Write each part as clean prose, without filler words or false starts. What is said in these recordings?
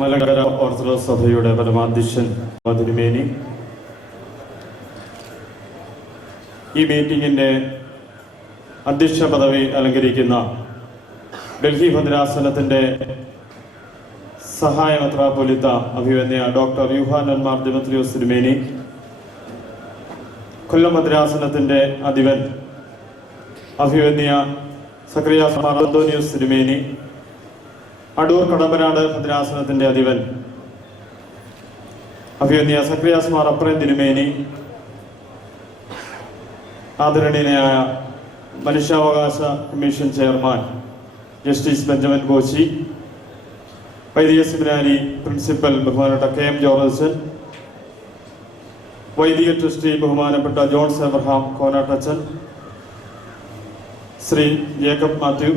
Malankara orthodox സഭയുടെ പരമാധ്യക്ഷൻ തിരുമേനി, ഈ മീറ്റിംഗിന്റെ അധ്യക്ഷ പദവി അലങ്കരിക്കുന്ന ഡൽഹി ഭദ്രാസനത്തിന്റെ സഹായ മെത്രാപ്പൊലീത്ത അഭിവന്യ ഡോക്ടർ യൂഹാനൻ മാർ ദിമത്രിയോസ് തിരുമേനി, കൊല്ലം ഭദ്രാസനത്തിന്റെ അധിപൻ അഭിവന്യ സക്രിയാസ് മാർ അന്തോനിയോസ് തിരുമേനി, അടൂർ കടമ്പനാട് ഭദ്രാസനത്തിന്റെ അധിപൻ അഭിവന്യ സക്രിയാസ് മാർ അപ്രേം തിരുമേനി, ആദരണീയനായ മനുഷ്യാവകാശ commission chairman justice Benjamin Koshy, വൈദിക സെമിനാരി പ്രിൻസിപ്പൽ ബഹുമാനപ്പെട്ട KM ജോർജൻ, വൈദിക ട്രസ്റ്റി ബഹുമാനപ്പെട്ട ജോൺസ് എബ്രഹാം കോനാട്ടച്ചൻ, ശ്രീ ജേക്കബ് മാത്യു,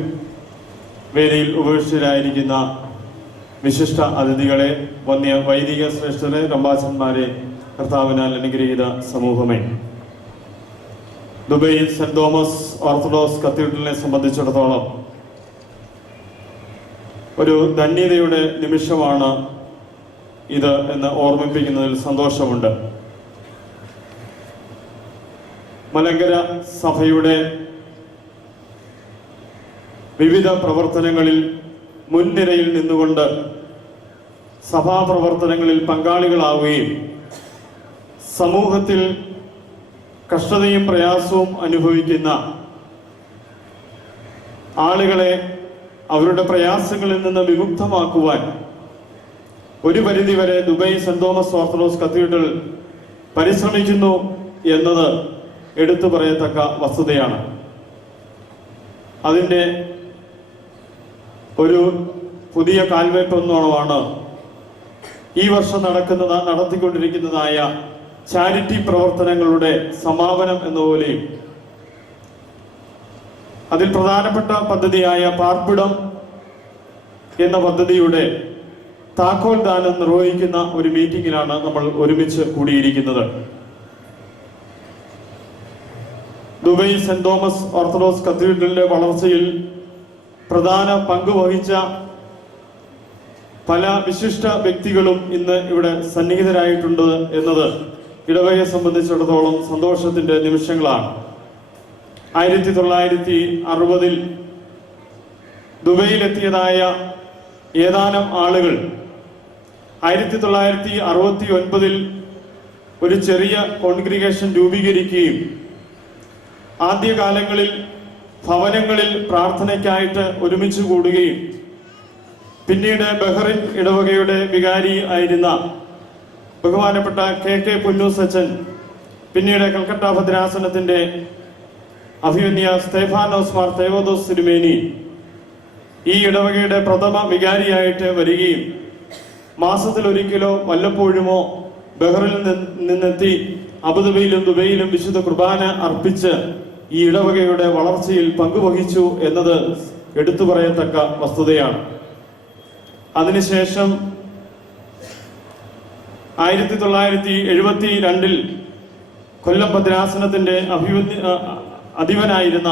വേദിയിൽ ഉപേക്ഷിതരായിരിക്കുന്ന വിശിഷ്ട അതിഥികളെ, വന്യ വൈദിക ശ്രേഷ്ഠരെ, റമ്പാച്ചന്മാരെ, കർത്താവിനാൽ അനുഗ്രഹീത സമൂഹമേ, ദുബൈ സെന്റ് തോമസ് ഓർത്തഡോക്സ് കത്തീഡ്രലിനെ സംബന്ധിച്ചിടത്തോളം ഒരു ധന്യതയുടെ നിമിഷമാണ് ഇത് എന്ന് ഓർമ്മിപ്പിക്കുന്നതിൽ സന്തോഷമുണ്ട്. മലങ്കര സഭയുടെ വിവിധ പ്രവർത്തനങ്ങളിൽ മുൻനിരയിൽ നിന്നുകൊണ്ട് സഭാപ്രവർത്തനങ്ങളിൽ പങ്കാളികളാവുകയും സമൂഹത്തിൽ കഷ്ടതയും പ്രയാസവും അനുഭവിക്കുന്ന ആളുകളെ അവരുടെ പ്രയാസങ്ങളിൽ നിന്ന് വിമുക്തമാക്കുവാൻ ഒരു പരിധിവരെ Dubai saint Thomas orthodox cathedral പരിശ്രമിക്കുന്നു എന്നത് എടുത്തു പറയത്തക്ക വസ്തുതയാണ്. അതിൻ്റെ ഒരു പുതിയ കാൽവെപ്പൊന്നോണമാണ് ഈ വർഷം നടത്തിക്കൊണ്ടിരിക്കുന്നതായ ചാരിറ്റി പ്രവർത്തനങ്ങളുടെ സമാപനം എന്ന പോലെയും അതിൽ പ്രധാനപ്പെട്ട പദ്ധതിയായ പാർപ്പിടം എന്ന പദ്ധതിയുടെ താക്കോൽ ദാനം നിർവഹിക്കുന്ന ഒരു മീറ്റിംഗിലാണ് നമ്മൾ ഒരുമിച്ച് കൂടിയിരിക്കുന്നത്. ദുബൈ സെന്റ് തോമസ് ഓർത്തഡോക്സ് കത്തീഡ്രലിന്റെ വളർച്ചയിൽ പ്രധാന പങ്ക് വഹിച്ച പല വിശിഷ്ട വ്യക്തികളും ഇന്ന് ഇവിടെ സന്നിഹിതരായിട്ടുണ്ട് എന്നത് ഇടവകയെ സംബന്ധിച്ചിടത്തോളം സന്തോഷത്തിന്റെ നിമിഷങ്ങളാണ്. 1960 ദുബൈയിലെത്തിയതായ ഏതാനും ആളുകൾ 1969 ഒരു ചെറിയ കോൺഗ്രിഗേഷൻ രൂപീകരിക്കുകയും ആദ്യകാലങ്ങളിൽ ഭവനങ്ങളിൽ പ്രാർത്ഥനയ്ക്കായിട്ട് ഒരുമിച്ച് കൂടുകയും പിന്നീട് ബഹ്റിൻ ഇടവകയുടെ വികാരി ആയിരുന്ന ബഹുമാനപ്പെട്ട KK പുന്നൂസ് അച്ഛൻ, പിന്നീട് കൽക്കട്ട ഭദ്രാസനത്തിന്റെ അഭിവന്യ സ്തേഫാനോസ് മാർ തേവദോസ് തിരുമേനി ഈ ഇടവകയുടെ പ്രഥമ വികാരിയായിട്ട് വരികയും മാസത്തിൽ ഒരിക്കലോ വല്ലപ്പോഴുമോ ബഹ്റിനിൽ നിന്നെത്തി അബുദാബിയിലും ദുബൈയിലും വിശുദ്ധ കുർബാന അർപ്പിച്ച് ഈ ഇടവകയുടെ വളർച്ചയിൽ പങ്കുവഹിച്ചു എന്നത് എടുത്തു പറയത്തക്ക വസ്തുതയാണ്. അതിനുശേഷം 1972 കൊല്ലം ഭദ്രാസനത്തിന്റെ അധിപനായിരുന്ന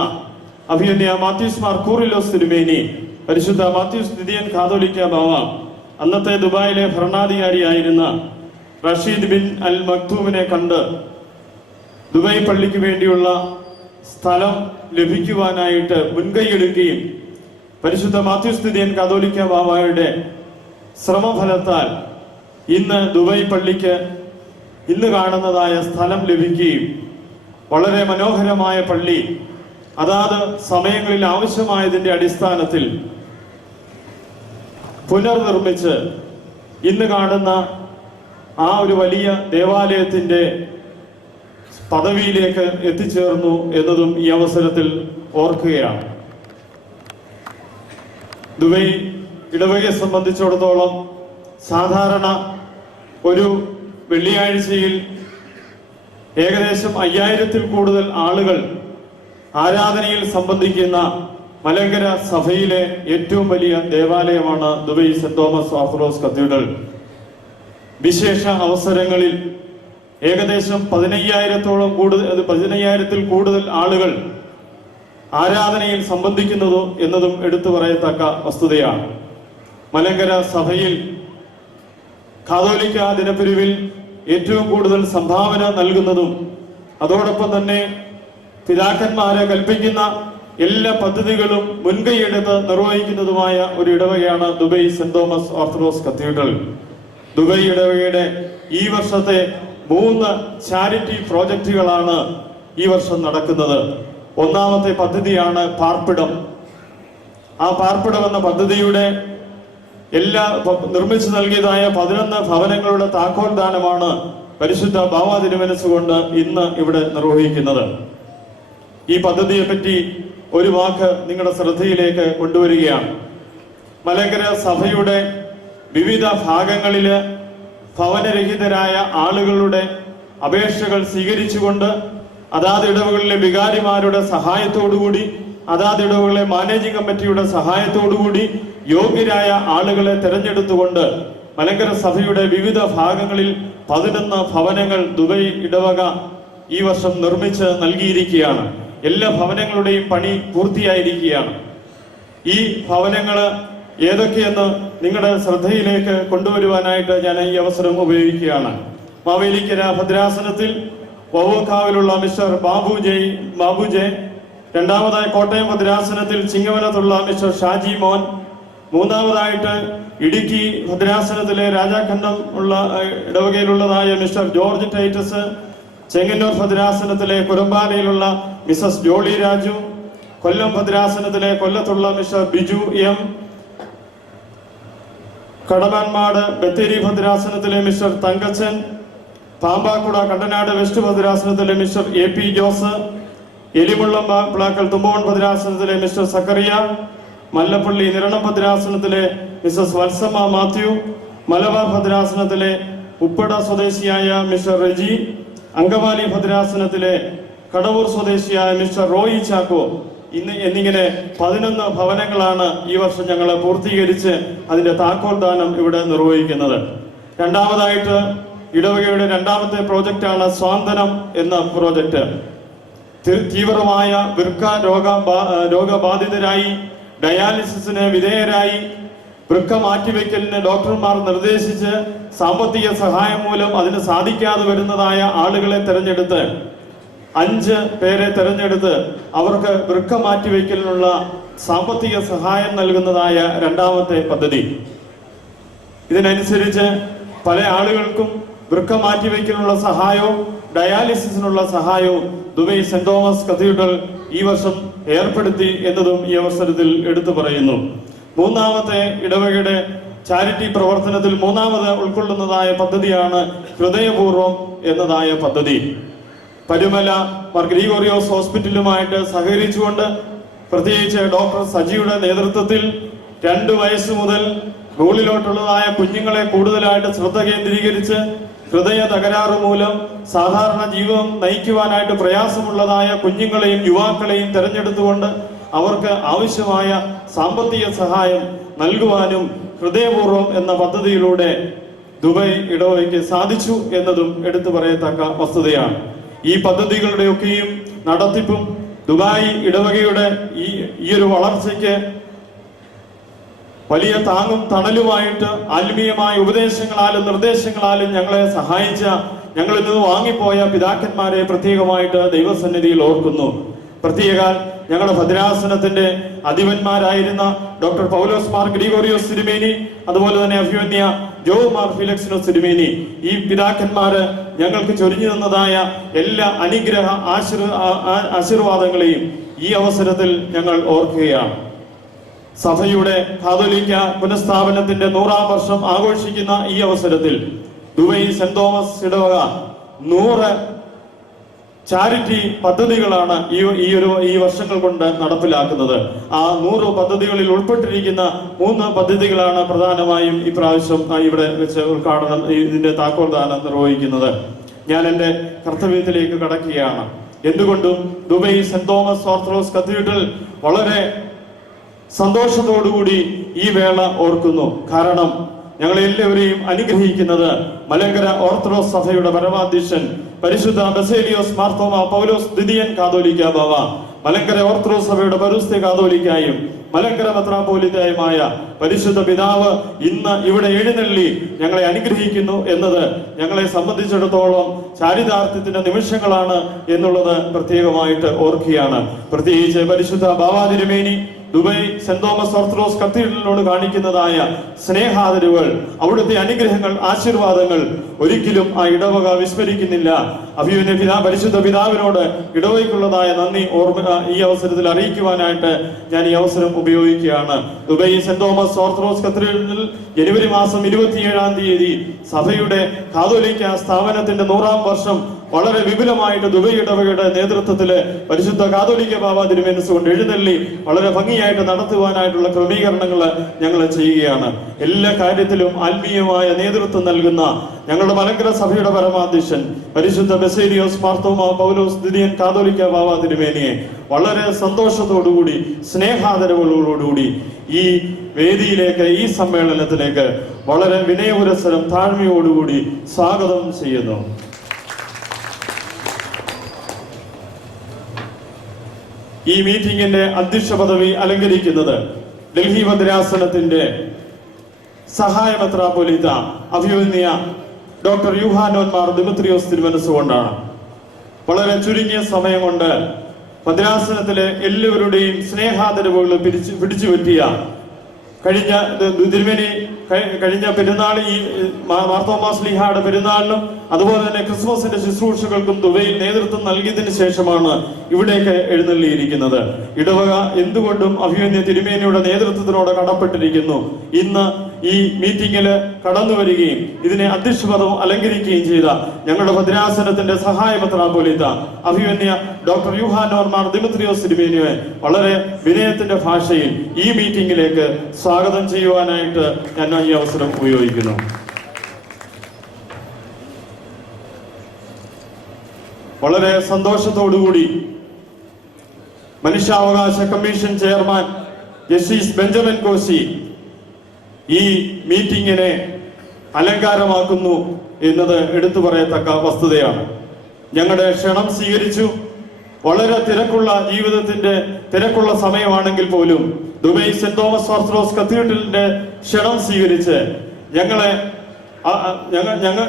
അഭിവന്യ മാത്യൂസ് മാർ കൂറിലോസ് തിരുമേനി, പരിശുദ്ധ മാത്യൂസ് ദ്വിതീയൻ കാതോലിക്ക ബാവ അന്നത്തെ ദുബായിലെ ഭരണാധികാരിയായിരുന്ന റഷീദ് ബിൻ അൽ മക്തൂമിനെ കണ്ട് ദുബായ് പള്ളിക്ക് വേണ്ടിയുള്ള സ്ഥലം ലഭിക്കുവാനായിട്ട് മുൻകൈയെടുക്കുകയും പരിശുദ്ധ മാത്യൂസ് തിരിയൻ കാതോലിക്ക ബാവായുടെ ശ്രമഫലത്താൽ ഇന്ന് ദുബായ് പള്ളിക്ക് ഇന്ന് കാണുന്നതായ സ്ഥലം ലഭിക്കുകയും വളരെ മനോഹരമായ പള്ളി അതാത് സമയങ്ങളിൽ ആവശ്യമായതിൻ്റെ അടിസ്ഥാനത്തിൽ പുനർനിർമ്മിച്ച് ഇന്ന് കാണുന്ന ആ ഒരു വലിയ ദേവാലയത്തിൻ്റെ പദവിയിലേക്ക് എത്തിച്ചേർന്നു എന്നതും ഈ അവസരത്തിൽ ഓർക്കുകയാണ്. ദുബായ് ഇടവകയെ സംബന്ധിച്ചിടത്തോളം സാധാരണ ഒരു വെള്ളിയാഴ്ചയിൽ ഏകദേശം 5000-ൽ കൂടുതൽ ആളുകൾ ആരാധനയിൽ സംബന്ധിക്കുന്ന മലങ്കര സഭയിലെ ഏറ്റവും വലിയ ദേവാലയമാണ് Dubai saint Thomas orthodox Cathedral. വിശേഷ അവസരങ്ങളിൽ ഏകദേശം 15,000-ൽ കൂടുതൽ ആളുകൾ ആരാധനയിൽ സംബന്ധിക്കുന്നതോ എന്നതും എടുത്തു പറയത്തക്ക വസ്തുതയാണ്. മലങ്കര സഭയിൽ കാതോലിക്ക ദിനപ്പിരിവിൽ ഏറ്റവും കൂടുതൽ സംഭാവന നൽകുന്നതും അതോടൊപ്പം തന്നെ പിതാക്കന്മാരെ കൽപ്പിക്കുന്ന എല്ലാ പദ്ധതികളും മുൻകൈയെടുത്ത് നിർവഹിക്കുന്നതുമായ ഒരു ഇടവകയാണ് Dubai saint Thomas orthodox cathedral. Dubai ഇടവകയുടെ ഈ വർഷത്തെ 3 ചാരിറ്റി പ്രോജക്റ്റുകളാണ് ഈ വർഷം നടക്കുന്നത്. ഒന്നാമത്തെ പദ്ധതിയാണ് പാർപ്പിടം. ആ പാർപ്പിടം എന്ന പദ്ധതിയുടെ നിർമ്മിച്ചു നൽകിയതായ 11 ഭവനങ്ങളുടെ താക്കോൽ ദാനമാണ് പരിശുദ്ധ ബാവ തിരുമനസ്സുകൊണ്ട് ഇന്ന് ഇവിടെ നിർവഹിക്കുന്നത്. ഈ പദ്ധതിയെ പറ്റി ഒരു വാക്ക് നിങ്ങളുടെ ശ്രദ്ധയിലേക്ക് കൊണ്ടുവരികയാണ്. മലങ്കര സഭയുടെ വിവിധ ഭാഗങ്ങളില് ഭവനരഹിതരായ ആളുകളുടെ അപേക്ഷകൾ സ്വീകരിച്ചുകൊണ്ട് അതാത് ഇടവകളിലെ വികാരിമാരുടെ സഹായത്തോടുകൂടി അതാത് ഇടവകളിലെ മാനേജിംഗ് കമ്മിറ്റിയുടെ സഹായത്തോടുകൂടി യോഗ്യരായ ആളുകളെ തെരഞ്ഞെടുത്തുകൊണ്ട് മലങ്കര സഭയുടെ വിവിധ ഭാഗങ്ങളിൽ 11 ഭവനങ്ങൾ ദുബായ് ഇടവക ഈ വർഷം നിർമ്മിച്ച് നൽകിയിരിക്കുകയാണ്. എല്ലാ ഭവനങ്ങളുടെയും പണി പൂർത്തിയായിരിക്കുകയാണ്. ഈ ഭവനങ്ങൾ ഏതൊക്കെയെന്ന് നിങ്ങളുടെ ശ്രദ്ധയിലേക്ക് കൊണ്ടുവരുവാനായിട്ട് ഞാൻ ഈ അവസരം ഉപയോഗിക്കുകയാണ്. മാവേലിക്കര ഭദ്രാസനത്തിൽ വവ്വക്കാവിലുള്ള മിസ്റ്റർ ബാബു ജെ, രണ്ടാമതായി കോട്ടയം ഭദ്രാസനത്തിൽ ചിങ്ങവനത്തുള്ള മിസ്റ്റർ ഷാജി മോൻ, മൂന്നാമതായിട്ട് ഇടുക്കി ഭദ്രാസനത്തിലെ രാജാഖണ്ഡം ഉള്ള ഇടവകയിലുള്ളതായ മിസ്റ്റർ ജോർജ് ടൈറ്റസ്, ചെങ്ങന്നൂർ ഭദ്രാസനത്തിലെ കുരമ്പാലയിലുള്ള മിസസ് ജോളി രാജു, കൊല്ലം ഭദ്രാസനത്തിലെ കൊല്ലത്തുള്ള മിസ്റ്റർ ബിജു എം, കടമാൻമാട് ബത്തേരി ഭദ്രാസനത്തിലെ മിസ്റ്റർ തങ്കച്ചൻ, പാമ്പാക്കുട കണ്ടനാട് വെസ്റ്റ് ഭദ്രാസനത്തിലെ mister A P Jose, Elimullam Plackal Thumpon ഭദ്രാസനത്തിലെ മിസ്റ്റർ സക്കറിയ, മല്ലപ്പള്ളി നിരണം ഭദ്രാസനത്തിലെ മിസസ് വത്സമ്മ മാത്യു, മലബാർ ഭദ്രാസനത്തിലെ ഉപ്പട സ്വദേശിയായ മിസ്റ്റർ റെജി, അങ്കമാലി ഭദ്രാസനത്തിലെ കടവൂർ സ്വദേശിയായ മിസ്റ്റർ റോയി ചാക്കോ എന്നിങ്ങനെ 11 ഭവനങ്ങളാണ് ഈ വർഷം ഞങ്ങൾ പൂർത്തീകരിച്ച് അതിന്റെ താക്കോൽ ദാനം ഇവിടെ നിർവഹിക്കുന്നത്. രണ്ടാമതായിട്ട് ഇടവകയുടെ രണ്ടാമത്തെ പ്രോജക്റ്റാണ് സ്വാന്തനം എന്ന പ്രോജക്റ്റ്. തീവ്രമായ വൃക്ക രോഗബാധിതരായി ഡയാലിസിസിന് വിധേയരായി വൃക്ക മാറ്റിവെക്കലിന് ഡോക്ടർമാർ നിർദ്ദേശിച്ച് സാമ്പത്തിക സഹായം മൂലം അതിന് സാധിക്കാതെ വരുന്നതായ ആളുകളെ തെരഞ്ഞെടുത്ത് 5 പേരെ തെരഞ്ഞെടുത്ത് അവർക്ക് വൃക്ക മാറ്റിവെക്കലിനുള്ള സാമ്പത്തിക സഹായം നൽകുന്നതായ രണ്ടാമത്തെ പദ്ധതി. ഇതിനനുസരിച്ച് പല ആളുകൾക്കും വൃക്ക മാറ്റിവെക്കലിനുള്ള സഹായവും ഡയാലിസിസിനുള്ള സഹായവും ദുബായ് സെന്റ് തോമസ് കത്തീഡ്രൽ ഈ വർഷം ഏർപ്പെടുത്തി എന്നതും ഈ അവസരത്തിൽ എടുത്തു പറയുന്നു. മൂന്നാമത്തെ ഇടവകയുടെ ചാരിറ്റി പ്രവർത്തനത്തിൽ മൂന്നാമത് ഉൾക്കൊള്ളുന്നതായ പദ്ധതിയാണ് ഹൃദയപൂർവം എന്നതായ പദ്ധതി. പരുമല മാർ ഗ്രിഗോറിയോസ് ഹോസ്പിറ്റലുമായിട്ട് സഹകരിച്ചുകൊണ്ട് പ്രത്യേകിച്ച് ഡോക്ടർ സജിയുടെ നേതൃത്വത്തിൽ 2 വയസ്സ് മുതൽ മുകളിലോട്ടുള്ളതായ കുഞ്ഞുങ്ങളെ കൂടുതലായിട്ട് ശ്രദ്ധ കേന്ദ്രീകരിച്ച് ഹൃദയ തകരാറ് മൂലം സാധാരണ ജീവിതം നയിക്കുവാനായിട്ട് പ്രയാസമുള്ളതായ കുഞ്ഞുങ്ങളെയും യുവാക്കളെയും തെരഞ്ഞെടുത്തുകൊണ്ട് അവർക്ക് ആവശ്യമായ സാമ്പത്തിക സഹായം നൽകുവാനും ഹൃദയപൂർവ്വം എന്ന പദ്ധതിയിലൂടെ ദുബായ് ഇടവകയ്ക്ക് സാധിച്ചു എന്നതും എടുത്തു പറയത്തക്ക വസ്തുതയാണ്. ഈ പദ്ധതികളുടെയൊക്കെയും നടത്തിപ്പും ദുബായ് ഇടവകയുടെ ഈ ഒരു വളർച്ചയ്ക്ക് വലിയ താങ്ങും തണലുമായിട്ട് ആത്മീയമായ ഉപദേശങ്ങളാലും നിർദ്ദേശങ്ങളാലും ഞങ്ങളെ സഹായിച്ച, ഞങ്ങളിൽ നിന്ന് വാങ്ങിപ്പോയ പിതാക്കന്മാരെ പ്രത്യേകമായിട്ട് ദൈവസന്നിധിയിൽ ഓർക്കുന്നു. പ്രത്യേക ഞങ്ങളുടെ ഭദ്രാസനത്തിന്റെ അധിപന്മാരായിരുന്ന ഡോക്ടർ പൗലോസ് മാർ ഗ്രിഗോറിയോസ് തിരുമേനി, അതുപോലെ തന്നെ അഭിമന്യ ജോ മാർ ഫിലക്സിനോസ് തിരുമേനി, ഈ പിതാക്കന്മാര് ഞങ്ങൾക്ക് ചൊരിഞ്ഞു തന്നതായ എല്ലാ അനുഗ്രഹ ആശീർവാദങ്ങളെയും ഈ അവസരത്തിൽ ഞങ്ങൾ ഓർക്കുകയാണ്. സഭയുടെ കാതോലിക്ക പുനഃസ്ഥാപനത്തിന്റെ 100-ാം വർഷം ആഘോഷിക്കുന്ന ഈ അവസരത്തിൽ ദുബൈ സെന്റ് തോമസ് ഇടവക 100 ചാരിറ്റി പദ്ധതികളാണ് ഈ വർഷങ്ങൾ കൊണ്ട് നടപ്പിലാക്കുന്നത്. ആ 100 പദ്ധതികളിൽ ഉൾപ്പെട്ടിരിക്കുന്ന 3 പദ്ധതികളാണ് പ്രധാനമായും ഇപ്രാവശ്യം ഇവിടെ വെച്ച് ഉദ്ഘാടനം, ഇതിന്റെ താക്കോൽദാനം നിർവഹിക്കുന്നത്. ഞാൻ എൻ്റെ കർത്തവ്യത്തിലേക്ക് കടക്കുകയാണ്. എന്തുകൊണ്ടും Dubai saint Thomas orthodox cathedral വളരെ സന്തോഷത്തോടുകൂടി ഈ വേള ഓർക്കുന്നു. കാരണം ഞങ്ങളെല്ലാവരെയും അനുഗ്രഹിക്കുന്നത് മലങ്കര ഓർത്തഡോക്സ് സഭയുടെ പരമാധ്യക്ഷൻ പരിശുദ്ധ ബസേലിയോസ് മാർത്തോമ പൗലോസ് ദ്വിതീയൻ കാതോലിക്ക ബാവ, മലങ്കര ഓർത്തഡോക്സ് സഭയുടെ പരുസ്ത്യ കാതോലിക്കായും മലങ്കര മെത്രാപ്പോലീത്തയുമായ പരിശുദ്ധ പിതാവ് ഇന്ന് ഇവിടെ എഴുന്നള്ളി ഞങ്ങളെ അനുഗ്രഹിക്കുന്നു എന്നത് ഞങ്ങളെ സംബന്ധിച്ചിടത്തോളം ചാരിതാർത്ഥ്യത്തിന്റെ നിമിഷങ്ങളാണ് എന്നുള്ളത് പ്രത്യേകമായിട്ട് ഓർക്കുകയാണ്. പ്രത്യേകിച്ച് പരിശുദ്ധ ബാവാ തിരുമേനി ദുബൈ സെന്റ് തോമസ് ഓർത്തഡോക്സ് കത്തീഡ്രലിനോട് കാണിക്കുന്നതായ സ്നേഹാദരവുകൾ, അവിടുത്തെ അനുഗ്രഹങ്ങൾ, ആശീർവാദങ്ങൾ ഒരിക്കലും ആ ഇടവക വിസ്മരിക്കുന്നില്ല. അഭിമന്യ പരിശുദ്ധ പിതാവിനോട് ഇടവകയ്ക്കുള്ളതായ നന്ദി ഈ അവസരത്തിൽ അറിയിക്കുവാനായിട്ട് ഞാൻ ഈ അവസരം ഉപയോഗിക്കുകയാണ്. ദുബൈ സെന്റ് തോമസ് ഓർത്തഡോക്സ് കത്തീഡ്രലിൽ ജനുവരി മാസം 27-ാം തീയതി സഭയുടെ കാതോലിക്ക സ്ഥാപനത്തിന്റെ 100-ാം വർഷം വളരെ വിപുലമായിട്ട് ദുബൈ ഇടവകയുടെ നേതൃത്വത്തില് പരിശുദ്ധ കാതോലിക്ക ബാബ തിരുമേനസ് കൊണ്ട് എഴുന്നള്ളി വളരെ ഭംഗിയായിട്ട് നടത്തുവാനായിട്ടുള്ള ക്രമീകരണങ്ങൾ ഞങ്ങൾ ചെയ്യുകയാണ്. എല്ലാ കാര്യത്തിലും ആത്മീയമായ നേതൃത്വം നൽകുന്ന ഞങ്ങളുടെ മലങ്കര സഭയുടെ പരമാധ്യക്ഷൻ പരിശുദ്ധ ബസേലിയോസ് മാർത്തോമ പൗലോസ് ദ്വിതീയൻ കാതോലിക്ക ബാബ തിരുമേനിയെ വളരെ സന്തോഷത്തോടുകൂടി സ്നേഹാദരവുകളോടുകൂടി ഈ വേദിയിലേക്ക്, ഈ സമ്മേളനത്തിലേക്ക് വളരെ വിനയപുരസ്സരം താഴ്മയോടുകൂടി സ്വാഗതം ചെയ്യുന്നു. ഈ മീറ്റിംഗിന്റെ അധ്യക്ഷ പദവി അലങ്കരിക്കുന്നത് ഡൽഹി ഭദ്രാസനത്തിന്റെ സഹായ മെത്രാപ്പോലീത്ത അഭിമന്യ ഡോക്ടർ യൂഹാനോൻ മാർ ദിമിത്രിയോസ് തിരുമനസ് കൊണ്ടാണ്. വളരെ ചുരുങ്ങിയ സമയം കൊണ്ട് ഭദ്രാസനത്തിലെ എല്ലാവരുടെയും സ്നേഹാദരവുകൾ പിടിച്ചു പറ്റിയ കഴിഞ്ഞ പെരുന്നാൾ, ഈ മാർത്തോമാ ശ്ലീഹായുടെ പെരുന്നാളിനും അതുപോലെ തന്നെ ക്രിസ്മസിന്റെ ശുശ്രൂഷകൾക്കും ദുബൈയിൽ നേതൃത്വം നൽകിയതിനു ശേഷമാണ് ഇവിടേക്ക് എഴുന്നള്ളിയിരിക്കുന്നത്. ഇടവക എന്തുകൊണ്ടും അഭിമന്യ തിരുമേനിയുടെ നേതൃത്വത്തിനോട് കടപ്പെട്ടിരിക്കുന്നു. ഇന്ന് ഈ മീറ്റിംഗില് കടന്നു വരികയും ഇതിനെ അധ്യക്ഷപദം അലങ്കരിക്കുകയും ചെയ്ത ഞങ്ങളുടെ ഭദ്രാസനത്തിന്റെ സഹായ മെത്രാപ്പോലീത്ത അഭിമന്യ ഡോക്ടർ യൂഹാനോൻ മാർ ദിമിത്രിയോസ് തിരുമേനിയെ വളരെ വിനയത്തിന്റെ ഭാഷയിൽ ഈ മീറ്റിംഗിലേക്ക് സ്വാഗതം ചെയ്യുവാനായിട്ട് ഞാൻ ഈ അവസരം ഉപയോഗിക്കുന്നു. വളരെ സന്തോഷത്തോടുകൂടി മനുഷ്യാവകാശ commission chairman justice Benjamin Koshy ഈ മീറ്റിംഗിനെ അലങ്കാരമാക്കുന്നു എന്നത് എടുത്തു പറയത്തക്ക വസ്തുതയാണ്. ഞങ്ങളുടെ ക്ഷണം സ്വീകരിച്ചു. വളരെ ജീവിതത്തിന്റെ തിരക്കുള്ള സമയമാണെങ്കിൽ പോലും ദുബൈ സെന്റ് തോമസ് ഓർത്തഡോക്സ് കത്തീഡ്രലിന്റെ ക്ഷണം സ്വീകരിച്ച്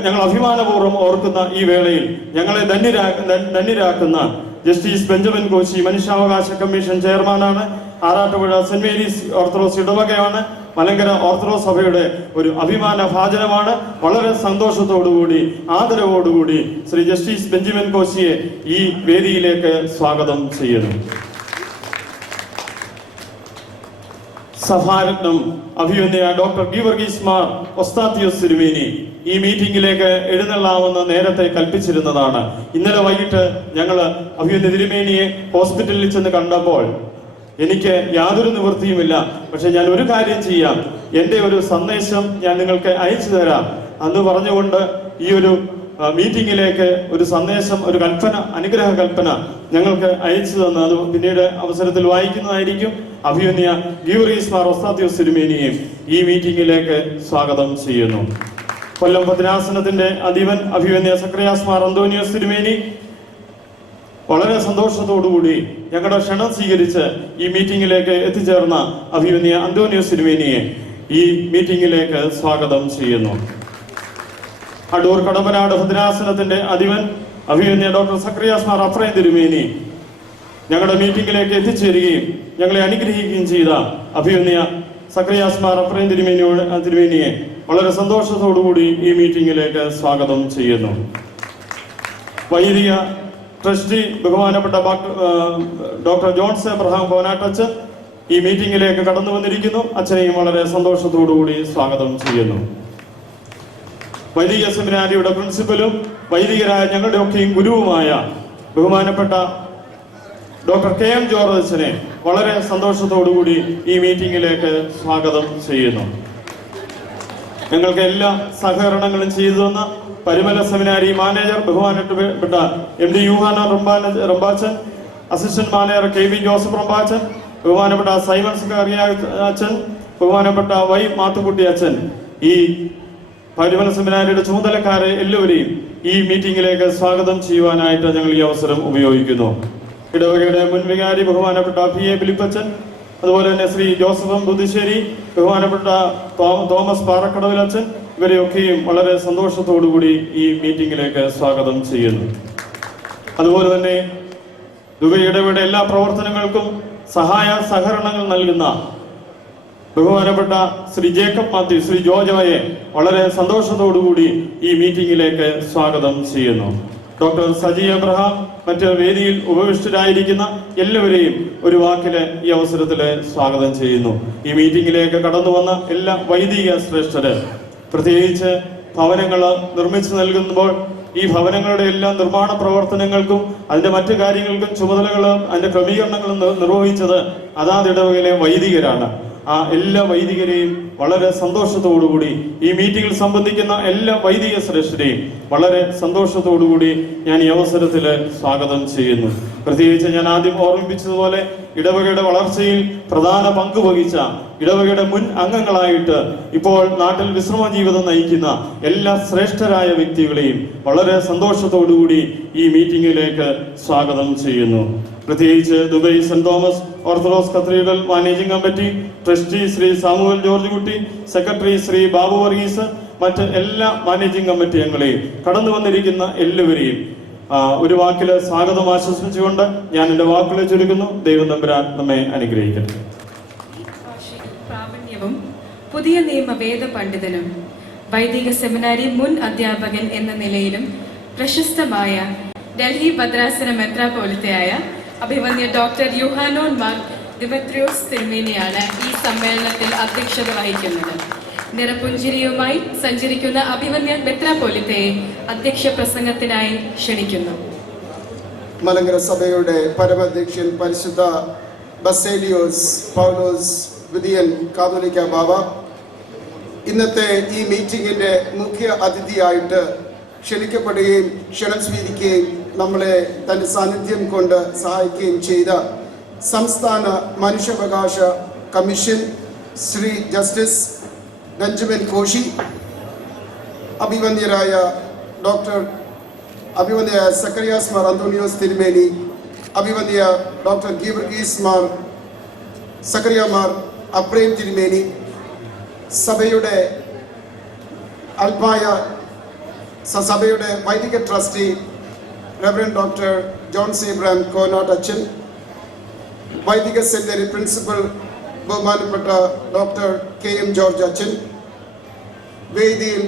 ഞങ്ങൾ അഭിമാനപൂർവ്വം ഓർക്കുന്ന ഈ വേളയിൽ ഞങ്ങളെ ധന്യരാക്കുന്ന ജസ്റ്റിസ് ബെഞ്ചമിൻ കോശി മനുഷ്യാവകാശ കമ്മീഷൻ ചെയർമാനാണ്. ആറാട്ടുപുഴ സെന്റ് മേരീസ് ഓർത്തഡോക്സ് ഇടവകയാണ്. മലങ്കര ഓർത്തഡോക്സ് സഭയുടെ ഒരു അഭിമാന ഭാജനമാണ്. വളരെ സന്തോഷത്തോടുകൂടി ആദരവോടുകൂടി ശ്രീ ജസ്റ്റിസ് ബെഞ്ചമിൻ കോശിയെ ഈ വേദിയിലേക്ക് സ്വാഗതം ചെയ്യുന്നു. സഭാരത്നം അഭിമന്യ ഡോക്ടർ ഗീവർഗീസ് മാർ ഒസ്താത്തിയോസ് തിരുമേനി ഈ മീറ്റിംഗിലേക്ക് എഴുന്നള്ളാമെന്ന് നേരത്തെ കൽപ്പിച്ചിരുന്നതാണ്. ഇന്നലെ വൈകിട്ട് ഞങ്ങൾ അഭിമന്യ തിരുമേനിയെ ഹോസ്പിറ്റലിൽ ചെന്ന് കണ്ടപ്പോൾ എനിക്ക് യാതൊരു നിവൃത്തിയുമില്ല. പക്ഷെ ഞാൻ ഒരു കാര്യം ചെയ്യാം, എൻ്റെ ഒരു സന്ദേശം ഞാൻ നിങ്ങൾക്ക് അയച്ചു തരാം എന്ന് പറഞ്ഞുകൊണ്ട് ഈ ഒരു മീറ്റിംഗിലേക്ക് ഒരു സന്ദേശം, ഒരു കൽപ്പന, അനുഗ്രഹ കൽപ്പന ഞങ്ങൾക്ക് അയച്ചു തന്നു. അത് പിന്നീട് അവസരത്തിൽ വായിക്കുന്നതായിരിക്കും. അഭിമന്യ ഗീവർഗീസ് മാർ ഒസ്താത്തിയോസ് തിരുമേനിയെയും ഈ മീറ്റിംഗിലേക്ക് സ്വാഗതം ചെയ്യുന്നു. കൊല്ലം ഭദ്രാസനത്തിന്റെ അധിപൻ അഭിമന്യ സക്രിയാസ് മാർ അന്തോനിയോസ് തിരുമേനി വളരെ സന്തോഷത്തോടുകൂടി ഞങ്ങളുടെ ക്ഷണം സ്വീകരിച്ച് ഈ മീറ്റിംഗിലേക്ക് എത്തിച്ചേർന്ന അഭിമന്യ അന്തോനിയോസ് തിരുമേനിയെ ഈ മീറ്റിംഗിലേക്ക് സ്വാഗതം ചെയ്യുന്നു. അടൂർ കടമ്പനാട് ഭദ്രാസനത്തിന്റെ അധിപൻ അഭിമന്യ ഡോക്ടർ സക്രിയാസ് മാർ അഫ്രൈൻ തിരുമേനി ഞങ്ങളുടെ മീറ്റിംഗിലേക്ക് എത്തിച്ചേരുകയും ഞങ്ങളെ അനുഗ്രഹിക്കുകയും ചെയ്ത അഭിമന്യ സക്രിയാസ് മാർ അഫ്രൈൻ തിരുമേനിയെ വളരെ സന്തോഷത്തോടുകൂടി ഈ മീറ്റിംഗിലേക്ക് സ്വാഗതം ചെയ്യുന്നു. വൈദിക ട്രസ്റ്റി ബഹുമാനപ്പെട്ട ഡോക്ടർ ജോൺസ് എബ്രഹാം കോനാട്ടച്ചൻ ഈ മീറ്റിംഗിലേക്ക് കടന്നു വന്നിരിക്കുന്നു. അച്ഛനെയും വളരെ സന്തോഷത്തോടുകൂടി സ്വാഗതം ചെയ്യുന്നു. വൈദിക സെമിനാരിയുടെ പ്രിൻസിപ്പലും വൈദികരായ ഞങ്ങളുടെ ഒക്കെയും ഗുരുവുമായ ബഹുമാനപ്പെട്ട ഡോക്ടർ കെ എം ജോർജ് അച്ഛനെ വളരെ സന്തോഷത്തോടുകൂടി ഈ മീറ്റിംഗിലേക്ക് സ്വാഗതം ചെയ്യുന്നു. ഞങ്ങൾക്ക് എല്ലാ സഹകരണങ്ങളും ചെയ്തു തന്ന പരിമല സെമിനാരി മാനേജർ ബഹുമാനപ്പെട്ട M D Yuhana Rambachan, assistant manager K V Joseph Rambachan, ബഹുമാനപ്പെട്ട സൈമൺ സക്കാറിയ അച്ഛൻ, ബഹുമാനപ്പെട്ട വൈ മാത്തുക്കുട്ടി അച്ഛൻ, ഈ പരിമല സെമിനാരിയുടെ ചുമതലക്കാരെ എല്ലാവരെയും ഈ മീറ്റിംഗിലേക്ക് സ്വാഗതം ചെയ്യുവാനായിട്ട് ഞങ്ങൾ ഈ അവസരം ഉപയോഗിക്കുന്നു. ഇടവകയുടെ മുൻ വികാരി ബഹുമാനപ്പെട്ട പി എ ഫിലിപ്പച്ചൻ, അതുപോലെ തന്നെ ശ്രീ ജോസഫ് ബുദ്ധിശ്ശേരി, ബഹുമാനപ്പെട്ട തോമസ് പാറക്കടവിലച്ചൻ, ഇവരെയൊക്കെയും വളരെ സന്തോഷത്തോടുകൂടി ഈ മീറ്റിംഗിലേക്ക് സ്വാഗതം ചെയ്യുന്നു. അതുപോലെ തന്നെ ദുബൈയുടെ എല്ലാ പ്രവർത്തനങ്ങൾക്കും സഹായ സഹകരണങ്ങൾ നൽകുന്ന ബഹുമാനപ്പെട്ട ശ്രീ ജേക്കബ് മാത്യു, ശ്രീ ജോജോയെ വളരെ സന്തോഷത്തോടുകൂടി ഈ മീറ്റിംഗിലേക്ക് സ്വാഗതം ചെയ്യുന്നു. ഡോക്ടർ സജി എബ്രഹാം, മറ്റ് വേദിയിൽ ഉപവിഷ്ടരായിരിക്കുന്ന എല്ലാവരെയും ഒരു വാക്കില് ഈ അവസരത്തിൽ സ്വാഗതം ചെയ്യുന്നു. ഈ മീറ്റിംഗിലേക്ക് കടന്നു വന്ന എല്ലാ വൈദിക ശ്രേഷ്ഠര്, പ്രത്യേകിച്ച് ഭവനങ്ങൾ നിർമ്മിച്ചു നൽകുമ്പോൾ ഈ ഭവനങ്ങളുടെ എല്ലാ നിർമ്മാണ പ്രവർത്തനങ്ങൾക്കും അതിന്റെ മറ്റു കാര്യങ്ങൾക്കും ചുമതലകളും അതിന്റെ ക്രമീകരണങ്ങളും നിർവഹിച്ചത് അതാത് ഇടവകയിലെ വൈദികരാണ്. ആ എല്ലാ വൈദികരെയും വളരെ സന്തോഷത്തോടുകൂടി ഈ മീറ്റിംഗിൽ സംബന്ധിക്കുന്ന എല്ലാ വൈദിക ശ്രേഷ്ഠരെയും വളരെ സന്തോഷത്തോടുകൂടി ഞാൻ ഈ അവസരത്തിൽ സ്വാഗതം ചെയ്യുന്നു. പ്രത്യേകിച്ച് ഞാൻ ആദ്യം ഓർമ്മിപ്പിച്ചതുപോലെ ഇടവകയുടെ വളർച്ചയിൽ പ്രധാന പങ്ക് വഹിച്ച ഇടവകയുടെ മുൻ അംഗങ്ങളായിട്ട് ഇപ്പോൾ നാട്ടിൽ വിശ്രമ ജീവിതം നയിക്കുന്ന എല്ലാ ശ്രേഷ്ഠരായ വ്യക്തികളെയും വളരെ സന്തോഷത്തോടുകൂടി ഈ മീറ്റിംഗിലേക്ക് സ്വാഗതം ചെയ്യുന്നു. പ്രത്യേകിച്ച് Dubai saint Thomas orthodox cathedral managing committee trustee Shri Samuel George കുട്ടി, സെക്രട്ടറി ശ്രീ ബാബു വർഗീസ്, മറ്റ് എല്ലാ മാനേജിംഗ് കമ്മിറ്റി അംഗങ്ങളെയും കടന്നു വന്നിരിക്കുന്ന എല്ലാവരെയും ഒരു വാക്കില് സ്വാഗതം ആശംസിച്ചുകൊണ്ട് ഞാൻ എൻ്റെ വാക്കുകളെ ചുരുക്കുന്നു. ദൈവം തമ്പുരാൻ നമ്മെ അനുഗ്രഹിക്കട്ടെ. പ്രാവീണ്യവും പുതിയ നിയമ വേദ പണ്ഡിതനും വൈദിക സെമിനാരി മുൻ അധ്യാപകൻ എന്ന നിലയിലും പ്രശസ്തമായ ഡൽഹി ഭദ്രാസന മെത്രാപ്പോലിത്തയായ അഭിമന്യ ഡോക്ടർ യൂഹാനോൻ മാർ ദിമെത്രിയോസ് തിരുമേനിയാണ് ഈ സമ്മേളനത്തിൽ അധ്യക്ഷത വഹിക്കുന്നത്. നിറപുഞ്ചിരിയുമായി സഞ്ചരിക്കുന്ന അഭിമന്യ മെത്രാപ്പോലിത്തയെ അധ്യക്ഷ പ്രസംഗത്തിനായി ക്ഷണിക്കുന്നു. മലങ്കര സഭയുടെ പരമാധ്യക്ഷൻ പരിശുദ്ധ ബസേലിയോസ് പൗലോസ് വിദിയൻ കാതോലിക്ക ബാവ ഇന്നത്തെ ഈ മീറ്റിംഗിന്റെ മുഖ്യ അതിഥിയായിട്ട് ക്ഷണിക്കപ്പെടുകയും ക്ഷണം സ്വീകരിക്കുകയും നമ്മളെ തന്റെ സാന്നിധ്യം കൊണ്ട് സഹായിക്കുകയും ചെയ്ത സംസ്ഥാന മനുഷ്യാവകാശ കമ്മീഷൻ ശ്രീ ജസ്റ്റിസ് ബെഞ്ചമിൻ കോശി, അഭിവന്ദ്യരായ അഭിവന്ദ്യ സക്കറിയാസ് മാർ അന്തോണിയോസ് തിരുമേനി, അഭിവന്ദ്യ ഡോക്ടർ ഗീവർഗീസ് മാർ സക്കറിയ മാർ അപ്രേം തിരുമേനി, സഭയുടെ സഭയുടെ വൈദിക trustee reverend doctor Johns Abraham Konat അച്ഛൻ, വൈദിക സെമിനാരി പ്രിൻസിപ്പൽ ബഹുമാനപ്പെട്ട ഡോക്ടർ കെ എം ജോർജ് അച്ഛൻ, വേദിയിൽ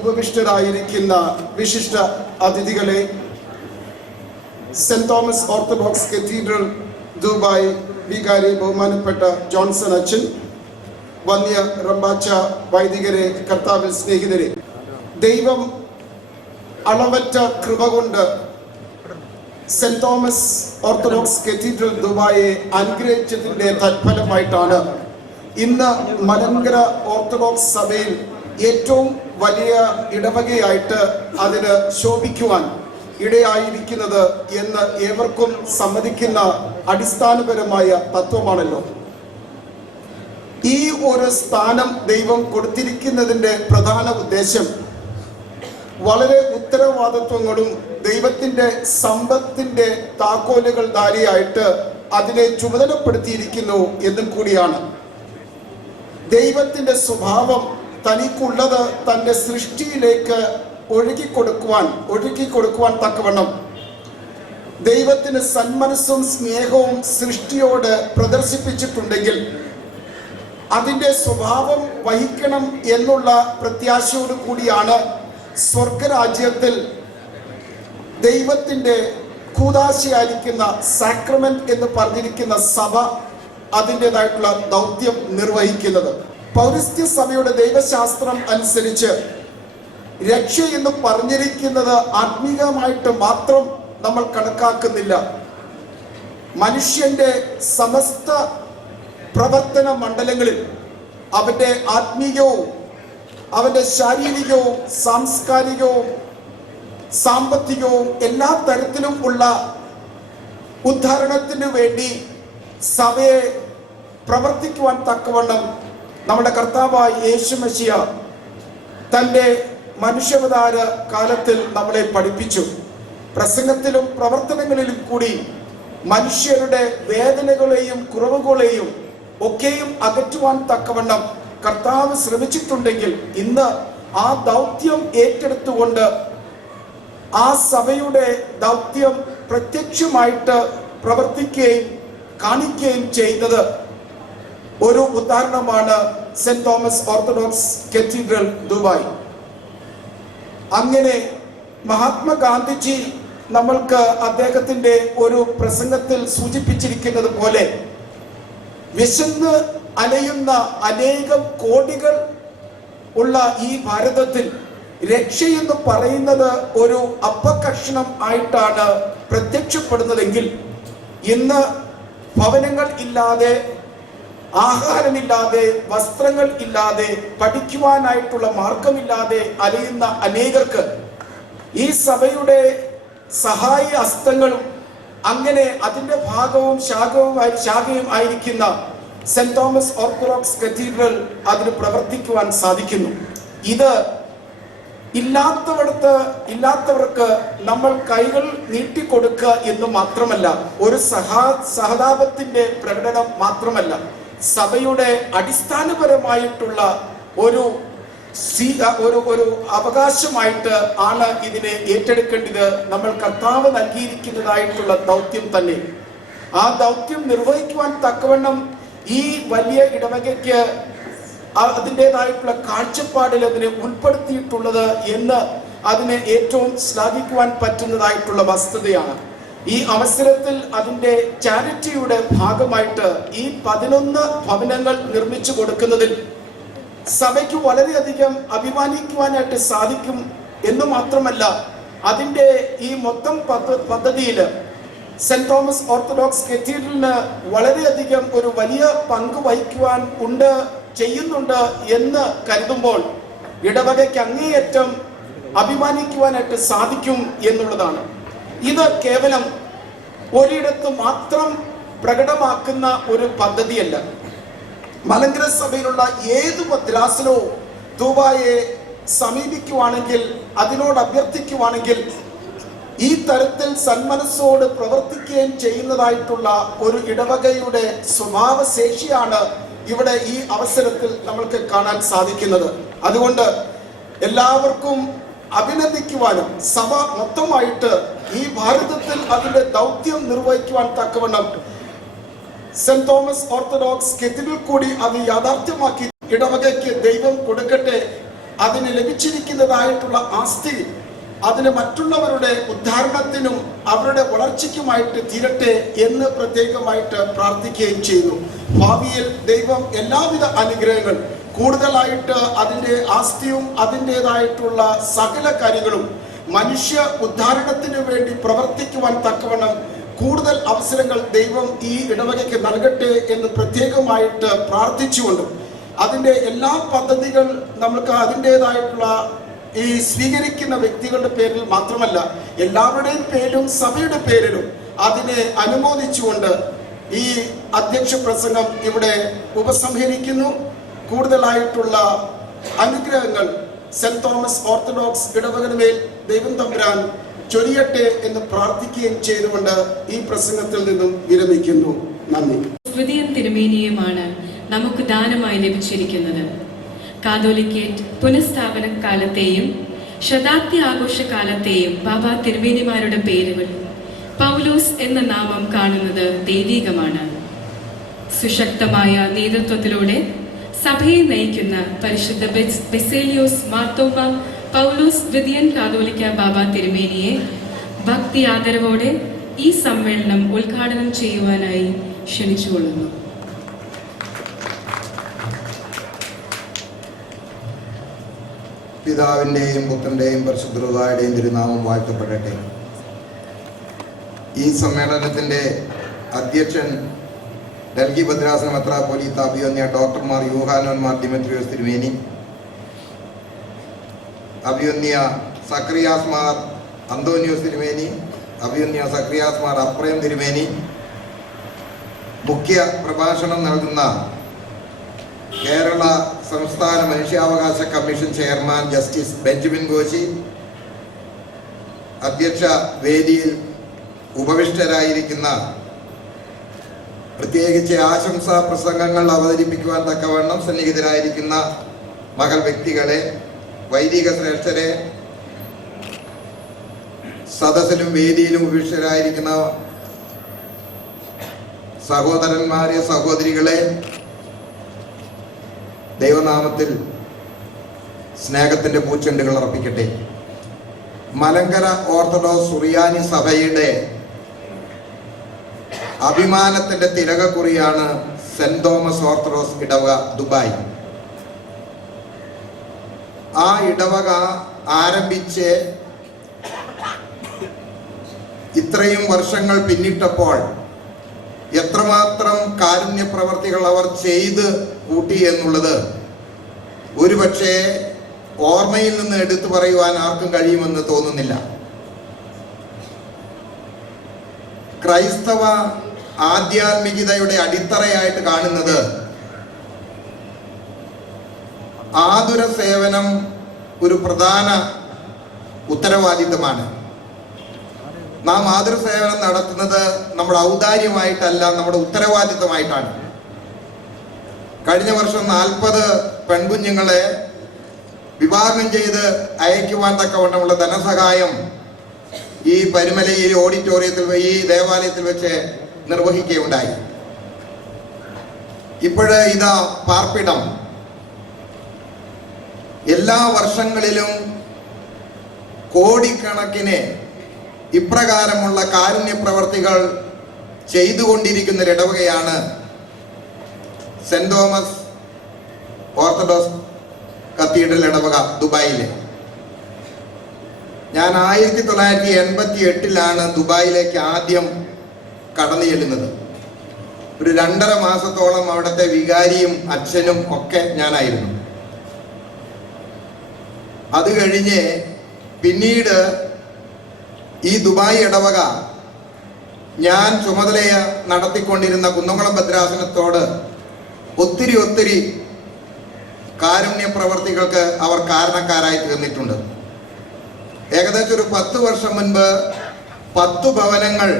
ഉപവിഷ്ടരായിരിക്കുന്ന വിശിഷ്ട അതിഥികളെ, saint Thomas orthodox cathedral Dubai വികാരി ബഹുമാനപ്പെട്ട ജോൺസൺ അച്ഛൻ, വന്യ റംബാച്ച വൈദികരെ, കർത്താവിൽ സ്നേഹിതരെ, ദൈവം അളവറ്റ കൃപ കൊണ്ട് സെന്റ് തോമസ് ഓർത്തഡോക്സ് കത്തീഡ്രൽ ദുബായെ അനുഗ്രഹിച്ചതിൻ്റെ തത്ഫലമായിട്ടാണ് ഇന്ന് മലങ്കര ഓർത്തഡോക്സ് സഭയിൽ ഏറ്റവും വലിയ ഇടവകയായിട്ട് അതിന് ശോഭിക്കുവാൻ ഇടയായിരിക്കുന്നത് എന്ന് ഏവർക്കും സമ്മതിക്കുന്ന അടിസ്ഥാനപരമായ തത്വമാണല്ലോ. ഈ ഒരു സ്ഥാനം ദൈവം കൊടുത്തിരിക്കുന്നതിൻ്റെ പ്രധാന ഉദ്ദേശം വളരെ ഉത്തരവാദിത്വങ്ങളും ദൈവത്തിൻ്റെ സമ്പത്തിൻ്റെ താക്കോലുകൾ ധാരിയായിട്ട് അതിനെ ചുമതലപ്പെടുത്തിയിരിക്കുന്നു എന്നും കൂടിയാണ്. ദൈവത്തിൻ്റെ സ്വഭാവം തനിക്കുള്ളത് തൻ്റെ സൃഷ്ടിയിലേക്ക് ഒഴുകിക്കൊടുക്കുവാൻ തക്കവണ്ണം ദൈവത്തിന് സന്മനസ്സും സ്നേഹവും സൃഷ്ടിയോട് പ്രദർശിപ്പിച്ചിട്ടുണ്ടെങ്കിൽ അതിൻ്റെ സ്വഭാവം വഹിക്കണം എന്നുള്ള പ്രത്യാശയോട് കൂടിയാണ് സ്വർഗരാജ്യത്തിൽ ദൈവത്തിൻ്റെ കൂദാശയായിരിക്കുന്ന സാക്രമെന്റ് എന്ന് പറഞ്ഞിരിക്കുന്ന സഭ അതിൻ്റെതായിട്ടുള്ള ദൗത്യം നിർവഹിക്കുന്നത്. പൗരസ്ത്യ സഭയുടെ ദൈവശാസ്ത്രം അനുസരിച്ച് രക്ഷ എന്ന് പറഞ്ഞിരിക്കുന്നത് ആത്മീകമായിട്ട് മാത്രം നമ്മൾ കണക്കാക്കുന്നില്ല. മനുഷ്യന്റെ സമസ്ത പ്രവർത്തന മണ്ഡലങ്ങളിൽ അവന്റെ ആത്മീയവും അവന്റെ ശാരീരികവും സാംസ്കാരികവും സാമ്പത്തികവും എല്ലാ തരത്തിലും ഉള്ള ഉദ്ധാരണത്തിന് വേണ്ടി സഭയെ പ്രവർത്തിക്കുവാൻ തക്കവണ്ണം നമ്മുടെ കർത്താവായ യേശു മെശിയ തൻ്റെ മനുഷ്യാവതാര കാലത്തിൽ നമ്മളെ പഠിപ്പിച്ചു. പ്രസംഗത്തിലും പ്രവർത്തനങ്ങളിലും കൂടി മനുഷ്യരുടെ വേദനകളെയും കുറവുകളെയും ഒക്കെയും അകറ്റുവാൻ തക്കവണ്ണം കർത്താവ് ശ്രമിച്ചിട്ടുണ്ടെങ്കിൽ ഇന്ന് ആ ദൗത്യം ഏറ്റെടുത്തുകൊണ്ട് ആ സഭയുടെ ദൗത്യം പ്രത്യക്ഷമായിട്ട് പ്രവർത്തിക്കുകയും കാണിക്കുകയും ചെയ്യുന്നത് ഒരു ഉദാഹരണമാണ് saint Thomas orthodox cathedral Dubai. അങ്ങനെ മഹാത്മാഗാന്ധിജി നമ്മൾക്ക് അദ്ദേഹത്തിന്റെ ഒരു പ്രസംഗത്തിൽ സൂചിപ്പിച്ചിരിക്കുന്നത് പോലെ വിശന്ന് അലയുന്ന അനേകം കോടികൾ ഉള്ള ഈ ഭാരതത്തിൽ രക്ഷയെന്ന് പറയുന്നത് ഒരു അപ്പകഷ്ണം ആയിട്ടാണ് പ്രത്യക്ഷപ്പെടുന്നതെങ്കിൽ ഇന്ന് ഭവനങ്ങൾ ഇല്ലാതെ, ആഹാരമില്ലാതെ, വസ്ത്രങ്ങൾ ഇല്ലാതെ, പഠിക്കുവാനായിട്ടുള്ള മാർഗമില്ലാതെ അലയുന്ന അനേകർക്ക് ഈ സഭയുടെ സഹായ ഹസ്തങ്ങളും അങ്ങനെ അതിൻ്റെ ഭാഗവും ശാഖയും ആയിരിക്കുന്ന സെന്റ് തോമസ് ഓർത്തഡോക്സ് കത്തീഡ്രൽ അതിന് പ്രവർത്തിക്കുവാൻ സാധിക്കുന്നു. ഇത് ഇല്ലാത്തവർക്ക് നമ്മൾ കൈകൾ നീട്ടിക്കൊടുക്കുക എന്ന് മാത്രമല്ല, ഒരു സഹതാപത്തിന്റെ പ്രകടനം മാത്രമല്ല, സഭയുടെ അടിസ്ഥാനപരമായിട്ടുള്ള ഒരു അവകാശമായിട്ട് ആണ് ഇതിനെ ഏറ്റെടുക്കേണ്ടത്. നമ്മൾ കർത്താവ് നൽകിയിരിക്കുന്നതായിട്ടുള്ള ദൗത്യം തന്നെ. ആ ദൗത്യം നിർവഹിക്കുവാൻ തക്കവണ്ണം ഈ വലിയ ഇടവകയ്ക്ക് അതിൻ്റെതായിട്ടുള്ള കാഴ്ചപ്പാടിൽ അതിനെ ഉൾപ്പെടുത്തിയിട്ടുള്ളത് എന്ന് അതിനെ ഏറ്റവും ശ്ലാഘിക്കുവാൻ പറ്റുന്നതായിട്ടുള്ള വസ്തുതയാണ്. ഈ അവസരത്തിൽ അതിൻ്റെ ചാരിറ്റിയുടെ ഭാഗമായിട്ട് ഈ 11 ഭവനങ്ങൾ നിർമ്മിച്ചു കൊടുക്കുന്നതിൽ സഭയ്ക്ക് വളരെയധികം അഭിമാനിക്കുവാനായിട്ട് സാധിക്കും എന്ന് മാത്രമല്ല, അതിൻ്റെ ഈ മൊത്തം പദ്ധതിയിൽ സെന്റ് തോമസ് ഓർത്തഡോക്സ് കത്തീഡ്രലിന് വളരെയധികം ഒരു വലിയ പങ്ക് വഹിക്കുവാൻ ചെയ്യുന്നുണ്ട് എന്ന് കരുതുമ്പോൾ ഇടവകയ്ക്ക് അങ്ങേയറ്റം അഭിമാനിക്കുവാനായിട്ട് സാധിക്കും എന്നുള്ളതാണ്. ഇത് കേവലം ഒരിടത്ത് മാത്രം പ്രകടമാക്കുന്ന ഒരു പദ്ധതിയല്ല. മലങ്കര സഭയിലുള്ള ഏത് ഭദ്രാസനവും ദുബായെ സമീപിക്കുവാണെങ്കിൽ, അതിനോട് അഭ്യർത്ഥിക്കുവാണെങ്കിൽ ഈ തരത്തിൽ സന്മനസ്സോട് പ്രവർത്തിക്കുകയും ചെയ്യുന്നതായിട്ടുള്ള ഒരു ഇടവകയുടെ സ്വഭാവശേഷിയാണ് ഇവിടെ ഈ അവസരത്തിൽ നമ്മൾക്ക് കാണാൻ സാധിക്കുന്നത്. അതുകൊണ്ട് എല്ലാവർക്കും അഭിനന്ദിക്കുവാനും സഭ മൊത്തമായിട്ട് ഈ ഭാരതത്തിൽ അതിൻ്റെ ദൗത്യം നിർവഹിക്കുവാൻ തക്കവണ്ണം സെന്റ് തോമസ് ഓർത്തഡോക്സ് കത്തീഡ്രൽ കൂടി അത് യാഥാർത്ഥ്യമാക്കി ഇടവകയ്ക്ക് ദൈവം കൊടുക്കട്ടെ. അതിന് ലഭിച്ചിരിക്കുന്നതായിട്ടുള്ള ആസ്തി അതിന് മറ്റുള്ളവരുടെ ഉദ്ധാരണത്തിനും അവരുടെ വളർച്ചയ്ക്കുമായിട്ട് തീരട്ടെ എന്ന് പ്രത്യേകമായിട്ട് പ്രാർത്ഥിക്കുകയും ചെയ്തു. ഭാവിയിൽ ദൈവം എല്ലാവിധ അനുഗ്രഹങ്ങൾ കൂടുതലായിട്ട് അതിൻ്റെ ആസ്തിയും അതിൻ്റെതായിട്ടുള്ള സകല കാര്യങ്ങളും മനുഷ്യ ഉദ്ധാരണത്തിന് വേണ്ടി പ്രവർത്തിക്കുവാൻ തക്കവണ്ണം കൂടുതൽ അവസരങ്ങൾ ദൈവം ഈ ഇടവകയ്ക്ക് നൽകട്ടെ എന്ന് പ്രത്യേകമായിട്ട് പ്രാർത്ഥിച്ചുകൊണ്ടും അതിൻ്റെ എല്ലാ പദ്ധതികൾ നമുക്ക് അതിൻ്റെതായിട്ടുള്ള ഈ സ്വീകരിക്കുന്ന വ്യക്തികളുടെ പേരിൽ മാത്രമല്ല, എല്ലാവരുടെയും പേരിലും സഭയുടെ പേരിലും അതിനെ അനുമോദിച്ചുകൊണ്ട് ഈ അധ്യക്ഷ പ്രസംഗം ഇവിടെ ഉപസംഹരിക്കുന്നു. കൂടുതലായിട്ടുള്ള അനുഗ്രഹങ്ങൾ സെന്റ് തോമസ് ഓർത്തഡോക്സ് ഇടവകനുമേൽ ദൈവം തമ്പുരാൻ ചൊരിയട്ടെ എന്ന് പ്രാർത്ഥിക്കുകയും ചെയ്തുകൊണ്ട് ഈ പ്രസംഗത്തിൽ നിന്നും വിരമിക്കുന്നു. നന്ദി. സ്തുതിയും തിരുമേനിയുമാണ് നമുക്ക് ദാനമായി ലഭിച്ചിരിക്കുന്നത്. കാതോലിക്കേറ്റ് പുനഃസ്ഥാപന കാലത്തെയും ശതാബ്ദി ആഘോഷകാലത്തെയും ബാബ തിരുമേനിമാരുടെ പേരുകൾ പൗലോസ് എന്ന നാമം കാണുന്നത് ദൈവികമാണ്. സുശക്തമായ നേതൃത്വത്തിലൂടെ സഭയെ നയിക്കുന്ന പരിശുദ്ധ ബെസേലിയോസ് മാർത്തോമ പൗലോസ് ദ്വിതീയൻ കാതോലിക്ക ബാബ തിരുമേനിയെ ഭക്തി ആദരവോടെ ഈ സമ്മേളനം ഉദ്ഘാടനം ചെയ്യുവാനായി ക്ഷണിച്ചുകൊള്ളുന്നു. പിതാവിൻ്റെയും പുത്രൻ്റെയും പരിശുദ്ധരുതായുടെയും തിരുനാമം വാഴ്ത്തപ്പെടട്ടെ. ഈ സമ്മേളനത്തിൻ്റെ അധ്യക്ഷൻ ഡൽഹി ഭദ്രാസന മെത്രാപ്പോലീത്ത അഭിവന്യ ഡോക്ടർമാർ യൂഹാനോന്മാർ ദിമെത്രിയോസ് തിരുമേനി, അഭിവന്യ സക്രിയാസ് മാർ അന്തോനിയോസ് തിരുമേനി, അഭിവന്യ സക്രിയാസ് മാർ അപ്രയം തിരുമേനി, മുഖ്യ പ്രഭാഷണം നൽകുന്ന കേരള സംസ്ഥാന മനുഷ്യാവകാശ കമ്മീഷൻ ചെയർമാൻ ജസ്റ്റിസ് ബെഞ്ചമിൻ ഗോശി, അധ്യക്ഷ വേദിയിൽ ഉപവിഷ്ടരായിരിക്കുന്ന പ്രത്യേകിച്ച് ആശംസാ പ്രസംഗങ്ങൾ അവതരിപ്പിക്കുവാൻ തക്കവണ്ണം സന്നിഹിതരായിരിക്കുന്ന മകൾ വ്യക്തികളെ, വൈദിക ശ്രേഷ്ഠരെ, സദസ്സിലും വേദിയിലും ഉപവിഷ്ടരായിരിക്കുന്ന സഹോദരന്മാരെ, സഹോദരികളെ, ദൈവനാമത്തിൽ സ്നേഹത്തിൻ്റെ പൂച്ചെണ്ടുകൾ അർപ്പിക്കട്ടെ. മലങ്കര ഓർത്തഡോക്സ് സുറിയാനി സഭയുടെ അഭിമാനത്തിൻ്റെ തിലകക്കുറിയാണ് സെന്റ് തോമസ് ഓർത്തഡോക്സ് ഇടവക ദുബായ്. ആ ഇടവക ആരംഭിച്ച് ഇത്രയും വർഷങ്ങൾ പിന്നിട്ടപ്പോൾ എത്രമാത്രം കാരുണ്യ പ്രവർത്തികൾ അവർ ചെയ്ത് കൂട്ടി എന്നുള്ളത് ഒരുപക്ഷെ ഓർമ്മയിൽ നിന്ന് എടുത്തു പറയുവാൻ ആർക്കും കഴിയുമെന്ന് തോന്നുന്നില്ല. ക്രൈസ്തവ ആധ്യാത്മികതയുടെ അടിത്തറയായിട്ട് കാണുന്നത് ആതുര സേവനം ഒരു പ്രധാന ഉത്തരവാദിത്തമാണ്. നാം ആതുര സേവനം നടത്തുന്നത് നമ്മുടെ ഔദാര്യമായിട്ടല്ല, നമ്മുടെ ഉത്തരവാദിത്തമായിട്ടാണ്. കഴിഞ്ഞ വർഷം 40 പെൺകുഞ്ഞുങ്ങളെ വിവാഹം ചെയ്ത് അയക്കുവാൻ തക്കവണ്ണമുള്ള ധനസഹായം ഈ പരുമലയിൽ ഓഡിറ്റോറിയത്തിൽ, ഈ ദേവാലയത്തിൽ വെച്ച് നിർവഹിക്കുകയുണ്ടായി. ഇപ്പോഴ് ഇതാ പാർപ്പിടം. എല്ലാ വർഷങ്ങളിലും കോടിക്കണക്കിന് ഇപ്രകാരമുള്ള കാരുണ്യ പ്രവർത്തികൾ ചെയ്തുകൊണ്ടിരിക്കുന്ന ഇടവകയാണ് സെന്റ് തോമസ് ഓർത്തഡോക്സ് കത്തീഡ്രൽ ഇടവക ദുബായിലെ. ഞാൻ 1988 ദുബായിലേക്ക് ആദ്യം കടന്നു ചെല്ലുന്നത്. ഒരു 2.5 മാസത്തോളം അവിടുത്തെ വികാരിയും അച്ഛനും ഒക്കെ ഞാനായിരുന്നു. അത് കഴിഞ്ഞ് പിന്നീട് ഈ ദുബായ് ഇടവക ഞാൻ ചുമതല നടത്തിക്കൊണ്ടിരുന്ന കുന്നംകുളം ഭദ്രാസനത്തോട് ഒത്തിരി കാരുണ്യ പ്രവർത്തികൾക്ക് അവർ കാരണക്കാരായി തീർന്നിട്ടുണ്ട്. ഏകദേശം ഒരു 10 വർഷം മുൻപ് 10 ഭവനങ്ങൾ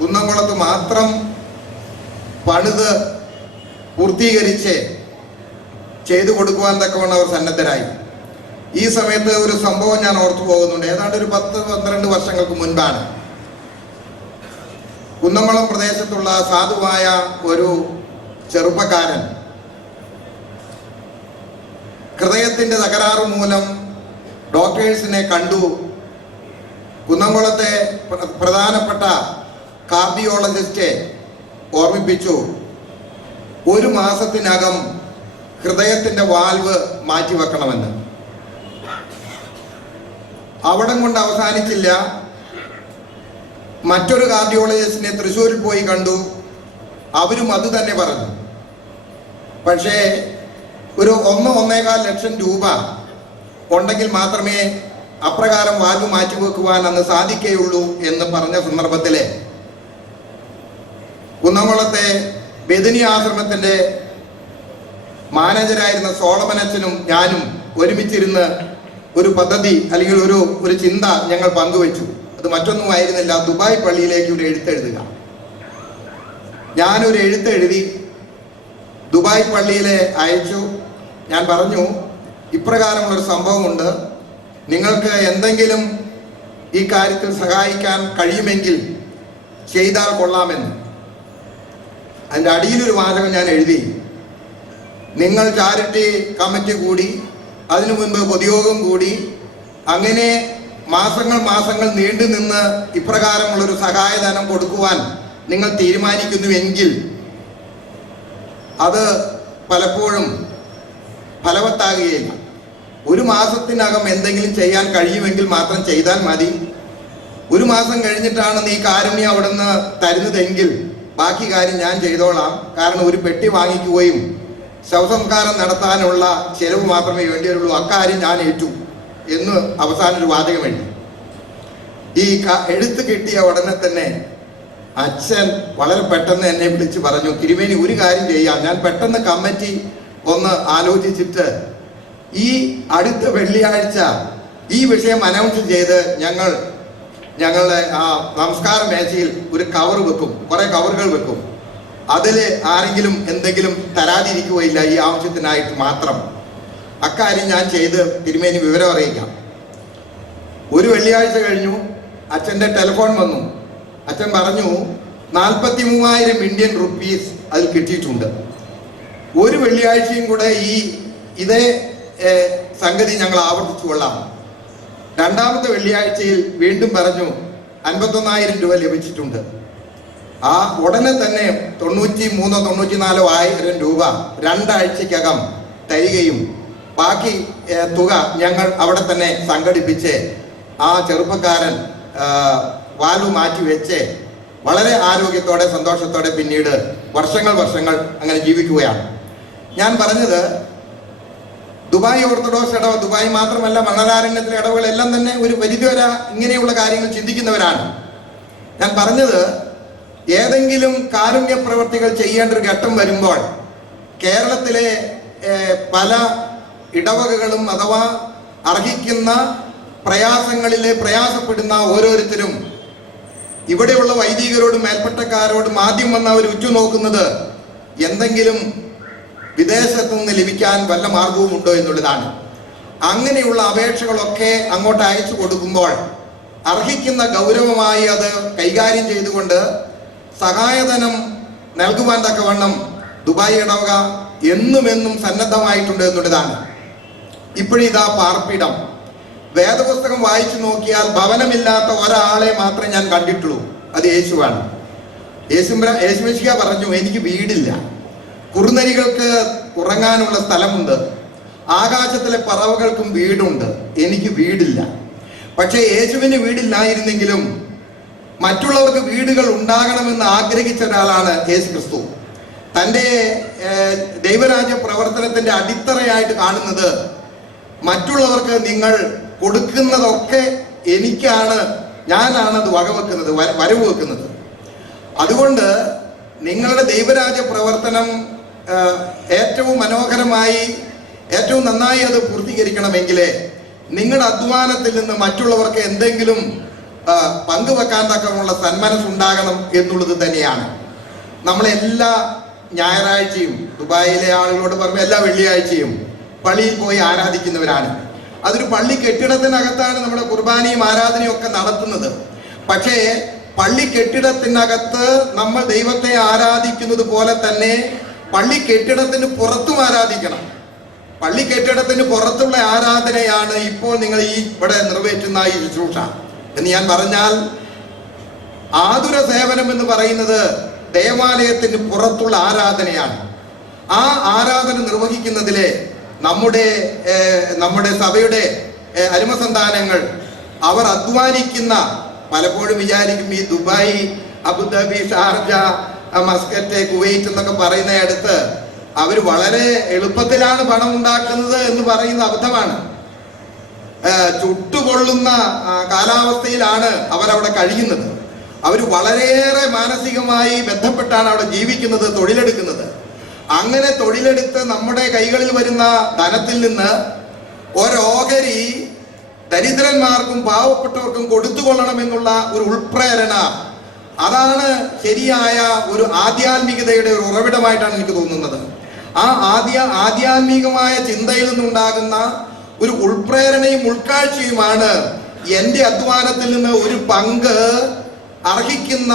കുന്നംകുളത്ത് മാത്രം പണിത് പൂർത്തീകരിച്ച് ചെയ്തു കൊടുക്കുവാൻ തക്കവണ്ണം അവർ സന്നദ്ധരായി. ഈ സമയത്ത് ഒരു സംഭവം ഞാൻ ഓർത്തു പോകുന്നുണ്ട്. ഏതാണ്ട് ഒരു 10-12 വർഷങ്ങൾക്ക് മുൻപാണ് കുന്നംകുളം പ്രദേശത്തുള്ള സാധുവായ ഒരു ചെറുപ്പക്കാരൻ ഹൃദയത്തിന്റെ തകരാറ് മൂലം ഡോക്ടേഴ്സിനെ കണ്ടു. കുന്നംകുളത്തെ പ്രധാനപ്പെട്ട കാർഡിയോളജിസ്റ്റ് ഓർമ്മിപ്പിച്ചു, 1 മാസത്തിനകം ഹൃദയത്തിന്റെ വാൽവ് മാറ്റിവെക്കണമെന്ന്. അവിടം കൊണ്ട് അവസാനിച്ചില്ല. മറ്റൊരു കാർഡിയോളജിസ്റ്റിനെ തൃശ്ശൂരിൽ പോയി കണ്ടു. അവരും അത് തന്നെ പറഞ്ഞു. പക്ഷേ ഒരു 1-1.25 ലക്ഷം രൂപ ഉണ്ടെങ്കിൽ മാത്രമേ അപ്രകാരം വാൽവ് മാറ്റിവെക്കുവാൻ അന്ന് സാധിക്കുകയുള്ളൂ എന്ന് പറഞ്ഞ സന്ദർഭത്തിൽ കുന്നംകുളത്തെ ബെദിനി ആശ്രമത്തിന്റെ മാനേജരായിരുന്ന സോളമനച്ചനും ഞാനും ഒരുമിച്ചിരുന്ന് ഒരു പദ്ധതി അല്ലെങ്കിൽ ഒരു ചിന്ത ഞങ്ങൾ പങ്കുവെച്ചു. അത് മറ്റൊന്നും ആയിരുന്നില്ല, ദുബായ് പള്ളിയിലേക്ക് ഒരു എഴുത്തെഴുതുക. ഞാനൊരു എഴുത്തെഴുതി ദുബായ് പള്ളിയിലെ അയച്ചു. ഞാൻ പറഞ്ഞു, ഇപ്രകാരമുള്ളൊരു സംഭവമുണ്ട്, നിങ്ങൾക്ക് എന്തെങ്കിലും ഈ കാര്യത്തിൽ സഹായിക്കാൻ കഴിയുമെങ്കിൽ ചെയ്താൽ കൊള്ളാമെന്ന്. അതിൻ്റെ അടിയിലൊരു വാചകം ഞാൻ എഴുതി, നിങ്ങൾ ചാരിറ്റി കമ്മിറ്റി കൂടി, അതിനു മുൻപ് പൊതുയോഗം കൂടി, അങ്ങനെ മാസങ്ങൾ നീണ്ടു നിന്ന് ഇപ്രകാരമുള്ളൊരു സഹായധനം കൊടുക്കുവാൻ നിങ്ങൾ തീരുമാനിക്കുന്നുവെങ്കിൽ അത് പലപ്പോഴും ഫലവത്താകുകയില്ല. ഒരു മാസത്തിനകം എന്തെങ്കിലും ചെയ്യാൻ കഴിയുമെങ്കിൽ മാത്രം ചെയ്താൽ മതി. ഒരു മാസം കഴിഞ്ഞിട്ടാണ് നീ കാരുണ്യം അവിടുന്ന് തരുന്നതെങ്കിൽ ബാക്കി കാര്യം ഞാൻ ചെയ്തോളാം. കാരണം ഒരു പെട്ടി വാങ്ങിക്കുകയും ശവസംസ്കാരം നടത്താനുള്ള ചെലവ് മാത്രമേ വേണ്ടിയുള്ളൂ, അക്കാര്യം ഞാൻ ഏറ്റു എന്ന് അവസാനം ഒരു വാചകം എഴുതി. ഈ എഴുത്ത് കിട്ടിയ ഉടനെ തന്നെ അച്ഛൻ വളരെ പെട്ടെന്ന് എന്നെ വിളിച്ച് പറഞ്ഞു, തിരുമേനി ഒരു കാര്യം ചെയ്യാം, ഞാൻ പെട്ടെന്ന് കമ്മിറ്റി ഒന്ന് ആലോചിച്ചിട്ട് ഈ അടുത്ത വെള്ളിയാഴ്ച ഈ വിഷയം അനൗൺസ് ചെയ്ത് ഞങ്ങളുടെ ആ നമസ്കാര മേശയിൽ ഒരു കവർ വെക്കും, കുറെ കവറുകൾ വെക്കും. അതിൽ ആരെങ്കിലും എന്തെങ്കിലും തരാതിരിക്കുകയില്ല, ഈ ആവശ്യത്തിനായിട്ട് മാത്രം. അക്കാര്യം ഞാൻ ചെയ്ത് തിരുമേനി വിവരം അറിയിക്കാം. ഒരു വെള്ളിയാഴ്ച കഴിഞ്ഞു, അച്ഛൻ്റെ ടെലിഫോൺ വന്നു. അച്ഛൻ പറഞ്ഞു 43,000 ഇന്ത്യൻ റുപ്പീസ് അതിൽ കിട്ടിയിട്ടുണ്ട്. ഒരു വെള്ളിയാഴ്ചയും കൂടെ ഇതേ സംഗതി ഞങ്ങൾ ആവർത്തിച്ചു കൊള്ളാം. രണ്ടാമത്തെ വെള്ളിയാഴ്ചയിൽ വീണ്ടും പറഞ്ഞു 51,000 രൂപ ലഭിച്ചിട്ടുണ്ട്. ആ ഉടനെ തന്നെ 93,000-94,000 രൂപ 2 ആഴ്ചക്കകം തരികയും ബാക്കി തുക ഞങ്ങൾ അവിടെ തന്നെ സംഘടിപ്പിച്ച് ആ ചെറുപ്പക്കാരൻ വാൽവ് മാറ്റി വെച്ച് വളരെ ആരോഗ്യത്തോടെ സന്തോഷത്തോടെ പിന്നീട് വർഷങ്ങൾ അങ്ങനെ ജീവിക്കുകയാണ്. ഞാൻ പറഞ്ഞത്, ദുബായ് ഓർത്തഡോക്സ് ഇടവ, ദുബായ് മാത്രമല്ല മണലാരണ്യത്തിലെ ഇടവകളെല്ലാം തന്നെ ഒരു പരിധിവരെ ഇങ്ങനെയുള്ള കാര്യങ്ങൾ ചിന്തിക്കുന്നവരാണ്. ഞാൻ പറഞ്ഞത്, ഏതെങ്കിലും കാരുണ്യ പ്രവർത്തികൾ ചെയ്യേണ്ട ഒരു ഘട്ടം വരുമ്പോൾ കേരളത്തിലെ പല ഇടവകകളും അഥവാ അർഹിക്കുന്ന പ്രയാസപ്പെടുന്ന ഓരോരുത്തരും ഇവിടെയുള്ള വൈദികരോടും മേൽപ്പട്ടക്കാരോടും ആദ്യം വന്ന് അവർ ഉറ്റുനോക്കുന്നത് എന്തെങ്കിലും വിദേശത്തു നിന്ന് ലഭിക്കാൻ വല്ല മാർഗവും ഉണ്ടോ എന്നുള്ളതാണ്. അങ്ങനെയുള്ള അപേക്ഷകളൊക്കെ അങ്ങോട്ട് അയച്ചു കൊടുക്കുമ്പോൾ അർഹിക്കുന്ന ഗൗരവമായി അത് കൈകാര്യം ചെയ്തുകൊണ്ട് സഹായധനം നൽകുവാൻ തക്കവണ്ണം ദുബായ് ഇടവക എന്നും സന്നദ്ധമായിട്ടുണ്ട് എന്നുള്ളതാണ്. ഇപ്പോഴിതാ പാർപ്പിടം, വേദപുസ്തകം വായിച്ചു നോക്കിയാൽ ഭവനമില്ലാത്ത ഒരാളെ മാത്രമേ ഞാൻ കണ്ടിട്ടുള്ളൂ, അത് യേശുവാണ്. യേശുമിശിഹ പറഞ്ഞു, എനിക്ക് വീടില്ല, കുറുനരികൾക്ക് ഉറങ്ങാനുള്ള സ്ഥലമുണ്ട്, ആകാശത്തിലെ പറവകൾക്കും വീടുണ്ട്, എനിക്ക് വീടില്ല. പക്ഷേ യേശുവിന് വീടില്ലായിരുന്നെങ്കിലും മറ്റുള്ളവർക്ക് വീടുകൾ ഉണ്ടാകണമെന്ന് ആഗ്രഹിച്ച ഒരാളാണ് യേശു ക്രിസ്തു. തൻ്റെ ദൈവരാജ്യ പ്രവർത്തനത്തിന്റെ അടിത്തറയായിട്ട് കാണുന്നത്, മറ്റുള്ളവർക്ക് നിങ്ങൾ കൊടുക്കുന്നതൊക്കെ ഞാനാണ് അത് വകവെക്കുന്നത്, വരവ് വെക്കുന്നത്. അതുകൊണ്ട് നിങ്ങളുടെ ദൈവരാജ്യ പ്രവർത്തനം ഏറ്റവും മനോഹരമായി, ഏറ്റവും നന്നായി അത് പൂർത്തീകരിക്കണമെങ്കിൽ നിങ്ങളുടെ അധ്വാനത്തിൽ നിന്ന് മറ്റുള്ളവർക്ക് എന്തെങ്കിലും പങ്കുവെക്കാൻ തക്കമുള്ള സന്മനസ്സുണ്ടാകണം എന്നുള്ളത് തന്നെയാണ്. നമ്മളെല്ലാ ഞായറാഴ്ചയും, ദുബായിലെ ആളുകളോട് പറയുമ്പോൾ എല്ലാ വെള്ളിയാഴ്ചയും പള്ളിയിൽ പോയി ആരാധിക്കുന്നവരാണ്. അതൊരു പള്ളി കെട്ടിടത്തിനകത്താണ് നമ്മുടെ കുർബാനയും ആരാധനയും ഒക്കെ നടത്തുന്നത്. പക്ഷേ പള്ളി കെട്ടിടത്തിനകത്ത് നമ്മൾ ദൈവത്തെ ആരാധിക്കുന്നത് പോലെ തന്നെ പള്ളി കെട്ടിടത്തിന് പുറത്തും ആരാധിക്കണം. പള്ളി കെട്ടിടത്തിന് പുറത്തുള്ള ആരാധനയാണ് ഇപ്പോൾ നിങ്ങൾ ഇവിടെ നിറവേറ്റുന്ന ഈ ശുശ്രൂഷ എന്ന് ഞാൻ പറഞ്ഞാൽ, ആതുര സേവനം എന്ന് പറയുന്നത് ദേവാലയത്തിന് പുറത്തുള്ള ആരാധനയാണ്. ആ ആരാധന നിർവഹിക്കുന്നതിലെ നമ്മുടെ സഭയുടെ അരുമസന്താനങ്ങൾ അവർ അധ്വാനിക്കുന്ന, പലപ്പോഴും വിചാരിക്കും ഈ Dubai, Abu Dhabi, Sharjah, Muscat, Kuwait എന്നൊക്കെ പറയുന്ന അടുത്ത് അവർ വളരെ എളുപ്പത്തിലാണ് പണം ഉണ്ടാക്കുന്നത് എന്ന് പറയുന്ന അബദ്ധമാണ്. ചുട്ടുകൊള്ളുന്ന കാലാവസ്ഥയിലാണ് അവരവിടെ കഴിയുന്നത്. അവർ വളരെയേറെ മാനസികമായി ബന്ധപ്പെട്ടാണ് അവിടെ ജീവിക്കുന്നത്, തൊഴിലെടുക്കുന്നത്. അങ്ങനെ തൊഴിലെടുത്ത് നമ്മുടെ കൈകളിൽ വരുന്ന ധനത്തിൽ നിന്ന് ഓരോഹരി ദരിദ്രന്മാർക്കും പാവപ്പെട്ടവർക്കും കൊടുത്തുകൊള്ളണമെന്നുള്ള ഒരു ഉൾപ്രേരണ, അതാണ് ശരിയായ ഒരു ആധ്യാത്മികതയുടെ ഒരു ഉറവിടമായിട്ടാണ് എനിക്ക് തോന്നുന്നത്. ആ ആധ്യാത്മികമായ ചിന്തയിൽ നിന്നുണ്ടാകുന്ന ഒരു ഉൾപ്രേരണയും ഉൾക്കാഴ്ചയുമാണ് എൻ്റെ അധ്വാനത്തിൽ നിന്ന് ഒരു പങ്ക് അർഹിക്കുന്ന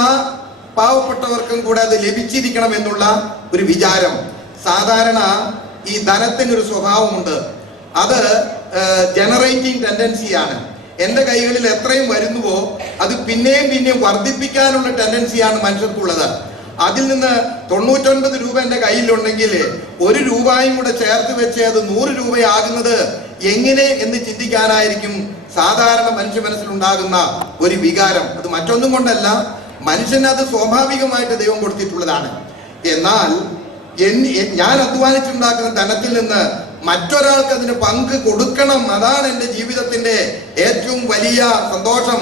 പാവപ്പെട്ടവർക്കും കൂടെ അത് ലഭിച്ചിരിക്കണം എന്നുള്ള ഒരു വിചാരം. സാധാരണ ഈ ധനത്തിനൊരു സ്വഭാവമുണ്ട്, അത് ജനറേറ്റിംഗ് ടെൻഡൻസിയാണ്. എൻ്റെ കൈകളിൽ എത്രയും വരുന്നുവോ അത് പിന്നെയും വർദ്ധിപ്പിക്കാനുള്ള ടെൻഡൻസിയാണ് മനുഷ്യർക്കുള്ളത്. അതിൽ നിന്ന് 99 രൂപ എൻ്റെ കയ്യിലുണ്ടെങ്കിൽ 1 രൂപയും കൂടെ ചേർത്ത് വെച്ച് അത് 100 രൂപയാകുന്നത് എങ്ങനെ എന്ന് ചിന്തിക്കാനായിരിക്കും സാധാരണ മനുഷ്യ മനസ്സിലുണ്ടാകുന്ന ഒരു വികാരം. അത് മറ്റൊന്നും കൊണ്ടല്ല, മനുഷ്യന് അത് സ്വാഭാവികമായിട്ട് ദൈവം കൊടുത്തിട്ടുള്ളതാണ്. എന്നാൽ ഞാൻ അധ്വാനിച്ചുണ്ടാക്കുന്ന ധനത്തിൽ നിന്ന് മറ്റൊരാൾക്ക് അതിന് പങ്ക് കൊടുക്കണം, അതാണ് എൻ്റെ ജീവിതത്തിന്റെ ഏറ്റവും വലിയ സന്തോഷം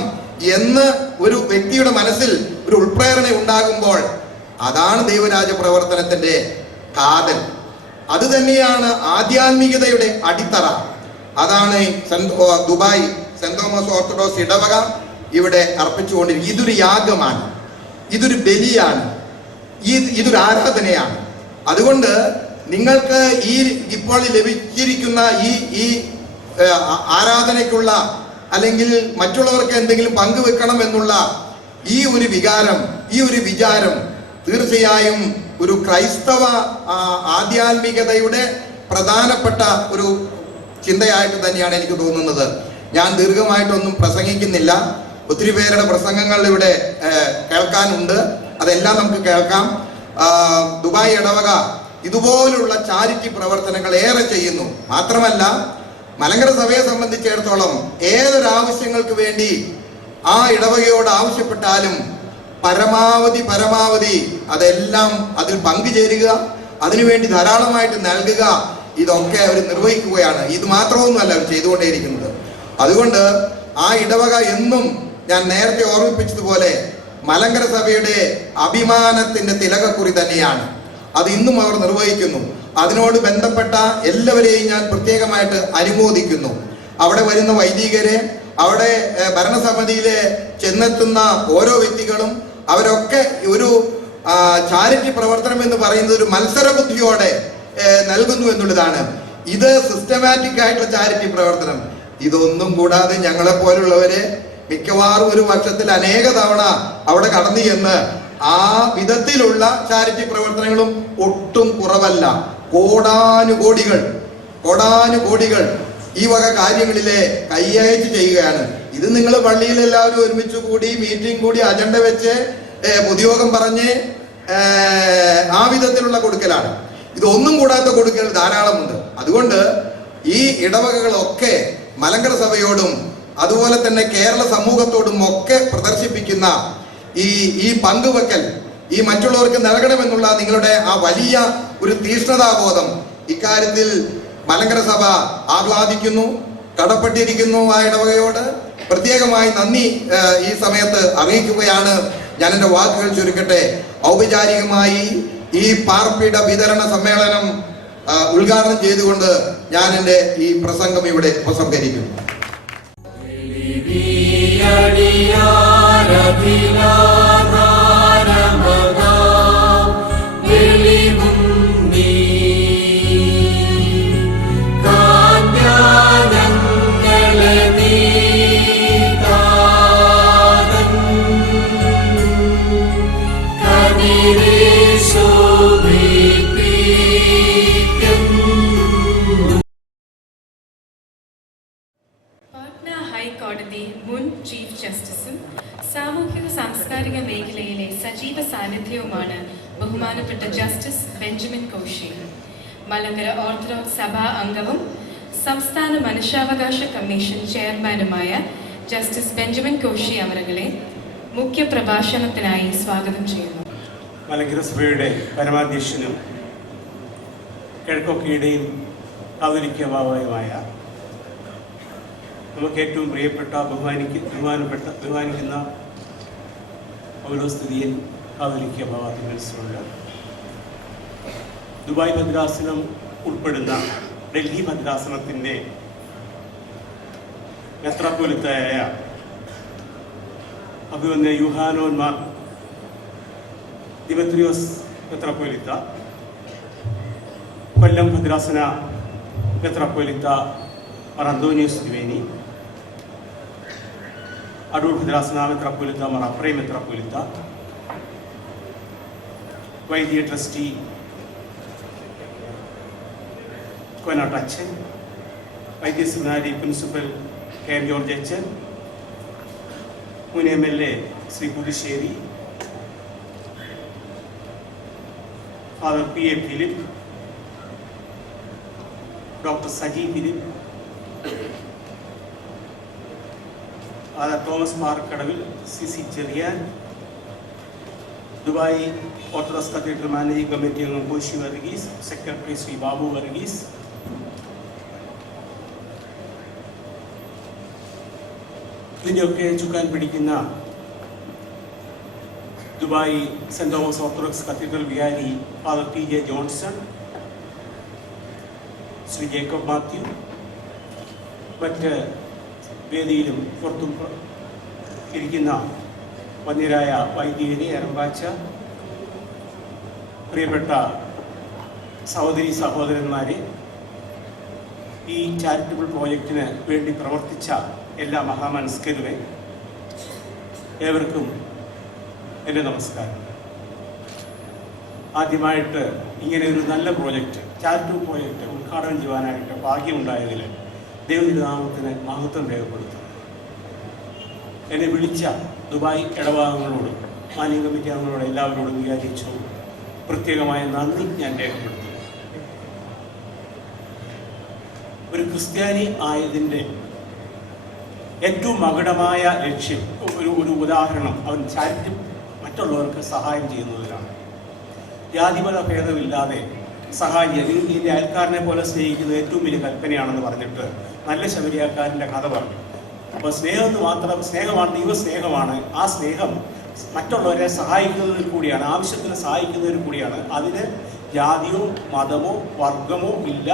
എന്ന് ഒരു വ്യക്തിയുടെ മനസ്സിൽ ഒരു ഉൾപ്രേരണ ഉണ്ടാകുമ്പോൾ അതാണ് ദൈവരാജ്യ പ്രവർത്തനത്തിന്റെ കാതൽ. അത് തന്നെയാണ് ആധ്യാത്മികതയുടെ അടിത്തറ. അതാണ് ദുബായ് സെന്റ് തോമസ് ഓർത്തഡോക്സ് ഇടവക ഇവിടെ അർപ്പിച്ചുകൊണ്ടിരിക്കുന്നത്. ഇതൊരു യാഗമാണ്, ഇതൊരു ബലിയാണ്, ഇതൊരു ആരാധനയാണ്. അതുകൊണ്ട് നിങ്ങൾക്ക് ഈ ഇപ്പോൾ ലഭിച്ചിരിക്കുന്ന ഈ ആരാധനയ്ക്കുള്ള അല്ലെങ്കിൽ മറ്റുള്ളവർക്ക് എന്തെങ്കിലും പങ്കുവെക്കണം എന്നുള്ള ഈ ഒരു വികാരം, ഈ ഒരു വിചാരം തീർച്ചയായും ഒരു ക്രൈസ്തവ ആധ്യാത്മികതയുടെ പ്രധാനപ്പെട്ട ഒരു ചിന്തയായിട്ട് തന്നെയാണ് എനിക്ക് തോന്നുന്നത്. ഞാൻ ദീർഘമായിട്ടൊന്നും പ്രസംഗിക്കുന്നില്ല, ഒത്തിരി പേരുടെ പ്രസംഗങ്ങൾ ഇവിടെ കേൾക്കാനുണ്ട്, അതെല്ലാം നമുക്ക് കേൾക്കാം. ദുബായ് ഇടവക ഇതുപോലുള്ള ചാരിറ്റി പ്രവർത്തനങ്ങൾ ഏറെ ചെയ്യുന്നു. മാത്രമല്ല, മലങ്കര സഭയെ സംബന്ധിച്ചിടത്തോളം ഏതൊരാവശ്യങ്ങൾക്ക് വേണ്ടി ആ ഇടവകയോട് ആവശ്യപ്പെട്ടാലും പരമാവധി അതെല്ലാം അതിൽ പങ്കുചേരുക, അതിനുവേണ്ടി ധാരാളമായിട്ട് നൽകുക, ഇതൊക്കെ അവർ നിർവഹിക്കുകയാണ്. ഇത് മാത്രമൊന്നുമല്ല അവർ ചെയ്തുകൊണ്ടേയിരിക്കുന്നത്. അതുകൊണ്ട് ആ ഇടവക എന്നും ഞാൻ നേരത്തെ ഓർമ്മിപ്പിച്ചതുപോലെ മലങ്കര സഭയുടെ അഭിമാനത്തിന്റെ തിലകക്കുറി തന്നെയാണ്. അത് ഇന്നും അവർ നിർവഹിക്കുന്നു. അതിനോട് ബന്ധപ്പെട്ട എല്ലാവരെയും ഞാൻ പ്രത്യേകമായിട്ട് അനുമോദിക്കുന്നു. അവിടെ വരുന്ന വൈദികരെ, അവിടെ ഭരണസമിതിയിലെ ചെന്നെത്തുന്ന ഓരോ വ്യക്തികളും അവരൊക്കെ ഒരു ചാരിറ്റി പ്രവർത്തനം എന്ന് പറയുന്നത് ഒരു മത്സര ബുദ്ധിയോടെ നൽകുന്നു എന്നുള്ളതാണ്. ഇത് സിസ്റ്റമാറ്റിക് ആയിട്ടുള്ള ചാരിറ്റി പ്രവർത്തനം. ഇതൊന്നും കൂടാതെ ഞങ്ങളെ പോലുള്ളവരെ മിക്കവാറും ഒരു വർഷത്തിൽ അനേക തവണ അവിടെ കടന്നു ചെന്ന് ആ വിധത്തിലുള്ള ചാരിറ്റി പ്രവർത്തനങ്ങളും ഒട്ടും കുറവല്ല. കോടാനുകോടികൾ ഈ വക കാര്യങ്ങളിലെ കൈയയച്ച് ചെയ്യുകയാണ്. ഇത് നിങ്ങൾ പള്ളിയിൽ എല്ലാവരും ഒരുമിച്ച് കൂടി മീറ്റിംഗ് കൂടി അജണ്ട വെച്ച് പൊതുയോഗം പറഞ്ഞ് ആ വിധത്തിലുള്ള കൊടുക്കലാണ്. ഇതൊന്നും കൂടാത്ത കൊടുക്കൽ ധാരാളമുണ്ട്. അതുകൊണ്ട് ഈ ഇടവകകളൊക്കെ മലങ്കര സഭയോടും അതുപോലെ തന്നെ കേരള സമൂഹത്തോടും ഒക്കെ പ്രദർശിപ്പിക്കുന്ന ഈ പങ്കുവെക്കൽ, ഈ മറ്റുള്ളവർക്ക് നൽകണമെന്നുള്ള നിങ്ങളുടെ ആ വലിയ ഒരു തീഷ്ണതാബോധം, ഇക്കാര്യത്തിൽ മലങ്കര സഭ ആഹ്ലാദിക്കുന്നു, കടപ്പെട്ടിരിക്കുന്നു. ആ ഇടവകയോട് പ്രത്യേകമായി നന്ദി ഈ സമയത്ത് അറിയിക്കുകയാണ്. ഞാൻ എൻ്റെ വാക്കുകൾ ചുരുക്കട്ടെ. ഔപചാരികമായി ഈ പാർപ്പിട വിതരണ സമ്മേളനം ഉദ്ഘാടനം ചെയ്തുകൊണ്ട് ഞാൻ എൻ്റെ ഈ പ്രസംഗം ഇവിടെ ഉപസംഹരിക്കുന്നു. ഹൈക്കോടതി മുൻ ചീഫ് ജസ്റ്റിസും സാമൂഹിക സാംസ്കാരിക മേഖലയിലെ സജീവ സാന്നിധ്യവുമാണ് ബഹുമാനപ്പെട്ട ജസ്റ്റിസ് ബെഞ്ചമിൻ കോശി. മലങ്കര ഓർത്തഡോക്സ് സഭാ അംഗവും സംസ്ഥാന മനുഷ്യാവകാശ കമ്മീഷൻ ചെയർമാനുമായ ജസ്റ്റിസ് ബെഞ്ചമിൻ കോശി അവരുകളെ മുഖ്യ പ്രഭാഷണത്തിനായി സ്വാഗതം ചെയ്യുന്നു. മലങ്കര സഭയുടെ പരമാധ്യക്ഷനും കിഴക്കൊക്കെയുടെയും കാതോലിക്ക ബാബയുമായ നമുക്ക് ഏറ്റവും പ്രിയപ്പെട്ട ബഹുമാനിക്കുന്ന പൗലോസ് ദിദിയൻ കാതോലിക്ക ബാബ തിരുമനസ്സുണ്ട്. ദുബായ് ഭദ്രാസനം ഉൾപ്പെടുന്ന ഡൽഹി ഭദ്രാസനത്തിൻ്റെ മെത്രാപ്പൊലീത്തയായ അഭിവന്യ യൂഹാനോന്മാർ ദിമത്രിയോസ് മെത്രാപ്പൊലീത്ത, കൊല്ലം ഭദ്രാസന മെത്രാപ്പൊലീത്ത മാർ അന്തോണിയോസ് തിരുമേനി, അടൂർ ഭദ്രാസന മെത്രാപ്പൊലീത്ത മാർ അപ്രൈം മെത്രാപ്പൊലീത്ത, വൈദിക ട്രസ്റ്റി കോനാട്ട് അച്ഛൻ, വൈദ്യ seminary principal K M George അച്ഛൻ, മുൻ MLA Shri Puthussery, father PA Philip, doctor Saji Philip, father Thomas Markadavil, CC Cherian, Dubai orthodox cathedral managing committee അംഗം കോശി വർഗീസ്, സെക്രട്ടറി ശ്രീ ബാബു വർഗീസ്, ഇതിൻ്റെയൊക്കെ ചുക്കാൻ പിടിക്കുന്ന Dubai saint Thomas orthodox cathedral വികാരി ഫാദർ TJ ജോൺസൺ, ശ്രീ ജേക്കബ് മാത്യു, മറ്റ് വേദിയിലും പുറത്തും ഇരിക്കുന്ന വന്യരായ വൈദികരെ, അരമ്പാച്ച, പ്രിയപ്പെട്ട സഹോദരി സഹോദരന്മാരെ, ഈ ചാരിറ്റബിൾ പ്രോജക്റ്റിന് വേണ്ടി പ്രവർത്തിച്ച എല്ലാ മഹാമനസ്കരുമേ, ഏവർക്കും എൻ്റെ നമസ്കാരം. ആദ്യമായിട്ട് ഇങ്ങനെ ഒരു നല്ല പ്രോജക്റ്റ്, ചാരിറ്റബിൾ പ്രോജക്റ്റ് ഉദ്ഘാടനം ചെയ്യുവാനായിട്ട് ഭാഗ്യമുണ്ടായതിൽ ദൈവനാമത്തിന് മഹത്വം രേഖപ്പെടുത്തുന്നു. എന്നെ വിളിച്ച ദുബായ് ഇടഭാഗങ്ങളോടും മാനേജിംഗ് കമ്മിറ്റി അംഗങ്ങളോടും എല്ലാവരോടും വിചാരിച്ചു പ്രത്യേകമായ നന്ദി ഞാൻ രേഖപ്പെടുത്തുന്നു. ഒരു ക്രിസ്ത്യാനി ആയതിൻ്റെ ഏറ്റവും മകുടമായ ലക്ഷ്യം, ഒരു ഉദാഹരണം, അവൻ ചാരിറ്റി മറ്റുള്ളവർക്ക് സഹായം ചെയ്യുന്നതിലാണ്. ജാതിമത ഭേദമില്ലാതെ സഹായം ചെയ്യുക. ഈ അയൽക്കാരനെ പോലെ സ്നേഹിക്കുന്നത് ഏറ്റവും വലിയ കൽപ്പനയാണെന്ന് പറഞ്ഞിട്ട് നല്ല ശബരിയാക്കാരൻ്റെ കഥ പറഞ്ഞു. അപ്പോൾ സ്നേഹം മാത്രം സ്നേഹമാണ്, ദൈവസ്നേഹമാണ്. ആ സ്നേഹം മറ്റുള്ളവരെ സഹായിക്കുന്നതിൽ കൂടിയാണ്, ആവശ്യത്തിന് സഹായിക്കുന്നതിൽ കൂടിയാണ്. അതിന് ജാതിയോ മതമോ വർഗമോ ഇല്ല.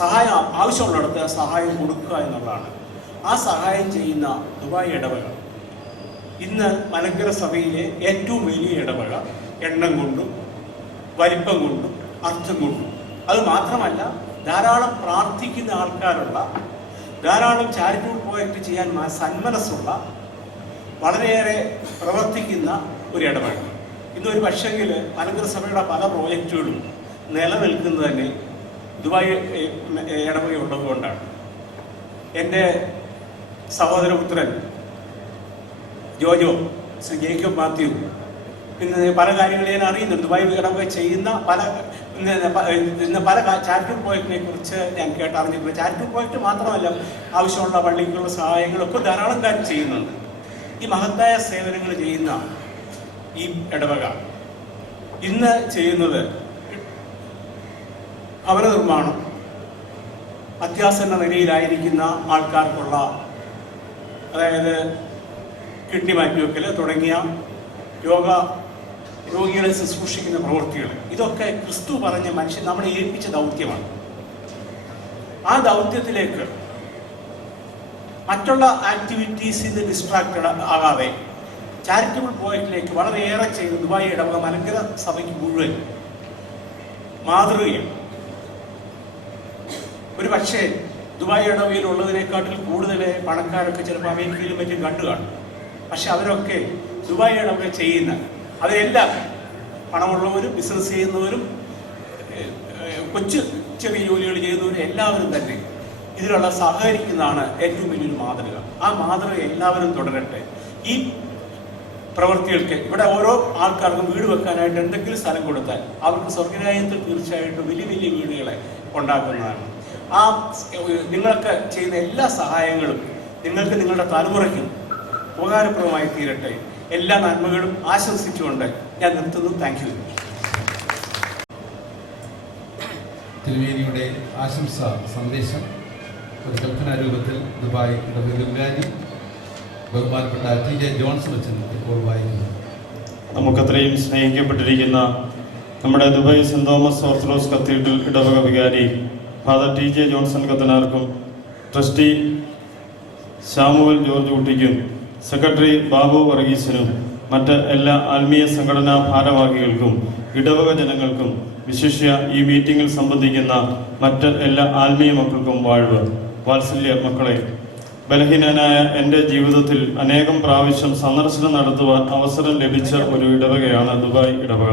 സഹായം ആവശ്യമുള്ളിടത്ത് സഹായം കൊടുക്കുക എന്നുള്ളതാണ്. ആ സഹായം ചെയ്യുന്ന ദുബായ് ഇടവക ഇന്ന് മലങ്കര സഭയിലെ ഏറ്റവും വലിയ ഇടവക, എണ്ണം കൊണ്ടും വലിപ്പം കൊണ്ടും അർത്ഥം കൊണ്ടും. അത് മാത്രമല്ല, ധാരാളം പ്രാർത്ഥിക്കുന്ന ആൾക്കാരുള്ള, ധാരാളം ചാരിറ്റബിൾ പ്രോജക്റ്റ് ചെയ്യാൻ സന്മനസ്സുള്ള, വളരെയേറെ പ്രവർത്തിക്കുന്ന ഒരു ഇടവക. ഇന്നൊരു പക്ഷെങ്കിൽ മലങ്കര സഭയുടെ പല പ്രോജക്റ്റുകളും നിലനിൽക്കുന്നത് തന്നെ ദുബായ് ഇടവക ഉള്ളതുകൊണ്ടാണ്. എൻ്റെ സഹോദരപുത്രൻ ജോജോ, ശ്രീ ജേക്കബ് മാത്യു, ഇന്ന് പല കാര്യങ്ങളും ഞാൻ അറിയുന്നുണ്ട്. ദുബായ് ഇടവക ചെയ്യുന്ന പല ചാരിറ്റബിൾ പ്രോജക്റ്റിനെ കുറിച്ച് ഞാൻ കേട്ടറിഞ്ഞിട്ടുണ്ട്. ചാരിറ്റബിൾ പ്രോജക്റ്റ് മാത്രമല്ല, ആവശ്യമുള്ള പള്ളിക്കുള്ള സഹായങ്ങളൊക്കെ ധാരാളം കാര്യം ചെയ്യുന്നുണ്ട്. ഈ മഹത്തായ സേവനങ്ങൾ ചെയ്യുന്ന ഈ ഇടവക ഇന്ന് ചെയ്യുന്നത് ഭവന നിർമ്മാണം, അത്യാസന്ന നിലയിലായിരിക്കുന്ന ആൾക്കാർക്കുള്ള, അതായത് കിഡ്നി മാറ്റിവെക്കൽ തുടങ്ങിയ രോഗികളെ ശുശ്രൂഷിക്കുന്ന പ്രവൃത്തികൾ, ഇതൊക്കെ ക്രിസ്തു പറഞ്ഞ മനുഷ്യൻ നമ്മളെ ഏൽപ്പിച്ച ദൗത്യമാണ്. ആ ദൗത്യത്തിലേക്ക് മറ്റുള്ള ആക്ടിവിറ്റീസിന് ഡിസ്ട്രാക്റ്റഡ് ആകാതെ ചാരിറ്റബിൾ പ്രോജക്റ്റിലേക്ക് വളരെയേറെ ചെയ്ത് ദുബായ് ഇടവക മലങ്കര സഭയ്ക്ക് മുഴുവൻ മാതൃകയാണ്. ഒരു പക്ഷേ ദുബായ് ഇടവകയിലുള്ളതിനെക്കാട്ടിൽ കൂടുതൽ പണക്കാരൊക്കെ ചിലപ്പോൾ അമേരിക്കയിലും മറ്റും കണ്ടു കാണും. പക്ഷെ അവരൊക്കെ ദുബായ് ഇടവക ചെയ്യുന്ന, അതെല്ലാം പണമുള്ളവരും ബിസിനസ് ചെയ്യുന്നവരും ചെറിയ ജോലികൾ ചെയ്യുന്നവരും എല്ലാവരും തന്നെ ഇതിലുള്ള സഹകരിക്കുന്നതാണ് ഏറ്റവും വലിയൊരു മാതൃക. ആ മാതൃക എല്ലാവരും തുടരട്ടെ. ഈ പ്രവൃത്തികൾക്ക് ഇവിടെ ഓരോ ആൾക്കാർക്കും വീട് വെക്കാനായിട്ട് എന്തെങ്കിലും സ്ഥലം കൊടുത്താൽ അവർക്ക് സ്വർഗരാജ്യത്തിൽ തീർച്ചയായിട്ടും വലിയ വലിയ വീടുകളെ ഉണ്ടാക്കുന്നതാണ്. ആ നിങ്ങൾക്ക് ചെയ്യുന്ന എല്ലാ സഹായങ്ങളും നിങ്ങൾക്ക് നിങ്ങളുടെ തലമുറയ്ക്കും ഉപകാരപ്രദമായി തീരട്ടെ. എല്ലാ നന്മകളും ആശംസിച്ചുകൊണ്ട് ഞാൻ നിർത്തുന്നു. Thank you. തിരുമേനിയുടെ ആശംസ സന്ദേശം ഒരു കൽപ്പന രൂപത്തിൽ ദുബായ് ഇടവകാരി ബഹുമാനപ്പെട്ട TJ ജോൺസൺ അച്ഛൻ ഇപ്പോൾ വായിക്കുന്നു. നമുക്കത്രയും സ്നേഹിക്കപ്പെട്ടിരിക്കുന്ന നമ്മുടെ Dubai saint Thomas orthodox cathedral ഇടവക വികാരി ഫാദർ TJ ജോൺസൺ കത്തനാർക്കും, ട്രസ്റ്റി ശാമുവൽ ജോർജ് കുട്ടിക്കും, സെക്രട്ടറി ബാബു വർഗീസിനും, മറ്റ് എല്ലാ ആത്മീയ സംഘടനാ ഭാരവാഹികൾക്കും ഇടവക ജനങ്ങൾക്കും വിശിഷ്യ ഈ മീറ്റിംഗിൽ സംബന്ധിക്കുന്ന മറ്റ് എല്ലാ ആത്മീയ മക്കൾക്കും വാഴ്വ്. വാത്സല്യ മക്കളെ, ബലഹീനനായ എൻ്റെ ജീവിതത്തിൽ അനേകം പ്രാവശ്യം സന്ദർശനം നടത്തുവാൻ അവസരം ലഭിച്ച ഒരു ഇടവകയാണ് ദുബായ് ഇടവക.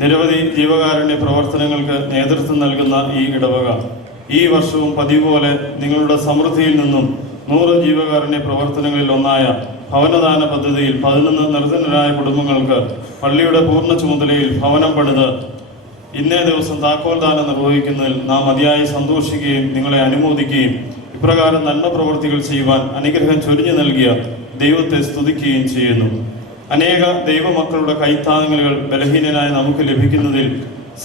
നിരവധി ജീവകാരുണ്യ പ്രവർത്തനങ്ങൾക്ക് നേതൃത്വം നൽകുന്ന ഈ ഇടവക ഈ വർഷവും പതിവ് പോലെ നിങ്ങളുടെ സമൃദ്ധിയിൽ നിന്നും 100 ജീവകാരുണ്യ പ്രവർത്തനങ്ങളിൽ ഒന്നായ ഭവനദാന പദ്ധതിയിൽ 11 നിർധനരായ കുടുംബങ്ങൾക്ക് പള്ളിയുടെ പൂർണ്ണ ചുമതലയിൽ ഭവനം പണിത് ഇന്നേ ദിവസം താക്കോൽദാനം നിർവഹിക്കുന്നതിൽ നാം അതിയായി സന്തോഷിക്കുകയും നിങ്ങളെ അനുമോദിക്കുകയും ഇപ്രകാരം നന്മ പ്രവൃത്തികൾ ചെയ്യുവാൻ അനുഗ്രഹം ചൊരിഞ്ഞു നൽകിയ ദൈവത്തെ സ്തുതിക്കുകയും ചെയ്യുന്നു. അനേക ദൈവമക്കളുടെ കൈത്താങ്ങലുകൾ ബലഹീനനായ നമുക്ക് ലഭിക്കുന്നതിൽ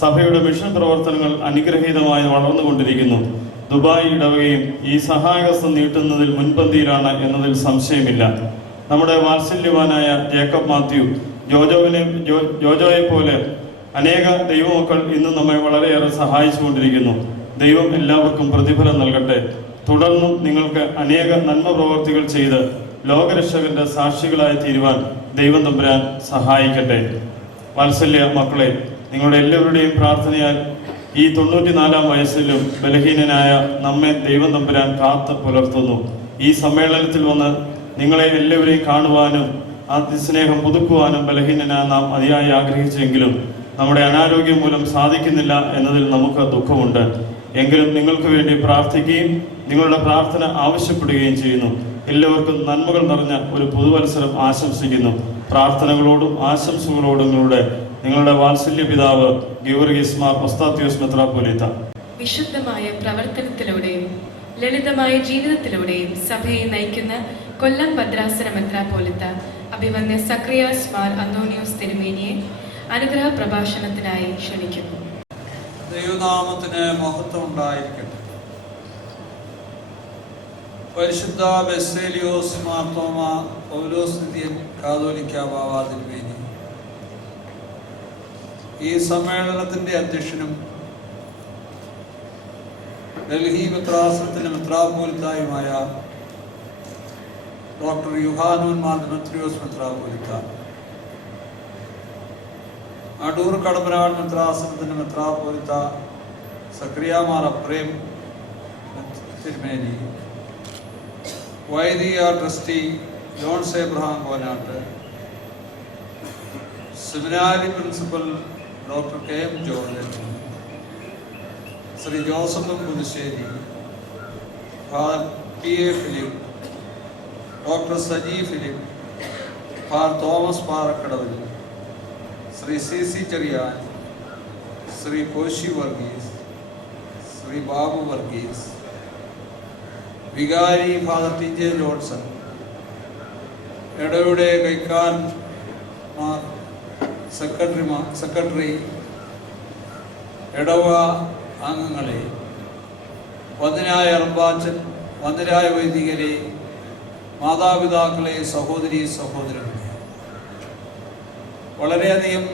സഭയുടെ മിഷൻ പ്രവർത്തനങ്ങൾ അനുഗ്രഹീതമായി വളർന്നുകൊണ്ടിരിക്കുന്നു. ദുബായ് ഇടവകയും ഈ സഹായഹസ്തം നീട്ടുന്നതിൽ മുൻപന്തിയിലാണ് എന്നതിൽ സംശയമില്ല. നമ്മുടെ വാത്സല്യവാനായ ജേക്കബ് മാത്യു, ജോജോയെ പോലെ അനേക ദൈവമക്കൾ ഇന്ന് നമ്മെ വളരെയേറെ സഹായിച്ചുകൊണ്ടിരിക്കുന്നു. ദൈവം എല്ലാവർക്കും പ്രതിഫലം നൽകട്ടെ. തുടർന്നും നിങ്ങൾക്ക് അനേക നന്മ പ്രവർത്തികൾ ചെയ്ത് ലോകരക്ഷകന്റെ സാക്ഷികളായി തീരുവാൻ ദൈവം തമ്പുരാൻ സഹായിക്കട്ടെ. വാത്സല്യ മക്കളെ, നിങ്ങളുടെ എല്ലാവരുടെയും പ്രാർത്ഥനയാൽ ഈ 94-ാം വയസ്സിലും ബലഹീനനായ നമ്മെ ദൈവം തമ്പുരാൻ കാത്ത് പുലർത്തുന്നു. ഈ സമ്മേളനത്തിൽ വന്ന് നിങ്ങളെ എല്ലാവരെയും കാണുവാനും അതിസ്നേഹം പുതുക്കുവാനും ബലഹീനനായ നാം അതിയായി ആഗ്രഹിച്ചെങ്കിലും നമ്മുടെ അനാരോഗ്യം മൂലം സാധിക്കുന്നില്ല എന്നതിൽ നമുക്ക് ദുഃഖമുണ്ട്. എങ്കിലും നിങ്ങൾക്ക് വേണ്ടി പ്രാർത്ഥിക്കുകയും നിങ്ങളുടെ പ്രാർത്ഥന ആവശ്യപ്പെടുകയും ചെയ്യുന്നു. എല്ലാവർക്കും നന്മകൾ നിറഞ്ഞ ഒരു പുതുവത്സരം ആശംസിക്കുന്നു. പ്രാർത്ഥനകളോടും ആശംസകളോടും നിങ്ങളുടെ വാത്സല്യ പിതാവ് ഗീവർഗീസ് മാർ ഒസ്താത്യോസ് മെത്രാപ്പോലീത്ത. വിശുദ്ധമായ പ്രവർത്തനത്തിലൂടെയും ലളിതമായ ജീവിതത്തിലൂടെയും സഭയെ നയിക്കുന്ന കൊല്ലം ഭദ്രാസന മെത്രാപ്പോലീത്ത അഭിവന്യ സക്രിയാസ് മാർ അന്തോണിയോസ് തിരുമേനിയെ അനുഗ്രഹ പ്രഭാഷണത്തിനായി ക്ഷണിക്കുന്നു. ദൈവനാമത്തിന് മഹത്വം ഉണ്ടായിരിക്കട്ടെ. പരിശുദ്ധ ബസേലിയോസ് മാർത്തോമാ പൗലോസ് ദിദിയൻ കാതോലിക്ക ബാവ തിരുമേനി ഈ സമ്മേളനത്തിന്റെ അധ്യക്ഷനും ഡൽഹി മെത്രാസനത്തിന്റെ മെത്രാപ്പോലിത്തായുമായ ഡോക്ടർ യുഹാനോൻ മാർ ദിമെത്രിയോസ് മെത്രാപ്പോലിത്ത, അടൂർ കടമ്പനാട് മെത്രാസനത്തിന്റെ മെത്രാപ്പോലിത്ത സക്രിയ മാർ അപ്രേം തിരുമേനി, വൈദിക trustee Johns Abraham Konat, seminary principal doctor K M. George, Shri Joseph Puthussery, father P A. Philip, doctor Saji Philip, father Thomas Parakadavil, Shri C Cherian, Shri Koshy Varghese, Shri Babu Varghese, വികാരി ഫാദർ ടി.ജെ. ജോൺസൺ, ഇടയുടെ കൈക്കാരന്മാർ, സെക്രട്ടറി, ഇടവ അംഗങ്ങളെ, വന്ദനായ അർബാച്ചൻ, വന്ദനായ വൈദികരെ, മാതാപിതാക്കളെ, സഹോദരി സഹോദരന്മാരെ, വളരെയധികം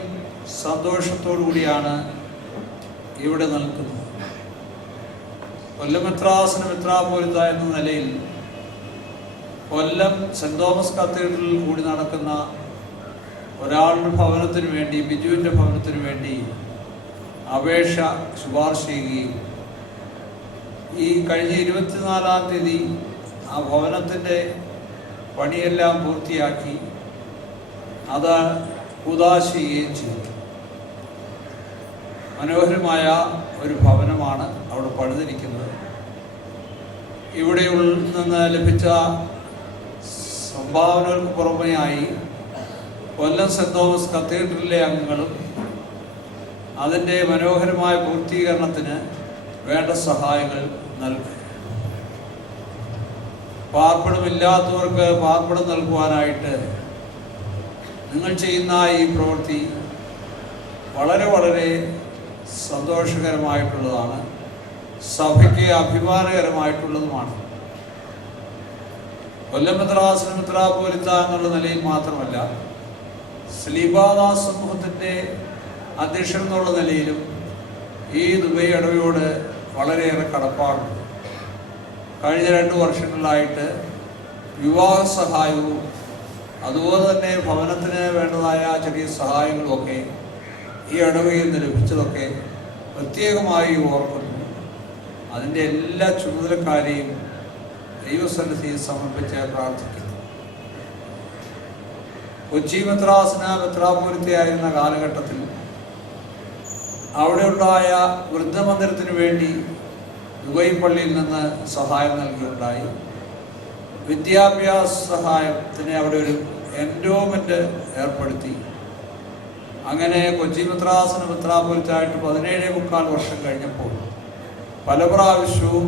സന്തോഷത്തോടു കൂടിയാണ് ഇവിടെ നിൽക്കുന്നത്. കൊല്ലം മെത്രാസന മെത്രാപ്പോലിത്ത എന്ന നിലയിൽ കൊല്ലം സെന്റ് തോമസ് കത്തീഡ്രലിൽ കൂടി നടക്കുന്ന ഒരാളുടെ ഭവനത്തിന് വേണ്ടി, ബിജുവിൻ്റെ ഭവനത്തിന് വേണ്ടി അപേക്ഷ ശുപാർശ ചെയ്യുകയും ഈ കഴിഞ്ഞ 24-ാം തീയതി ആ ഭവനത്തിൻ്റെ പണിയെല്ലാം പൂർത്തിയാക്കി അത് കൂദാശ ചെയ്യുകയും ചെയ്തു. മനോഹരമായ ഒരു ഭവനമാണ് അവിടെ പണിതിരിക്കുന്നത്. ഇവിടെ നിന്ന് ലഭിച്ച സംഭാവനകൾക്ക് പുറമെയായി കൊല്ലം സെന്റ് തോമസ് കത്തീഡ്രലിലെ അംഗങ്ങളും അതിൻ്റെ മനോഹരമായ പൂർത്തീകരണത്തിന് വേണ്ട സഹായങ്ങൾ നൽകി. പാർപ്പിടമില്ലാത്തവർക്ക് പാർപ്പിടം നൽകുവാനായിട്ട് നിങ്ങൾ ചെയ്യുന്ന ഈ പ്രവൃത്തി വളരെ വളരെ സന്തോഷകരമായിട്ടുള്ളതാണ്, സഭയ്ക്ക് അഭിമാനകരമായിട്ടുള്ളതുമാണ്. കൊല്ലം മെത്രാസന മെത്രാപ്പോലിത്ത എന്നുള്ള നിലയിൽ മാത്രമല്ല, സ്ലീബാദാസ് സമൂഹത്തിൻ്റെ അധ്യക്ഷൻ എന്നുള്ള നിലയിലും ഈ ദുബായ് ഇടവയോട് വളരെയേറെ കടപ്പാടുണ്ട്. കഴിഞ്ഞ 2 വർഷങ്ങളിലായിട്ട് വിവാഹ സഹായവും അതുപോലെ തന്നെ ഭവനത്തിന് വേണ്ടതായ ചെറിയ സഹായങ്ങളുമൊക്കെ ഈ ഇടവകയിൽ നിന്ന് ലഭിച്ചതൊക്കെ പ്രത്യേകമായി ഓർക്കുന്നു. അതിൻ്റെ എല്ലാ ചുമതലക്കാരെയും ദൈവസന്നിധിയിൽ സമർപ്പിച്ച് പ്രാർത്ഥിക്കുന്നു. കൊച്ചി മെത്രാപോലിത്തയായിരുന്ന കാലഘട്ടത്തിൽ അവിടെ ഉണ്ടായ വൃദ്ധമന്ദിരത്തിന് വേണ്ടി ദുബൈ പള്ളിയിൽ നിന്ന് സഹായം നൽകുകയുണ്ടായി. വിദ്യാഭ്യാസ സഹായത്തിന് അവിടെ ഒരു എൻഡോമെൻ്റ് ഏർപ്പെടുത്തി. അങ്ങനെ കൊച്ചി മെത്രാപോലിത്തായിട്ട് 17.25 വർഷം കഴിഞ്ഞപ്പോൾ പല പ്രാവശ്യവും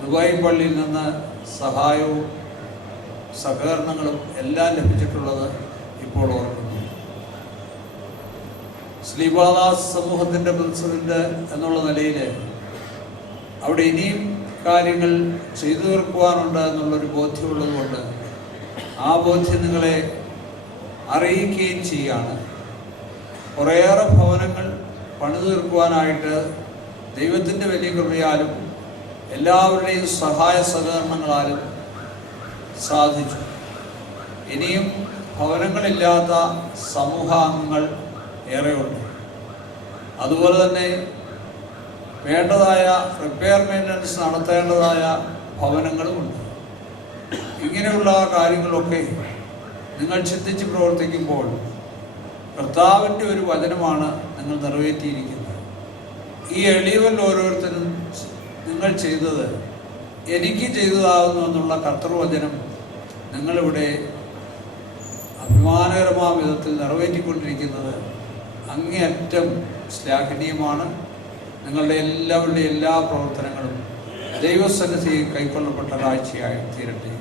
ദുബായ് പള്ളിയിൽ നിന്ന് സഹായവും സഹകരണങ്ങളും എല്ലാം ലഭിച്ചിട്ടുള്ളത് ഇപ്പോൾ ഓർക്കുന്നു. ശ്രീബാദാസ് സമൂഹത്തിൻ്റെ പ്രസിഡന്റ് എന്നുള്ള നിലയിൽ അവിടെ ഇനിയും കാര്യങ്ങൾ ചെയ്തു തീർക്കുവാനുണ്ട് എന്നുള്ളൊരു ബോധ്യമുള്ളതുകൊണ്ട് ആ ബോധ്യം നിങ്ങളെ അറിയിക്കുകയും ചെയ്യുകയാണ്. കുറേയേറെ ഭവനങ്ങൾ പണിതു തീർക്കുവാനായിട്ട് ദൈവത്തിൻ്റെ വലിയ കൃപയാലും എല്ലാവരുടെയും സഹായ സഹകരണങ്ങളാലും സാധിച്ചു. ഇനിയും ഭവനങ്ങളില്ലാത്ത സമൂഹാംഗങ്ങൾ ഏറെയുണ്ട്. അതുപോലെ തന്നെ വേണ്ടതായ റിപ്പയർ മെയിൻ്റനൻസ് നടത്തേണ്ടതായ ഭവനങ്ങളുമുണ്ട്. ഇങ്ങനെയുള്ള കാര്യങ്ങളൊക്കെ നിങ്ങൾ ചിന്തിച്ച് പ്രവർത്തിക്കുമ്പോൾ കർത്താവിൻ്റെ ഒരു വചനമാണ് നിങ്ങൾ നിറവേറ്റിയിരിക്കുന്നത്. ഈ എളിയവരിൽ ഓരോരുത്തരും നിങ്ങൾ ചെയ്തത് എനിക്ക് ചെയ്തതാകുന്നു എന്നുള്ള കർത്തൃവചനം നിങ്ങളിവിടെ അഭിമാനകരമായ വിധത്തിൽ നിറവേറ്റിക്കൊണ്ടിരിക്കുന്നത് അങ്ങേയറ്റം ശ്ലാഘനീയമാണ്. നിങ്ങളുടെ എല്ലാവരുടെയും എല്ലാ പ്രവർത്തനങ്ങളും ദൈവസന്നിധിയിൽ കൈക്കൊള്ളപ്പെട്ട കാഴ്ചയായി തീരട്ടെ.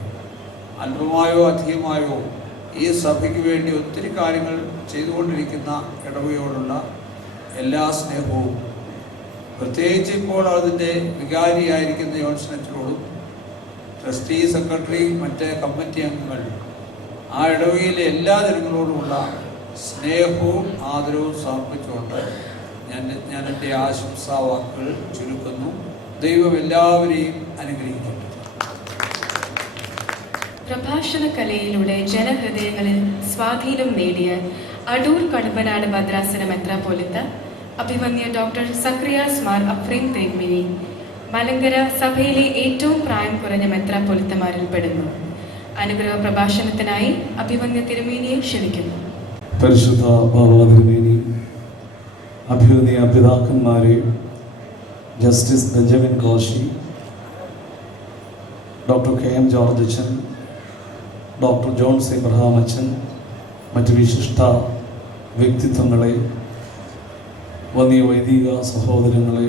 അല്പമായോ അധികമായോ ഈ സഭയ്ക്ക് വേണ്ടി ഒത്തിരി കാര്യങ്ങൾ ചെയ്തുകൊണ്ടിരിക്കുന്ന ഇടവകയോടുള്ള എല്ലാ സ്നേഹവും, പ്രത്യേകിച്ച് ഇപ്പോൾ അതിൻ്റെ വികാരിയായിരിക്കുന്ന ജോൺസനച്ചനോടും ട്രസ്റ്റി, സെക്രട്ടറി, മറ്റ് കമ്മിറ്റി അംഗങ്ങൾ, ആ ഇടവകയിലെ എല്ലാ ജനങ്ങളോടുമുള്ള സ്നേഹവും ആദരവും സമർപ്പിച്ചുകൊണ്ട് ഞാൻ എൻ്റെ ആശംസാ വാക്കുകൾ ചുരുക്കുന്നു. ദൈവം എല്ലാവരെയും അനുഗ്രഹിക്കട്ടെ. പ്രഭാഷണ കലയിലൂടെ ജനഹൃദയങ്ങളിൽ സ്വാധീനം നേടിയ അടൂർ കടമ്പനാട് ഭദ്രാസന മെത്രാപ്പോലിത്ത അഭിമന്യ ഡോക്ടർ സക്രിയാസ് മാർ അഫ്രീൻ തിരുമേനി മലങ്കര സഭയിലെ ഏറ്റവും പ്രായം കുറഞ്ഞ മെത്രാപ്പോലിത്തമാരിൽ പെടുന്നു. അനുഗ്രഹ പ്രഭാഷണത്തിനായി അഭിമന്യ തിരുമേനിയെ ക്ഷണിക്കുന്നു. പരിശുദ്ധ ബാബാ തിരുമേനി, അഭിമന്യ പിതാക്കന്മാരെ, justice Benjamin Koshy, doctor KM George അച്ഛൻ, ഡോക്ടർ ജോൺസ് എബ്രഹാം അച്ഛൻ, മറ്റ് വിശിഷ്ട വ്യക്തിത്വങ്ങളെ, വന്യ വൈദിക സഹോദരങ്ങളെ,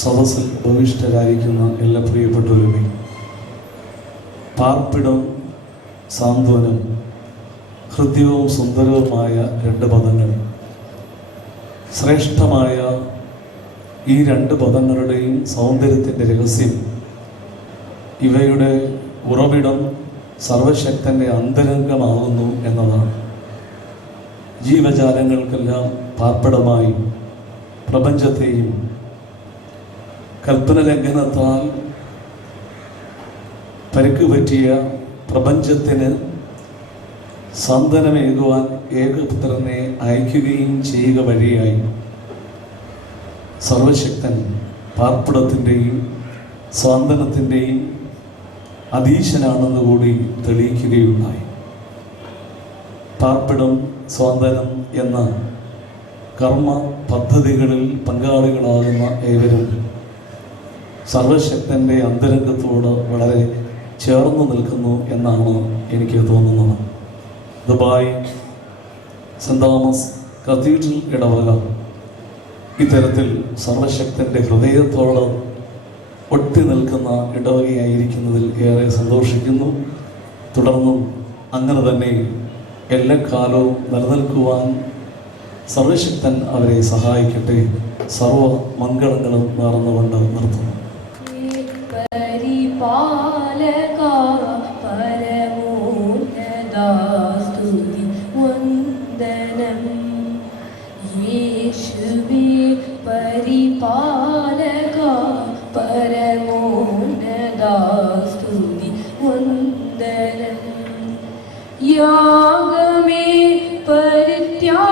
സദസ്സിൽ ഭവിഷ്ഠരായിരിക്കുന്ന എല്ലാ പ്രിയപ്പെട്ടവരുമേ, പാർപ്പിടം, സാന്ത്വനം, ഹൃദ്യവും സുന്ദരവുമായ 2 പദങ്ങൾ. ശ്രേഷ്ഠമായ ഈ 2 പദങ്ങളുടെയും സൗന്ദര്യത്തിൻ്റെ രഹസ്യം ഇവയുടെ ഉറവിടം സർവശക്തൻ്റെ അന്തരംഗമാകുന്നു എന്നതാണ്. ജീവജാലങ്ങൾക്കെല്ലാം പാർപ്പിടമായി പ്രപഞ്ചത്തെയും കൽപ്പന ലംഘനത്താൽ പരിക്ക് പറ്റിയ പ്രപഞ്ചത്തിന് സാന്ത്വനമേകുവാൻ ഏകപുത്രനെ അയക്കുകയും ചെയ്യുക വഴിയായി സർവശക്തൻ പാർപ്പിടത്തിൻ്റെയും സാന്ത്വനത്തിൻ്റെയും അധീശനാണെന്ന് കൂടി തെളിയിക്കുകയുണ്ടായി. പാർപ്പിടം, സ്വാന്തനം എന്ന കർമ്മ പദ്ധതികളിൽ പങ്കാളികളാകുന്ന ഏവരും സർവശക്തൻ്റെ അന്തരംഗത്തോട് വളരെ ചേർന്ന് നിൽക്കുന്നു എന്നാണ് എനിക്ക് തോന്നുന്നത്. ദുബായ് സെൻറ് തോമസ് കത്തീഡ്രൽ ഇടവക ഇത്തരത്തിൽ സർവശക്തൻ്റെ ഹൃദയത്തോട് ഒട്ടി നിൽക്കുന്ന ഇടവകയായിരിക്കുന്നതിൽ ഏറെ സന്തോഷിക്കുന്നു. തുടർന്നും അങ്ങനെ തന്നെ എല്ലാ കാലവും നിലനിൽക്കുവാൻ സർവശക്തൻ അവരെ സഹായിക്കട്ടെ. സർവ മംഗളങ്ങളും നേർന്നുകൊണ്ട് നിർത്തുന്നു. സ്തുതി വന്ദനം യേശുവേ പരിപാലക പരമോന്നത സ്തുതി വന്ദനം യാഗമേ പരിത്യാഗമേ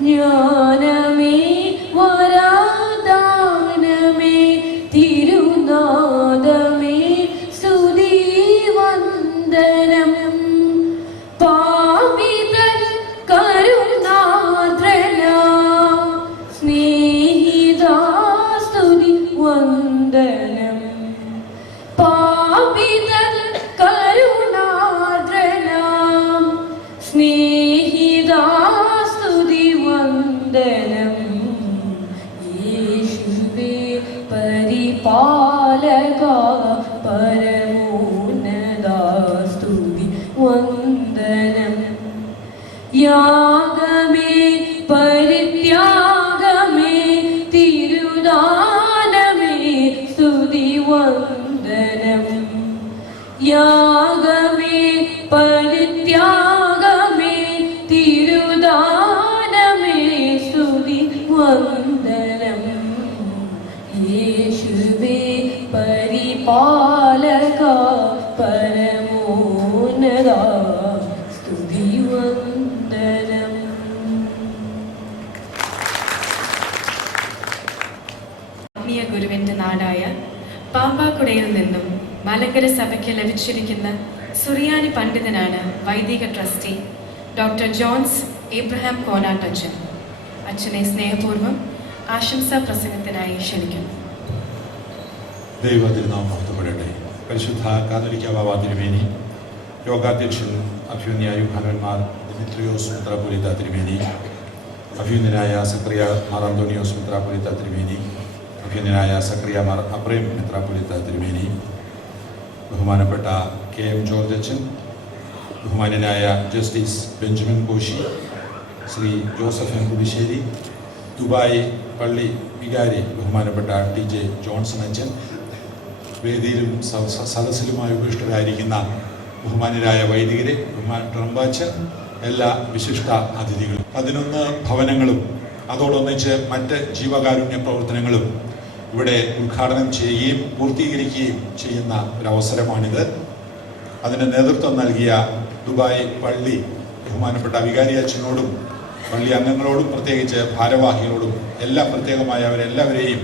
ജ്ഞാനമേ വരദാനമേ തിരുനാദമേ സ്തുതി വന്ദനം പാപിതൻ കരുണാദ്രന സ്നേഹിതാ സ്തുതി വന്ദനം പാപിതൻ കരുണാദ്രന സ്നേഹിതാ സ്തുതി വന്ദനം യേശുവേ പരിപാലക പരമോന്നതാ സ്തുതി വന്ദനം യാഗമേ പരിത്യാഗമേ തിരുദാനമേ സ്തുതി വന്ദനം യാഗമേ പരിത്യാഗമേ തിരുദാനമേ സ്തുതി വന്ദനം യേശുവേ പരിപാലക പരമോന്നതാ സ്തുതി വന്ദനം. ആത്മീയ ഗുരുവിന്റെ നാടായ പാമ്പാക്കുടയിൽ നിന്നും മലങ്കര സഭയ്ക്ക് ലഭിച്ചിരിക്കുന്ന സുറിയാനി പണ്ഡിതനാണ് വൈദിക ട്രസ്റ്റി ഡോക്ടർ ജോൺസ് എബ്രഹാം കോനാട്ടച്ചൻ. അച്ഛനെ സ്നേഹപൂർവ്വം ആശംസാ പ്രസംഗത്തിനായി ക്ഷണിക്കുന്നു. ദൈവതിരുനാമം മഹത്വപ്പെടട്ടെ. പരിശുദ്ധ കാതോലിക്ക ബാബ തിരുമേനി, യോഗാധ്യക്ഷൻ അഭ്യുന്നയ യുഹാനന്മാർ ദിമിത്രിയോസ് മെത്രാപ്പൊലീത്ത തിരുമേനി, അഭ്യുന്നനായ സക്രിയ മാർ അന്തോണിയോസ് മെത്രാപ്പൊലീത്ത തിരുമേനി, അഭ്യുന്നനായ സക്രിയ മാർ അബ്രേം മെത്രാപ്പൊലീത്ത തിരുമേനി, ബഹുമാനപ്പെട്ട KM ജോർജ് അച്ഛൻ, ബഹുമാന്യനായ justice Benjamin Koshy, Shri Joseph M Kudissery, Dubai പള്ളി വികാരി ബഹുമാനപ്പെട്ട TJ ജോൺസൺ അച്ഛൻ, വേദിയിലും സദസ്സിലുമായി ഉപവിഷ്ടരായിരിക്കുന്ന ബഹുമാന്യരായ വൈദികരെ, ട്രംപാച്ചൻ, എല്ലാ വിശിഷ്ട അതിഥികളും, 11 ഭവനങ്ങളും അതോടൊന്നിച്ച് മറ്റ് ജീവകാരുണ്യ പ്രവർത്തനങ്ങളും ഇവിടെ ഉദ്ഘാടനം ചെയ്യുകയും പൂർത്തീകരിക്കുകയും ചെയ്യുന്ന ഒരവസരമാണിത്. അതിന് നേതൃത്വം നൽകിയ ദുബായ് പള്ളി ബഹുമാനപ്പെട്ട വികാരി അച്ഛനോടും പള്ളി അംഗങ്ങളോടും പ്രത്യേകിച്ച് ഭാരവാഹികളോടും പ്രത്യേകമായി അവരെല്ലാവരെയും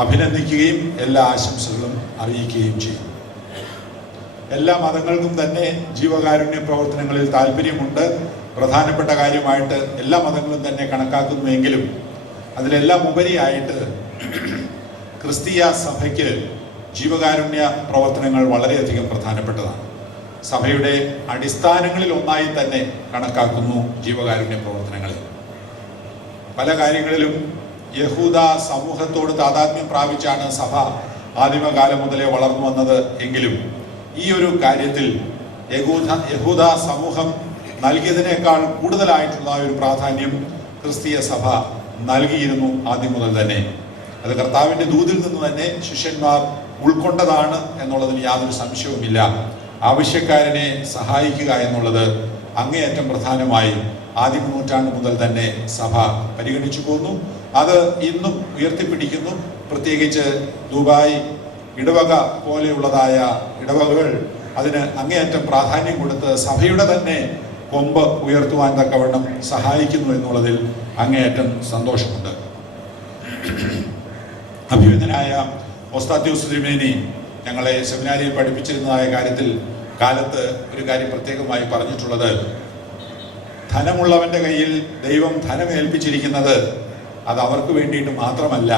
അഭിനന്ദിക്കുകയും എല്ലാ ആശംസകളും അറിയിക്കുകയും ചെയ്യും. എല്ലാ മതങ്ങൾക്കും തന്നെ ജീവകാരുണ്യ പ്രവർത്തനങ്ങളിൽ താല്പര്യമുണ്ട്. പ്രധാനപ്പെട്ട കാര്യമായിട്ട് എല്ലാ മതങ്ങളും തന്നെ കണക്കാക്കുന്നുവെങ്കിലും അതിലെല്ലാം ഉപരിയായിട്ട് ക്രിസ്തീയ സഭയ്ക്ക് ജീവകാരുണ്യ പ്രവർത്തനങ്ങൾ വളരെയധികം പ്രധാനപ്പെട്ടതാണ്. സഭയുടെ അടിസ്ഥാനങ്ങളിൽ ഒന്നായി തന്നെ കണക്കാക്കുന്നു ജീവകാരുണ്യ പ്രവർത്തനങ്ങളെ. പല കാര്യങ്ങളിലും യഹൂദ സമൂഹത്തോട് താതാത്മ്യം പ്രാപിച്ചാണ് സഭ ആദിമകാലം മുതലേ വളർന്നു വന്നത് എങ്കിലും ഈ ഒരു കാര്യത്തിൽ യഹൂദ സമൂഹം നൽകിയതിനേക്കാൾ കൂടുതലായിട്ടുള്ള ഒരു പ്രാധാന്യം ക്രിസ്തീയ സഭ നൽകിയിരുന്നു ആദ്യം മുതൽ തന്നെ. അത് കർത്താവിൻ്റെ ദൂതിൽ നിന്ന് തന്നെ ശിഷ്യന്മാർ ഉൾക്കൊണ്ടതാണ് എന്നുള്ളതിന് യാതൊരു സംശയവുമില്ല. ആവശ്യക്കാരനെ സഹായിക്കുക എന്നുള്ളത് അങ്ങേയറ്റം പ്രധാനമായി ആദ്യ നൂറ്റാണ്ട് മുതൽ തന്നെ സഭ പരിഗണിച്ചു പോന്നു. അത് ഇന്നും ഉയർത്തിപ്പിടിക്കുന്നു. പ്രത്യേകിച്ച് ദുബായ് ഇടവക പോലെയുള്ളതായ ഇടവകകൾ അതിന് അങ്ങേയറ്റം പ്രാധാന്യം കൊടുത്ത് സഭയുടെ തന്നെ കൊമ്പ് ഉയർത്തുവാൻ തക്കവണ്ണം സഹായിക്കുന്നു എന്നുള്ളതിൽ അങ്ങേയറ്റം സന്തോഷമുണ്ട്. അഭിനന്ദനായ ഓസ്താത്യോസ് തിരുമേനി ഞങ്ങളെ സെമിനാരിയിൽ പഠിപ്പിച്ചിരുന്നതായ കാര്യത്തിൽ കാലത്ത് ഒരു കാര്യം പ്രത്യേകമായി പറഞ്ഞിട്ടുള്ളത്, ധനമുള്ളവന്റെ കയ്യിൽ ദൈവം ധനം ഏൽപ്പിച്ചിരിക്കുന്നത് അത് അവർക്ക് വേണ്ടിയിട്ട് മാത്രമല്ല,